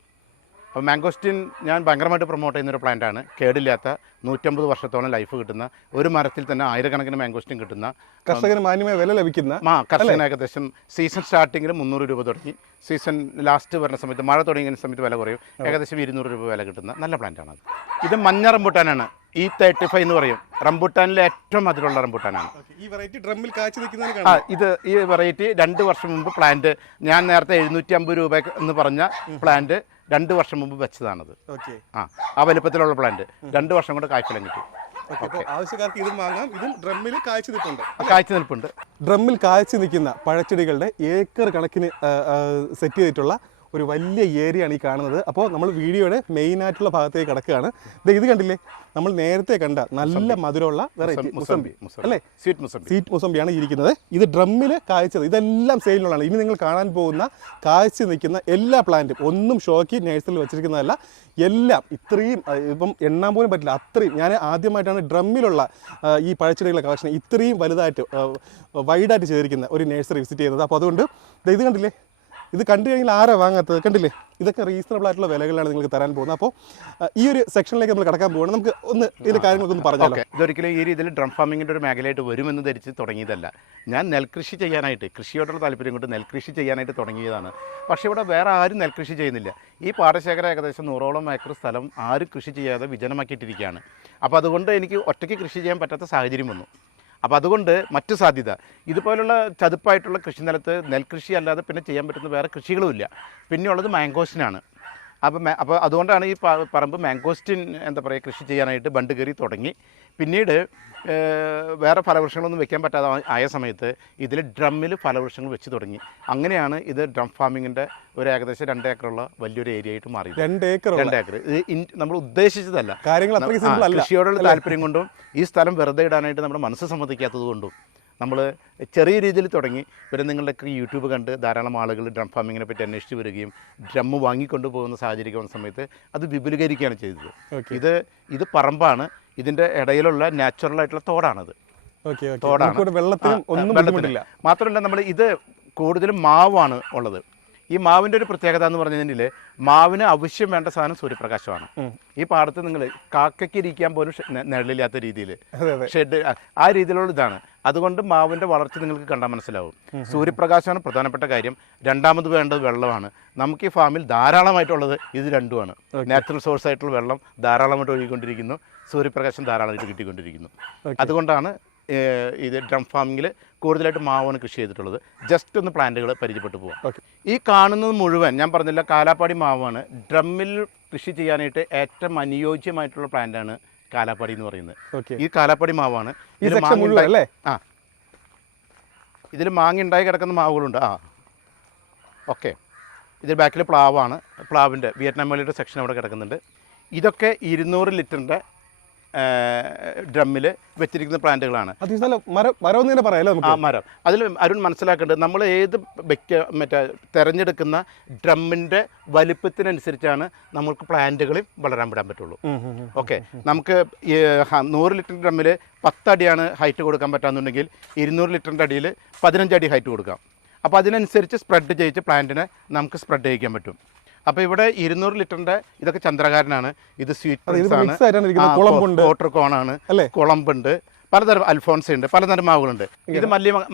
അപ്പോൾ മാംഗോസ്റ്റിൻ ഞാൻ ഭയങ്കരമായിട്ട് പ്രൊമോട്ട് ചെയ്യുന്നൊരു പ്ലാന്റാണ്. കേടില്ലാത്ത 150 വർഷത്തോളം ലൈഫ് കിട്ടുന്ന, ഒരു മരത്തിൽ തന്നെ 1000 മാംഗോസ്റ്റിൻ കിട്ടുന്ന, കർഷകന് മാന്യമായ വില ലഭിക്കുന്ന, കർഷകന് ഏകദേശം സീസൺ സ്റ്റാർട്ടിങ്ങിൽ 300 രൂപ തുടങ്ങി സീസൺ ലാസ്റ്റ് വരുന്ന സമയത്ത് മഴ തുടങ്ങിയ സമയത്ത് വില കുറയും. ഏകദേശം 200 രൂപ വില കിട്ടുന്ന നല്ല പ്ലാന്റാണ് അത്. ഇത് മഞ്ഞ റംബുട്ടാനാണ്. E35 എന്ന് പറയും. റംബുട്ടാനിലെ ഏറ്റവും മധുരമുള്ള റംബുട്ടാനാണ്. ഈ വെറൈറ്റി ഡ്രമ്മിൽ കാഴ്ച നിൽക്കുന്ന ഈ വെറൈറ്റി 2 വർഷം മുമ്പ് പ്ലാന്റ്, ഞാൻ നേരത്തെ 750 രൂപ എന്ന് പറഞ്ഞ പ്ലാന്റ് 2 വർഷം മുമ്പ് വെച്ചതാണത്. ആ വലുപ്പത്തിലുള്ള പ്ലാന്റ് 2 വർഷം കൊണ്ട് കായ്ഫലം കിട്ടി. ആവശ്യക്കാർക്ക് ഇതും വാങ്ങാം. ഇതും ഡ്രമ്മിൽ കാഴ്ച നിൽപ്പുണ്ട്. ഡ്രമ്മിൽ കാഴ്ച നിൽക്കുന്ന പഴച്ചെടികളുടെ ഏക്കർ കണക്കിന് സെറ്റ് ചെയ്തിട്ടുള്ള ഒരു വലിയ ഏരിയയാണ് ഈ കാണുന്നത്. അപ്പോൾ നമ്മൾ വീഡിയോയുടെ മെയിനായിട്ടുള്ള ഭാഗത്തേക്ക് കിടക്കുകയാണ്. ഇത് കണ്ടില്ലേ, നമ്മൾ നേരത്തെ കണ്ട നല്ല മധുരമുള്ള വെറൈറ്റി മുസംബി അല്ലേ, സ്വീറ്റ് മുസംബിയാണ് ഇരിക്കുന്നത്. ഇത് ഡ്രമ്മിൽ കായ്ച്ചത്. ഇതെല്ലാം സെയിലുള്ളതാണ്. ഇനി നിങ്ങൾ കാണാൻ പോകുന്ന കായ്ച്ച് നിൽക്കുന്ന എല്ലാ പ്ലാന്റും ഒന്നും ഷോക്കി നേഴ്സറിൽ വെച്ചിരിക്കുന്നതല്ല. എല്ലാം ഇത്രയും ഇപ്പം എണ്ണാൻ പോലും പറ്റില്ല, അത്രയും. ഞാൻ ആദ്യമായിട്ടാണ് ഡ്രമ്മിലുള്ള ഈ പഴച്ചെടികളുടെ കളക്ഷൻ ഇത്രയും വലുതായിട്ട് വൈഡായിട്ട് ചെയ്തിരിക്കുന്ന ഒരു നേഴ്സറി വിസിറ്റ് ചെയ്യുന്നത്. അപ്പോൾ അതുകൊണ്ട് ഇത് കണ്ടില്ലേ, ഇത് കണ്ടു കഴിഞ്ഞാൽ ആരാ വാങ്ങാത്തത്? കണ്ടില്ലേ, ഇതൊക്കെ റീസണബിൾ ആയിട്ടുള്ള വിലകളാണ് നിങ്ങൾക്ക് തരാൻ പോകുന്നത്. അപ്പോൾ ഈ ഒരു സെക്ഷനിലേക്ക് നമ്മൾ കടക്കാൻ പോകണം. നമുക്ക് ഒന്ന് ഇതിൻ്റെ കാര്യങ്ങളൊക്കെ ഒന്ന് പറഞ്ഞാൽ. ഇതൊരിക്കലും ഈ രീതിയിൽ ഡ്രം ഫാമിങ്ങിൻ്റെ ഒരു മേഖലയായിട്ട് വരുമെന്ന് ധരിച്ച് തുടങ്ങിയതല്ല. ഞാൻ നെൽകൃഷി ചെയ്യാനായിട്ട്, കൃഷിയോടുള്ള താല്പര്യം കൊണ്ട് നെൽകൃഷി ചെയ്യാനായിട്ട് തുടങ്ങിയതാണ്. പക്ഷേ ഇവിടെ വേറെ ആരും നെൽകൃഷി ചെയ്യുന്നില്ല. ഈ പാടശേഖരം ഏകദേശം 100ഓളം ഏക്കർ സ്ഥലം ആരും കൃഷി ചെയ്യാതെ വിജനമാക്കിയിട്ടിരിക്കുകയാണ്. അപ്പോൾ അതുകൊണ്ട് എനിക്ക് ഒറ്റയ്ക്ക് കൃഷി ചെയ്യാൻ പറ്റാത്ത സാഹചര്യം വന്നു. അപ്പോൾ അതുകൊണ്ട് മറ്റു സാധ്യത ഇതുപോലുള്ള ചതുപ്പായിട്ടുള്ള കൃഷി നിലത്ത് നെൽകൃഷി അല്ലാതെ പിന്നെ ചെയ്യാൻ പറ്റുന്ന വേറെ കൃഷികളുമില്ല. പിന്നെയുള്ളത് മാംഗോസ്റ്റിനാണ്. അപ്പോൾ അതുകൊണ്ടാണ് ഈ പറമ്പ് മാംഗോസ്റ്റിൻ എന്താ പറയുക കൃഷി ചെയ്യാനായിട്ട് ബണ്ട് കയറി തുടങ്ങി. പിന്നീട് വേറെ ഫലവൃക്ഷങ്ങളൊന്നും വെക്കാൻ പറ്റാതെ ആയ സമയത്ത് ഇതിൽ ഡ്രമ്മിൽ ഫലവൃക്ഷങ്ങൾ വെച്ച് തുടങ്ങി. അങ്ങനെയാണ് ഇത് ഡ്രം ഫാമിങ്ങിൻ്റെ ഒരു ഏകദേശം 2 ഏക്കറുള്ള വലിയൊരു ഏരിയ ആയിട്ട് മാറി. 2 ഏക്കർ ഇത് നമ്മൾ ഉദ്ദേശിച്ചതല്ല. കൃഷിയോടുള്ള താല്പര്യം കൊണ്ടും ഈ സ്ഥലം വെറുതെ ഇടാനായിട്ട് നമ്മുടെ മനസ്സ് സമ്മതിക്കാത്തത് കൊണ്ടും നമ്മൾ ചെറിയ രീതിയിൽ തുടങ്ങി. പിന്നെ നിങ്ങളുടെയൊക്കെ യൂട്യൂബ് കണ്ട് ധാരാളം ആളുകൾ ഡ്രം ഫാമിങ്ങിനെ പറ്റി അന്വേഷിച്ച് വരികയും ഡ്രം വാങ്ങിക്കൊണ്ട് പോകുന്ന സാഹചര്യം വന്ന സമയത്ത് അത് വിപുലീകരിക്കുകയാണ് ചെയ്തത്. ഇത് പറമ്പാണ്, ഇതിൻ്റെ ഇടയിലുള്ള നാച്ചുറലായിട്ടുള്ള തോടാണത്. തോടാണ്, വെള്ളത്തിന്. മാത്രമല്ല നമ്മൾ ഇത് കൂടുതലും മാവാണ് ഉള്ളത്. ഈ മാവിൻ്റെ ഒരു പ്രത്യേകത എന്ന് പറഞ്ഞു കഴിഞ്ഞാൽ മാവിന് ആവശ്യം വേണ്ട സാധനം സൂര്യപ്രകാശമാണ്. ഈ പാടത്ത് നിങ്ങൾ കാക്കയ്ക്ക് ഇരിക്കാൻ പോലും നിഴലില്ലാത്ത രീതിയിൽ ഷെഡ് ആ രീതിയിലുള്ള ഇതാണ്. അതുകൊണ്ട് മാവിൻ്റെ വളർച്ച നിങ്ങൾക്ക് കണ്ടാൽ മനസ്സിലാവും. സൂര്യപ്രകാശമാണ് പ്രധാനപ്പെട്ട കാര്യം. രണ്ടാമത് വേണ്ടത് വെള്ളമാണ്. നമുക്ക് ഈ ഫാമിൽ ധാരാളമായിട്ടുള്ളത് ഇത് രണ്ടുമാണ്. നാച്ചുറൽ സോഴ്സ് ആയിട്ടുള്ള വെള്ളം ധാരാളമായിട്ട് ഒഴുകിക്കൊണ്ടിരിക്കുന്നു, സൂര്യപ്രകാശം ധാരാളമായിട്ട് കിട്ടിക്കൊണ്ടിരിക്കുന്നു. അതുകൊണ്ടാണ് ഇത് ഡ്രം ഫാമിങ്ങിൽ കൂടുതലായിട്ട് മാവാണ് കൃഷി ചെയ്തിട്ടുള്ളത്. ജസ്റ്റ് ഒന്ന് പ്ലാന്റുകൾ പരിചയപ്പെട്ടു പോകാം. ഈ കാണുന്നത് മുഴുവൻ ഞാൻ പറഞ്ഞില്ല കാലാപ്പാടി മാവാണ്. ഡ്രമ്മിൽ കൃഷി ചെയ്യാനായിട്ട് ഏറ്റവും അനുയോജ്യമായിട്ടുള്ള പ്ലാന്റാണ് കാലാപ്പാടി എന്ന് പറയുന്നത്. ഈ കാലാപ്പാടി മാവാണ്. ഇതിൽ മാങ്ങ ഉണ്ടായി കിടക്കുന്ന മാവുകളുണ്ട്. ഓക്കെ, ഇതിൽ ബാക്കിൽ പ്ലാവാണ്. പ്ലാവിൻ്റെ വിയറ്റ്നാം മല്ലിയുടെ സെക്ഷൻ അവിടെ കിടക്കുന്നുണ്ട്. ഇതൊക്കെ 200 ലിറ്ററിൻ്റെ ഡ്രമ്മിൽ വെച്ചിരിക്കുന്ന പ്ലാന്റുകളാണ്. മരം അതിൽ അരുൺ മനസ്സിലാക്കേണ്ടത് നമ്മൾ ഏത് തിരഞ്ഞെടുക്കുന്ന ഡ്രമ്മിൻ്റെ വലിപ്പത്തിനനുസരിച്ചാണ് നമുക്ക് പ്ലാന്റുകളിൽ വളരാൻ വിടാൻ പറ്റുള്ളൂ. ഓക്കെ, നമുക്ക് 100 ലിറ്റർ ഡ്രമ്മിൽ 10 അടിയാണ് ഹൈറ്റ് കൊടുക്കാൻ പറ്റാന്നുണ്ടെങ്കിൽ 200 ലിറ്ററിൻ്റെ അടിയിൽ 15 അടി ഹൈറ്റ് കൊടുക്കാം. അപ്പോൾ അതിനനുസരിച്ച് സ്പ്രെഡ് ചെയ്യിച്ച് പ്ലാന്റിനെ നമുക്ക് സ്പ്രെഡ് ചെയ്യിക്കാൻ പറ്റും. അപ്പോൾ ഇവിടെ 200 ലിറ്ററിൻ്റെ ഇതൊക്കെ ചന്ദ്രകാരനാണ്, ഇത് സ്വീറ്റ് ആണ്, കോട്ടർകോണാണ്, കുളമ്പുണ്ട്, പലതരം അൽഫോൺസ ഉണ്ട്, പലതരം മാവുകളുണ്ട്. ഇത്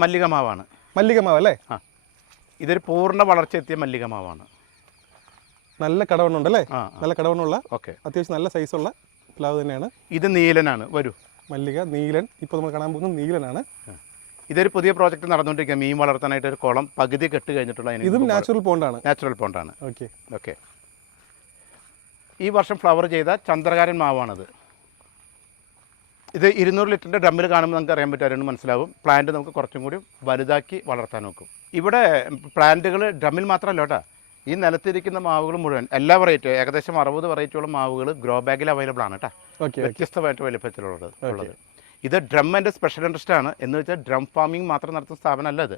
മല്ലിക മാവാണ്. മല്ലിക മാവ് അല്ലേ? ഇതൊരു പൂർണ്ണ വളർച്ച എത്തിയ മല്ലിക മാവാണ്. നല്ല കടവണ്ണുണ്ടല്ലേ? നല്ല കടവണ്ണുള്ള, ഓക്കെ, അത്യാവശ്യം നല്ല സൈസുള്ള പ്ലാവ് തന്നെയാണ്. ഇത് നീലനാണ്. വരൂ, മല്ലിക നീലൻ. ഇപ്പോൾ നമ്മൾ കാണാൻ പോകുന്നത് നീലനാണ്. ഇതൊരു പുതിയ പ്രോജക്റ്റ് നടന്നുകൊണ്ടിരിക്കുക. മീൻ വളർത്താനായിട്ട് ഒരു കുളം പകുതി കെട്ട് കഴിഞ്ഞിട്ടുള്ള. ഇതും നാച്ചുറൽ പോണ്ടാണ്. നാച്ചുറൽ പോണ്ടാണ്. ഓക്കെ. ഈ വർഷം ഫ്ലവർ ചെയ്ത ചന്ദ്രകാരൻ മാവാണത്. ഇത് 200 ലിറ്ററിൻ്റെ ഡ്രമ്മിൽ കാണുമ്പോൾ നമുക്ക് അറിയാൻ പറ്റും, മനസ്സിലാവും. പ്ലാന്റ് നമുക്ക് കുറച്ചും കൂടി വലുതാക്കി വളർത്താൻ നോക്കും. ഇവിടെ പ്ലാന്റുകൾ ഡ്രമ്മിൽ മാത്രമല്ല കേട്ടോ, ഈ നിലത്തിരിക്കുന്ന മാവുകൾ മുഴുവൻ എല്ലാ വെറൈറ്റി ഏകദേശം 60 വെറൈറ്റിയുള്ള മാവുകൾ ഗ്രോ ബാഗിൽ അവൈലബിൾ ആണ് കേട്ടോ, വ്യത്യസ്തമായിട്ട് വലിപ്പത്തിലുള്ളത്. ഇത് ഡ്രമ്മിൻ്റെ സ്പെഷ്യൽ ഇൻട്രസ്റ്റ് ആണ്. എന്ന് വെച്ചാൽ ഡ്രം ഫാമിംഗ് മാത്രം നടത്തുന്ന സ്ഥാപനമല്ല ഇത്.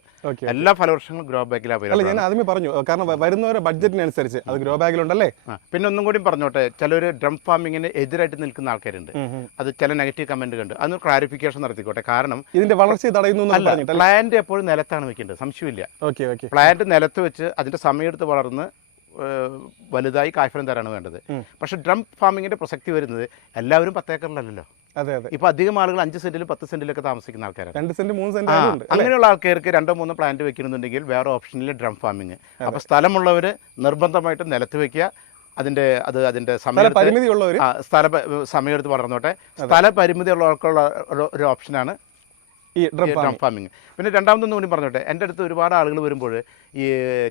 എല്ലാ ഫലവൃക്ഷങ്ങളും ഗ്രോ ബാഗിൽ അവൈലബിൾ. ഞാൻ ആദ്യമേ പറഞ്ഞു, കാരണം വരുന്നവരുടെ ബഡ്ജറ്റിനനുസരിച്ച് അത് ഗ്രോ ബാഗിലുണ്ടല്ലേ. പിന്നെ ഒന്നും കൂടി പറഞ്ഞോട്ടെ, ചിലർ ഡ്രം ഫാമിങ്ങിന് എതിരായിട്ട് നിൽക്കുന്ന ആൾക്കാരുണ്ട്. അത് ചില നെഗറ്റീവ് കമന്റ് കണ്ട് അതൊന്ന് ക്ലാരിഫിക്കേഷൻ നടത്തിക്കോട്ടെ. കാരണം ഇതിന്റെ വളർച്ച തടയുന്നു. പ്ലാന്റ് എപ്പോഴും നിലത്താണ് വെക്കേണ്ടത്, സംശയമില്ല. പ്ലാന്റ് നിലത്ത് വെച്ച് അതിന്റെ സമയമെടുത്ത് വളർന്ന് വലുതായി കായ്ഫലം തരാണ് വേണ്ടത്. പക്ഷെ ഡ്രം ഫാമിങ്ങിന്റെ പ്രസക്തി വരുന്നത് എല്ലാവരും 10 ഏക്കറിലല്ലോ. ഇപ്പൊ അധികം ആളുകൾ 5 സെന്റിലും 10 സെന്റിലൊക്കെ താമസിക്കുന്ന ആൾക്കാരാണ്. 2 സെന്റ് 3 സെന്റ് അങ്ങനെയുള്ള ആൾക്കാർക്ക് 2-3 പ്ലാന്റ് വെക്കണമെന്നുണ്ടെങ്കിൽ വേറെ ഓപ്ഷനിൽ ഡ്രം ഫാമിങ്. അപ്പൊ സ്ഥലമുള്ളവർ നിർബന്ധമായിട്ട് നിലത്ത് വെക്കുക. അതിന്റെ സമയമെടുത്ത് വളർന്നോട്ടെ. സ്ഥല പരിമിതി ഉള്ളവർക്കുള്ള ഒരു ഓപ്ഷനാണ് ഈ ഡ്രം ഫാമിങ്. പിന്നെ രണ്ടാമതൊന്നും കൂടി പറഞ്ഞോട്ടെ, എൻ്റെ അടുത്ത് ഒരുപാട് ആളുകൾ വരുമ്പോൾ ഈ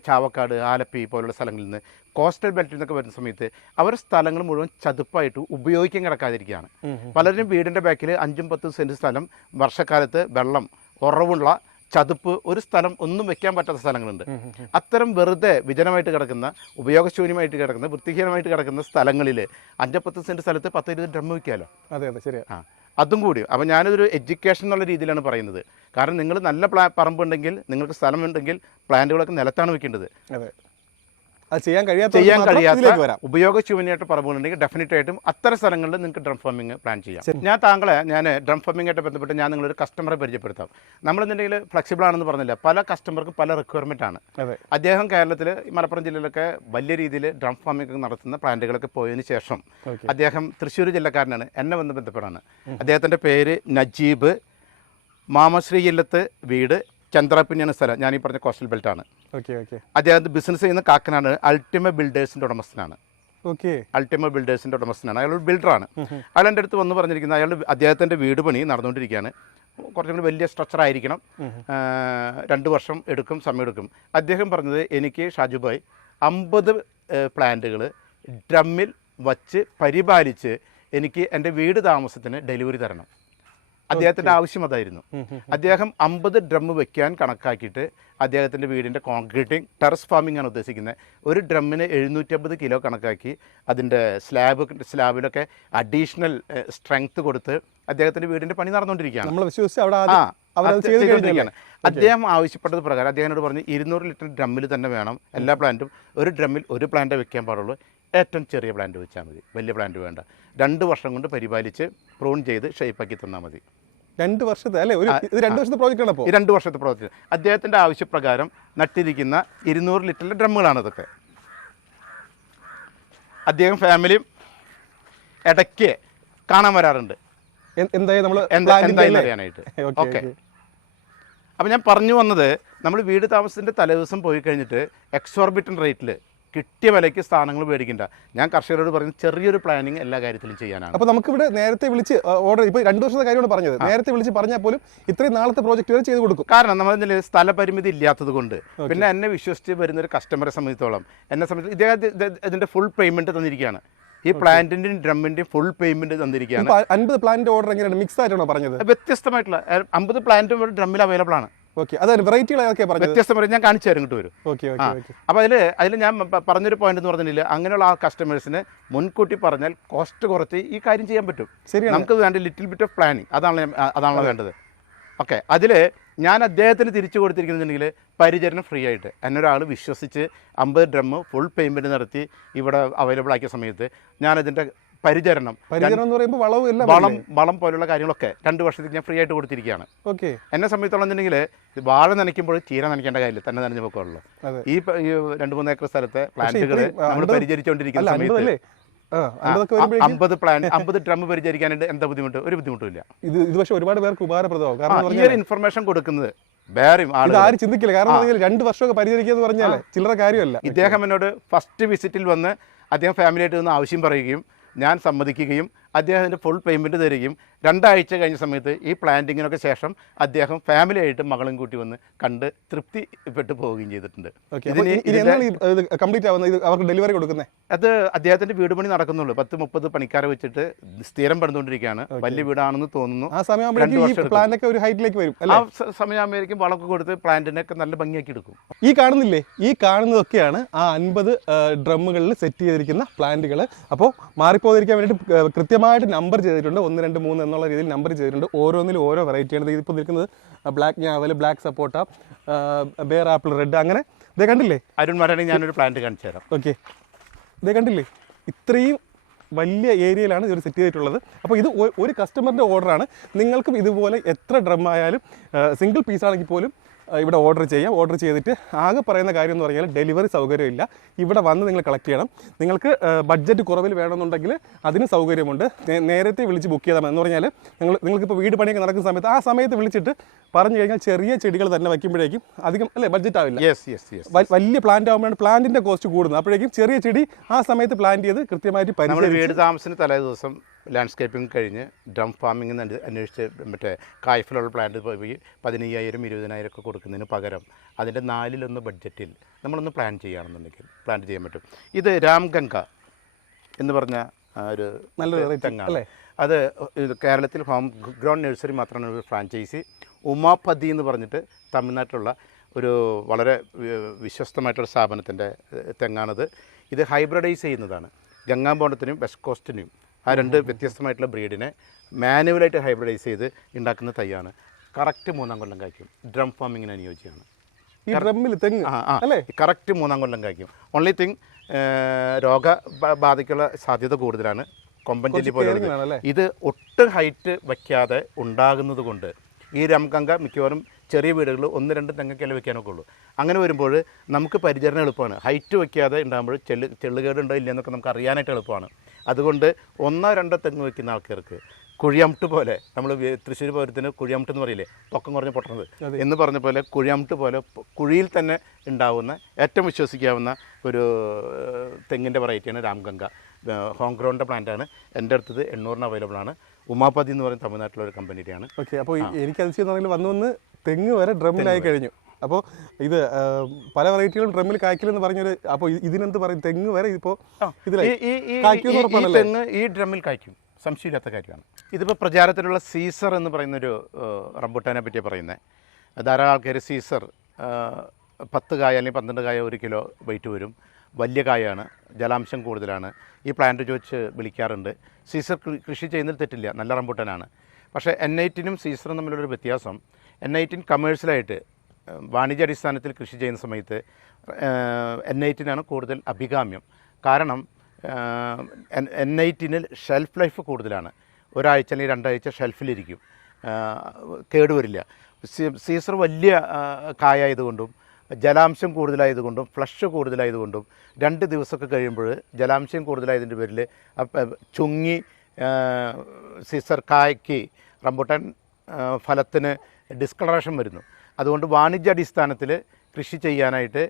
ചാവക്കാട്, ആലപ്പി പോലുള്ള സ്ഥലങ്ങളിൽ നിന്ന് കോസ്റ്റൽ ബെൽറ്റിൽ നിന്നൊക്കെ വരുന്ന സമയത്ത് അവർ സ്ഥലങ്ങൾ മുഴുവൻ ചതുപ്പായിട്ട് ഉപയോഗിക്കാൻ കിടക്കാതിരിക്കുകയാണ്. പലരും വീടിൻ്റെ ബാക്കിൽ 5-10 സെൻറ്റ് സ്ഥലം വർഷക്കാലത്ത് വെള്ളം ഉറവുള്ള ചതുപ്പ് ഒരു സ്ഥലം ഒന്നും വെക്കാൻ പറ്റാത്ത സ്ഥലങ്ങളുണ്ട്. അത്തരം വെറുതെ വിജനമായിട്ട് കിടക്കുന്ന, ഉപയോഗശൂന്യമായിട്ട് കിടക്കുന്ന, വൃത്തിഹീനമായിട്ട് കിടക്കുന്ന സ്ഥലങ്ങളിൽ 5-10 സെൻറ്റ് സ്ഥലത്ത് 10-20 ഡ്രം വയ്ക്കാമല്ലോ. അതെ അതെ, ശരി. അതും കൂടി. അപ്പോൾ ഞാനതൊരു എഡ്യൂക്കേഷൻ എന്നുള്ള രീതിയിലാണ് പറയുന്നത്. കാരണം നിങ്ങൾ നല്ല പറമ്പുണ്ടെങ്കിൽ, നിങ്ങൾക്ക് സ്ഥലമുണ്ടെങ്കിൽ പ്ലാന്റുകളൊക്കെ നിലത്താണ് വെക്കേണ്ടത്. അതെ, അത് ചെയ്യാൻ കഴിയാത്ത ഉപയോഗശൂന്യമായിട്ട് പറമ്പുകളുണ്ടെങ്കിൽ ഡെഫിനറ്റ് ആയിട്ടും അത്തരം സ്ഥലങ്ങളിൽ നിങ്ങൾക്ക് ഡ്രം ഫാമിംഗ് പ്ലാൻ ചെയ്യാം. ഞാൻ ഡ്രം ഫാമിംഗായിട്ട് ബന്ധപ്പെട്ട് നിങ്ങളൊരു കസ്റ്റമറെ പരിചയപ്പെടുത്താം. നമ്മളെന്നുണ്ടെങ്കിൽ ഫ്ലെക്സിബിൾ ആണെന്ന് പറഞ്ഞില്ല, പല കസ്റ്റമർക്കും പല റിക്വയർമെൻ്റ് ആണ്. അദ്ദേഹം കേരളത്തിൽ മലപ്പുറം ജില്ലയിലൊക്കെ വലിയ രീതിയിൽ ഡ്രം ഫാമിംഗ് നടത്തുന്ന പ്ലാന്റുകളൊക്കെ പോയതിനു ശേഷം അദ്ദേഹം തൃശ്ശൂർ ജില്ലക്കാരനാണ്, എന്നെ ബന്ധപ്പെടാണ്. അദ്ദേഹത്തിൻ്റെ പേര് നജീബ്, മാമശ്രീ ഇല്ലത്ത് വീട്, ചന്ദ്രാപ്പിന്നാണ് സ്ഥലം. ഞാൻ ഈ പറഞ്ഞ കോസ്റ്റൽ ബെൽറ്റാണ്. അദ്ദേഹം ബിസിനസ് ചെയ്യുന്ന കാക്കനാട് അൾട്ടിമ ബിൽഡേഴ്സിൻ്റെ ഉടമസ്ഥനാണ്. അൾട്ടിമ ബിൽഡേഴ്സിൻ്റെ ഉടമസ്ഥനാണ്. അയാൾ ബിൽഡറാണ്. അയാൾ എൻ്റെ അടുത്ത് വന്ന് പറഞ്ഞിരിക്കുന്നത്, അദ്ദേഹത്തിൻ്റെ വീട് പണി നടന്നുകൊണ്ടിരിക്കുകയാണ്. കുറച്ചും കൂടി വലിയ സ്ട്രക്ചർ ആയിരിക്കണം, 2 വർഷം എടുക്കും, സമയമെടുക്കും. അദ്ദേഹം പറഞ്ഞത്, എനിക്ക് ഷാജുഭായ് 50 പ്ലാന്റുകൾ ഡ്രമ്മിൽ വച്ച് പരിപാലിച്ച് എനിക്ക് എൻ്റെ വീട് താമസത്തിന് ഡെലിവറി തരണം. അദ്ദേഹത്തിൻ്റെ ആവശ്യം അതായിരുന്നു. അദ്ദേഹം 50 ഡ്രം വെക്കാൻ കണക്കാക്കിയിട്ട് അദ്ദേഹത്തിൻ്റെ വീടിൻ്റെ കോൺക്രീറ്റിംഗ് ടെറസ് ഫാമിംഗ് ആണ് ഉദ്ദേശിക്കുന്നത്. ഒരു ഡ്രമ്മിന് 750 കിലോ കണക്കാക്കി അതിൻ്റെ സ്ലാബിലൊക്കെ അഡീഷണൽ സ്ട്രെങ്ത് കൊടുത്ത് അദ്ദേഹത്തിൻ്റെ വീടിൻ്റെ പണി നടന്നുകൊണ്ടിരിക്കുകയാണ്. നമ്മൾ വിശ്വസിച്ച് അവിടെ ചെയ്തുകൊണ്ടിരിക്കുകയാണ്. അദ്ദേഹം ആവശ്യപ്പെട്ടത് പ്രകാരം അദ്ദേഹത്തിനോട് പറഞ്ഞ് 200 ലിറ്റർ ഡ്രമ്മിൽ തന്നെ വേണം എല്ലാ പ്ലാന്റും. ഒരു ഡ്രമ്മിൽ ഒരു പ്ലാന്റേ വെക്കാൻ പാടുള്ളൂ. ഏറ്റവും ചെറിയ പ്ലാന്റ് വെച്ചാൽ മതി, വലിയ പ്ലാന്റ് വേണ്ട. 2 വർഷം കൊണ്ട് പരിപാലിച്ച് പ്രൂൺ ചെയ്ത് ഷേപ്പാക്കി തന്നാൽ മതി. 2 വർഷത്തെ അല്ലേ? ഇത് 2 വർഷത്തെ പ്രോജക്റ്റ് ആണ്. അപ്പോൾ ഈ 2 വർഷത്തെ പ്രോജക്റ്റ് അദ്ദേഹത്തിൻ്റെ ആവശ്യപ്രകാരം നട്ടിരിക്കുന്ന 200 ലിറ്ററിൻ്റെ ഡ്രമ്മുകളാണ് ഇതൊക്കെ. അദ്ദേഹം ഫാമിലിയും ഇടയ്ക്ക് കാണാൻ വരാറുണ്ട് എന്തായാലും അറിയാനായിട്ട്. ഓക്കെ, അപ്പം ഞാൻ പറഞ്ഞു വന്നത്, നമ്മൾ വീട് താമസത്തിൻ്റെ തലേദിവസം പോയി കഴിഞ്ഞിട്ട് എക്സോർബിറ്റൻ റേറ്റിൽ കിട്ടിയ വിലയ്ക്ക് സ്ഥാനങ്ങൾ മേടിക്കണ്ട. ഞാൻ കർഷകരോട് പറയുന്നത് ചെറിയൊരു പ്ലാനിങ് എല്ലാ കാര്യത്തിലും ചെയ്യാനാണ്. അപ്പോൾ നമുക്കിവിടെ നേരത്തെ വിളിച്ച് ഓർഡർ, ഇപ്പോൾ 2 വർഷത്തെ കാര്യമാണ് പറഞ്ഞത്, നേരത്തെ വിളിച്ച് പറഞ്ഞാൽ പോലും ഇത്രയും നാളത്തെ പ്രോജക്റ്റ് വരെ ചെയ്ത് കൊടുക്കും. കാരണം നമ്മൾ സ്ഥലപരിമിതി ഇല്ലാത്തത് കൊണ്ട്, പിന്നെ എന്നെ വിശ്വസിച്ച് വരുന്ന ഒരു കസ്റ്റമറെ സംബന്ധിച്ചോളം, എന്നെ സംബന്ധിച്ച് ഇദ്ദേഹം ഇതിൻ്റെ ഫുൾ പേയ്മെൻറ്റ് തന്നിരിക്കുകയാണ്. ഈ പ്ലാന്റിൻ്റെയും ഡ്രമ്മിൻ്റെയും ഫുൾ പേയ്മെൻറ്റ് തന്നിരിക്കുകയാണ്. 50 പ്ലാന്റ് ഓർഡർ എങ്ങനെയാണ്? മിക്സ് ആയിട്ടാണോ പറഞ്ഞത്? വ്യത്യസ്തമായിട്ടുള്ള 50 പ്ലാന്റും ഒരു ഡ്രമ്മിൽ അവൈലബിൾ ആണ്. ഓക്കെ, അതാണ് വെറൈറ്റികൾ ഏതൊക്കെ പറഞ്ഞത്? വ്യത്യസ്തമായി ഞാൻ കാണിച്ചു തരും, ഇങ്ങോട്ട് വരും. ഓക്കെ. അപ്പോൾ അതിൽ ഞാൻ പറഞ്ഞൊരു പോയിന്റ് എന്ന് പറഞ്ഞില്ല, അങ്ങനെയുള്ള ആ കസ്റ്റമേഴ്സിന് മുൻകൂട്ടി പറഞ്ഞാൽ കോസ്റ്റ് കുറച്ച് ഈ കാര്യം ചെയ്യാൻ പറ്റും. ശരിയാണ്. നമുക്ക് വേണ്ട ലിറ്റിൽ ബിറ്റ് ഓഫ് പ്ലാനിങ് അതാണല്ലോ വേണ്ടത്. ഓക്കെ, അതിൽ ഞാൻ അദ്ദേഹത്തിന് തിരിച്ചു കൊടുത്തിരിക്കുന്നുണ്ടെങ്കിൽ പരിചരണം ഫ്രീ ആയിട്ട്. എന്നൊരാൾ വിശ്വസിച്ച് 50 ഡ്രം ഫുൾ പേയ്മെൻറ്റ് നടത്തി ഇവിടെ അവൈലബിൾ ആക്കിയ സമയത്ത് ഞാനതിൻ്റെ പരിചരണം എന്ന് പറയുമ്പോൾ വളം പോലുള്ള കാര്യങ്ങളൊക്കെ 2 വർഷത്തേക്ക് ഞാൻ ഫ്രീ ആയിട്ട് കൊടുത്തിരിക്കുകയാണ്. ഓക്കെ, എന്നെ സംബന്ധിച്ചോളെന്നുണ്ടെങ്കിൽ വാഴ നനയ്ക്കുമ്പോൾ ചീര നനയ്ക്കേണ്ട കാര്യമില്ല, തന്നെ നനഞ്ഞു പോക്കുള്ളൂ. ഈ 2-3 ഏക്കർ സ്ഥലത്തെ പ്ലാന്റുകൾ നമ്മൾ പരിചരിച്ചുകൊണ്ടിരിക്കുന്ന സമയത്ത് 50 ഡ്രം പരിചരിക്കാനായിട്ട് എന്താ ബുദ്ധിമുട്ട്? ഒരു ബുദ്ധിമുട്ടില്ല. ഇത് പക്ഷേ ഒരുപാട് പേർക്ക് ഉപകാരപ്രദമാകും. കാരണം ഈ ഒരു ഇൻഫർമേഷൻ കൊടുക്കുന്നത് വേറെയും ആരും ചിന്തിക്കില്ല. കാരണം 2 വർഷമൊക്കെ പരിചരിക്കുക എന്ന് പറഞ്ഞാൽ ചില്ലറ കാര്യമല്ല. ഇദ്ദേഹം എന്നോട് ഫസ്റ്റ് വിസിറ്റിൽ വന്ന് അദ്ദേഹം ഫാമിലിയായിട്ട് നിന്ന് ആവശ്യം പറയുകയും ഞാൻ സമ്മതിക്കുകയും അദ്ദേഹത്തിൻ്റെ ഫുൾ പേയ്മെൻറ്റ് തരികയും 2 ആഴ്ച കഴിഞ്ഞ സമയത്ത് ഈ പ്ലാന്റിങ്ങിനൊക്കെ ശേഷം അദ്ദേഹം ഫാമിലിയായിട്ട് മകളും കൂട്ടി വന്ന് കണ്ട് തൃപ്തിപ്പെട്ടു പോവുകയും ചെയ്തിട്ടുണ്ട്. കംപ്ലീറ്റ് ആവുന്നത് അവർക്ക് ഡെലിവറി കൊടുക്കുന്നത് അത് അദ്ദേഹത്തിൻ്റെ വീട് പണി നടക്കുന്നുള്ളൂ. 10-30 പണിക്കാരെ വെച്ചിട്ട് സ്ഥിരം പണിതുകൊണ്ടിരിക്കുകയാണ്. വലിയ വീടാണെന്ന് തോന്നുന്നു. ആ സമയമാകുമ്പോഴേക്കും ഒരു ഹൈറ്റിലേക്ക് വരും. ആ സമയമാകുമ്പോഴേക്കും വളമൊക്കെ കൊടുത്ത് പ്ലാന്റിനൊക്കെ നല്ല ഭംഗിയാക്കി എടുക്കും. ഈ കാണുന്നില്ലേ, ഈ കാണുന്നതൊക്കെയാണ് ആ 50 ഡ്രമ്മുകളിൽ സെറ്റ് ചെയ്തിരിക്കുന്ന പ്ലാന്റുകൾ. അപ്പോൾ മാറിപ്പോതിരിക്കാൻ വേണ്ടിയിട്ട് കൃത്യമായിട്ട് നമ്പർ ചെയ്തിട്ടുണ്ട്. 1, 2, 3 എന്നുള്ള രീതിയിൽ നമ്പർ ചെയ്തിട്ടുണ്ട്. ഓരോന്നിലും ഓരോ വെറൈറ്റിയാണ്. ഇതിപ്പോൾ നിൽക്കുന്നത് ബ്ലാക്ക് ഞാവൽ, ബ്ലാക്ക് സപ്പോട്ട, ബേർ ആപ്പിൾ റെഡ്, അങ്ങനെ ഇതേ കണ്ടില്ലേ? അരുൺ വരാണെങ്കിൽ ഞാനൊരു പ്ലാന്റ് കാണിച്ചു തരാം. ഓക്കെ, ഇതേ കണ്ടില്ലേ? ഇത്രയും വലിയ ഏരിയയിലാണ് ഇത് സെറ്റ് ചെയ്തിട്ടുള്ളത്. അപ്പോൾ ഇത് ഒരു കസ്റ്റമറിൻ്റെ ഓർഡറാണ്. നിങ്ങൾക്കും ഇതുപോലെ എത്ര ഡ്രം ആയാലും സിംഗിൾ പീസാണെങ്കിൽ പോലും ഇവിടെ ഓർഡർ ചെയ്യാം. ഓർഡർ ചെയ്തിട്ട് ആകെ പറയുന്ന കാര്യം എന്ന് പറഞ്ഞാൽ ഡെലിവറി സൗകര്യമില്ല. ഇവിടെ വന്ന് നിങ്ങൾ കളക്ട് ചെയ്യണം. നിങ്ങൾക്ക് ബഡ്ജറ്റ് കുറവിൽ വേണമെന്നുണ്ടെങ്കിൽ അതിന് സൗകര്യമുണ്ട്. നേരത്തെ വിളിച്ച് ബുക്ക് ചെയ്താൽ മതി. എന്ന് പറഞ്ഞാൽ നിങ്ങൾക്കിപ്പോൾ വീട് പണിയൊക്കെ നടക്കുന്ന സമയത്ത് ആ സമയത്ത് വിളിച്ചിട്ട് പറഞ്ഞു കഴിഞ്ഞാൽ ചെറിയ ചെടികൾ തന്നെ വയ്ക്കുമ്പോഴേക്കും അധികം ബഡ്ജറ്റ് ആവില്ല. വലിയ പ്ലാന്റ് ആകുമ്പോഴാണ് പ്ലാന്റിൻ്റെ കോസ്റ്റ് കൂടുന്നത്. അപ്പോഴേക്കും ചെറിയ ചെടി ആ സമയത്ത് പ്ലാന്റ് ചെയ്ത് കൃത്യമായിട്ട് വീട് താമസത്തിന് തലേ ദിവസം ലാൻഡ്സ്കേപ്പിംഗ് കഴിഞ്ഞ് ഡ്രം ഫാമിംഗ് അന്വേഷിച്ച് മറ്റേ കായ്ഫലുള്ള പ്ലാന്റ് പോയി 15,000, 20,000 ഒക്കെ കൊടുക്കുന്നതിന് പകരം അതിൻ്റെ 4-1 ബഡ്ജറ്റിൽ നമ്മളൊന്ന് പ്ലാൻ ചെയ്യുകയാണെന്നുണ്ടെങ്കിൽ പ്ലാൻ ചെയ്യാൻ പറ്റും. ഇത് രാംഗംഗ എന്ന് പറഞ്ഞ ഒരു നല്ലൊരു തെങ്ങാണ്. അത് കേരളത്തിൽ ഹോം ഗ്രൗണ്ട് നഴ്സറി മാത്രമാണ് ഒരു ഫ്രാഞ്ചൈസി. ഉമാപതി എന്ന് പറഞ്ഞിട്ട് തമിഴ്നാട്ടിലുള്ള ഒരു വളരെ വിശ്വസ്തമായിട്ടുള്ള സ്ഥാപനത്തിൻ്റെ തെങ്ങാണിത്. ഇത് ഹൈബ്രിഡൈസ് ചെയ്യുന്നതാണ്. ഗംഗാബോണ്ടത്തിനും വെസ്റ്റ് കോസ്റ്റിനും ആ 2 വ്യത്യസ്തമായിട്ടുള്ള ബ്രീഡിനെ മാനുവലായിട്ട് ഹൈബ്രിഡൈസ് ചെയ്ത് ഉണ്ടാക്കുന്ന തൈയാണ്. കറക്റ്റ് 3-ആം കൊല്ലം കായ്ക്കും. ഡ്രം ഫാമിങ്ങിന് അനുയോജ്യമാണ്. ഈ ഡ്രമ്മിൽ തെങ്ങ് അല്ലേ? കറക്റ്റ് 3-ആം കൊല്ലം കായ്ക്കും. ഓൺലി തിങ് രോഗബാധയ്ക്കുള്ള സാധ്യത കൂടുതലാണ്. കൊമ്പൻ ചെല്ലി പോലെ ഇത് ഒട്ടും ഹൈറ്റ് വയ്ക്കാതെ ഉണ്ടാകുന്നത് കൊണ്ട് ഈ രാംഗംഗ മിക്കവാറും ചെറിയ വീടുകളിൽ 1-2 തെങ്ങൊക്കെ വെക്കാനൊക്കെ ഉള്ളൂ. അങ്ങനെ വരുമ്പോൾ നമുക്ക് പരിചരണം എളുപ്പമാണ്. ഹൈറ്റ് വയ്ക്കാതെ ഉണ്ടാകുമ്പോൾ ചെള്ളുകേടുണ്ടോ ഇല്ലയെന്നൊക്കെ നമുക്ക് അറിയാനായിട്ട് എളുപ്പമാണ്. അതുകൊണ്ട് 1-2 തെങ്ങ് വയ്ക്കുന്ന ആൾക്കാർക്ക് കുഴിയമുട്ട് പോലെ, നമ്മൾ തൃശ്ശൂർ പൗരത്തിന് കുഴിയമുട്ട് എന്ന് പറയില്ലേ, പൊക്കം കുറഞ്ഞ് പൊട്ടണത് എന്ന് പറഞ്ഞ പോലെ കുഴിയമുട്ട് പോലെ കുഴിയിൽ തന്നെ ഉണ്ടാവുന്ന ഏറ്റവും വിശ്വസിക്കാവുന്ന ഒരു തെങ്ങിൻ്റെ വെറൈറ്റിയാണ് രാംഗംഗ. ഹോം ഗ്രൗണ്ടിൻ്റെ പ്ലാന്റാണ്. എൻ്റെ അടുത്തത് 800-ന് അവൈലബിൾ ആണ്. ഉമാപതി എന്ന് പറയുന്ന തമിഴ്നാട്ടിലുള്ള ഒരു കമ്പനിയുടെയാണ്. ഓക്കെ, അപ്പോൾ എനിക്ക് അതിശയം വന്ന് തെങ്ങ് വരെ ഡ്രമ്മിലായി കഴിഞ്ഞു. അപ്പോൾ ഇത് പല വെറൈറ്റികളും ഡ്രമ്മിൽ കായ്ക്കലെന്ന് പറഞ്ഞൊരു, അപ്പോൾ ഇതിനെന്ത് പറയും, തെങ്ങ് വരെ ഇപ്പോൾ ഇതിലായി തെങ്ങ് ഈ ഡ്രമ്മിൽ കായ്ക്കും, സംശയമില്ലാത്ത കാര്യമാണ്. ഇതിപ്പോൾ പ്രചാരത്തിലുള്ള സീസർ എന്ന് പറയുന്നൊരു റംബുട്ടാനെ പറ്റി പറയുന്നത്. ധാരാളം ആൾക്കാർ സീസർ 10 കായ അല്ലെങ്കിൽ 12 കായ 1 കിലോ വെയിറ്റ് വരും, വലിയ കായാണ്, ജലാംശം കൂടുതലാണ്. ഈ പ്ലാന്റ് ചോദിച്ച് വിളിക്കാറുണ്ട്. സീസർ കൃഷി ചെയ്യുന്നതിൽ തെറ്റില്ല, നല്ല റംബുട്ടാനാണ്. പക്ഷേ N18 സീസറും തമ്മിലുള്ളൊരു വ്യത്യാസം, N18 കമേഴ്ഷ്യലായിട്ട് വാണിജ്യാടിസ്ഥാനത്തിൽ കൃഷി ചെയ്യുന്ന സമയത്ത് N18 കൂടുതൽ അഭികാമ്യം. കാരണം N18 ഷെൽഫ് ലൈഫ് കൂടുതലാണ്, ഒരാഴ്ച അല്ലെങ്കിൽ 2 ആഴ്ച ഷെൽഫിലിരിക്കും, കേടുവരില്ല. സീസർ വലിയ കായായതുകൊണ്ടും ജലാംശം കൂടുതലായതുകൊണ്ടും ഫ്ലഷ് കൂടുതലായതുകൊണ്ടും 2 ദിവസമൊക്കെ കഴിയുമ്പോൾ ജലാംശം കൂടുതലായതിൻ്റെ പേരിൽ ചുങ്ങി സീസർ കായ്ക്ക് റംബുട്ടാൻ ഫലത്തിന് ഡിസ്കളറേഷൻ വരുന്നു. അതുകൊണ്ട് വാണിജ്യാടിസ്ഥാനത്തിൽ കൃഷി ചെയ്യാനായിട്ട്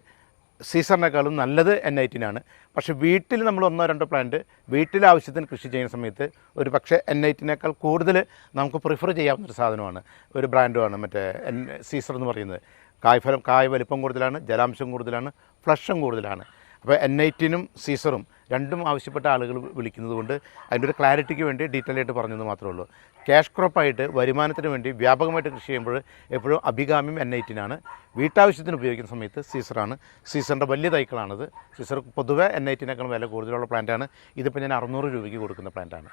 സീസറിനേക്കാളും നല്ലത് N18 പക്ഷേ വീട്ടിൽ നമ്മൾ 1-2 പ്ലാന്റ് വീട്ടിലെ ആവശ്യത്തിന് കൃഷി ചെയ്യുന്ന സമയത്ത് ഒരു പക്ഷേ N18 കൂടുതൽ നമുക്ക് പ്രിഫർ ചെയ്യാവുന്നൊരു സാധനമാണ്, ഒരു ബ്രാൻഡുമാണ് മറ്റേ സീസർ എന്ന് പറയുന്നത്. കായ വലിപ്പം കൂടുതലാണ്, ജലാംശം കൂടുതലാണ്, ഫ്ലഷും കൂടുതലാണ്. അപ്പോൾ N18 സീസറും രണ്ടും ആവശ്യപ്പെട്ട ആളുകൾ വിളിക്കുന്നത് കൊണ്ട് അതിൻ്റെ ഒരു ക്ലാരിറ്റിക്ക് വേണ്ടി ഡീറ്റെയിൽ ആയിട്ട് പറഞ്ഞത് മാത്രമേ ഉള്ളൂ. ക്യാഷ് ക്രോപ്പായിട്ട് വരുമാനത്തിന് വേണ്ടി വ്യാപകമായിട്ട് കൃഷി ചെയ്യുമ്പോൾ എപ്പോഴും അഭികാമ്യം N18 വീട്ടാവശ്യത്തിന് ഉപയോഗിക്കുന്ന സമയത്ത് സീസറാണ്. സീസറിൻ്റെ വലിയ തൈക്കളാണിത്. സീസർ പൊതുവെ N18 വില കൂടുതലുള്ള പ്ലാന്റാണ്. ഇതിപ്പോൾ ഞാൻ 600 രൂപയ്ക്ക് കൊടുക്കുന്ന പ്ലാന്റാണ്.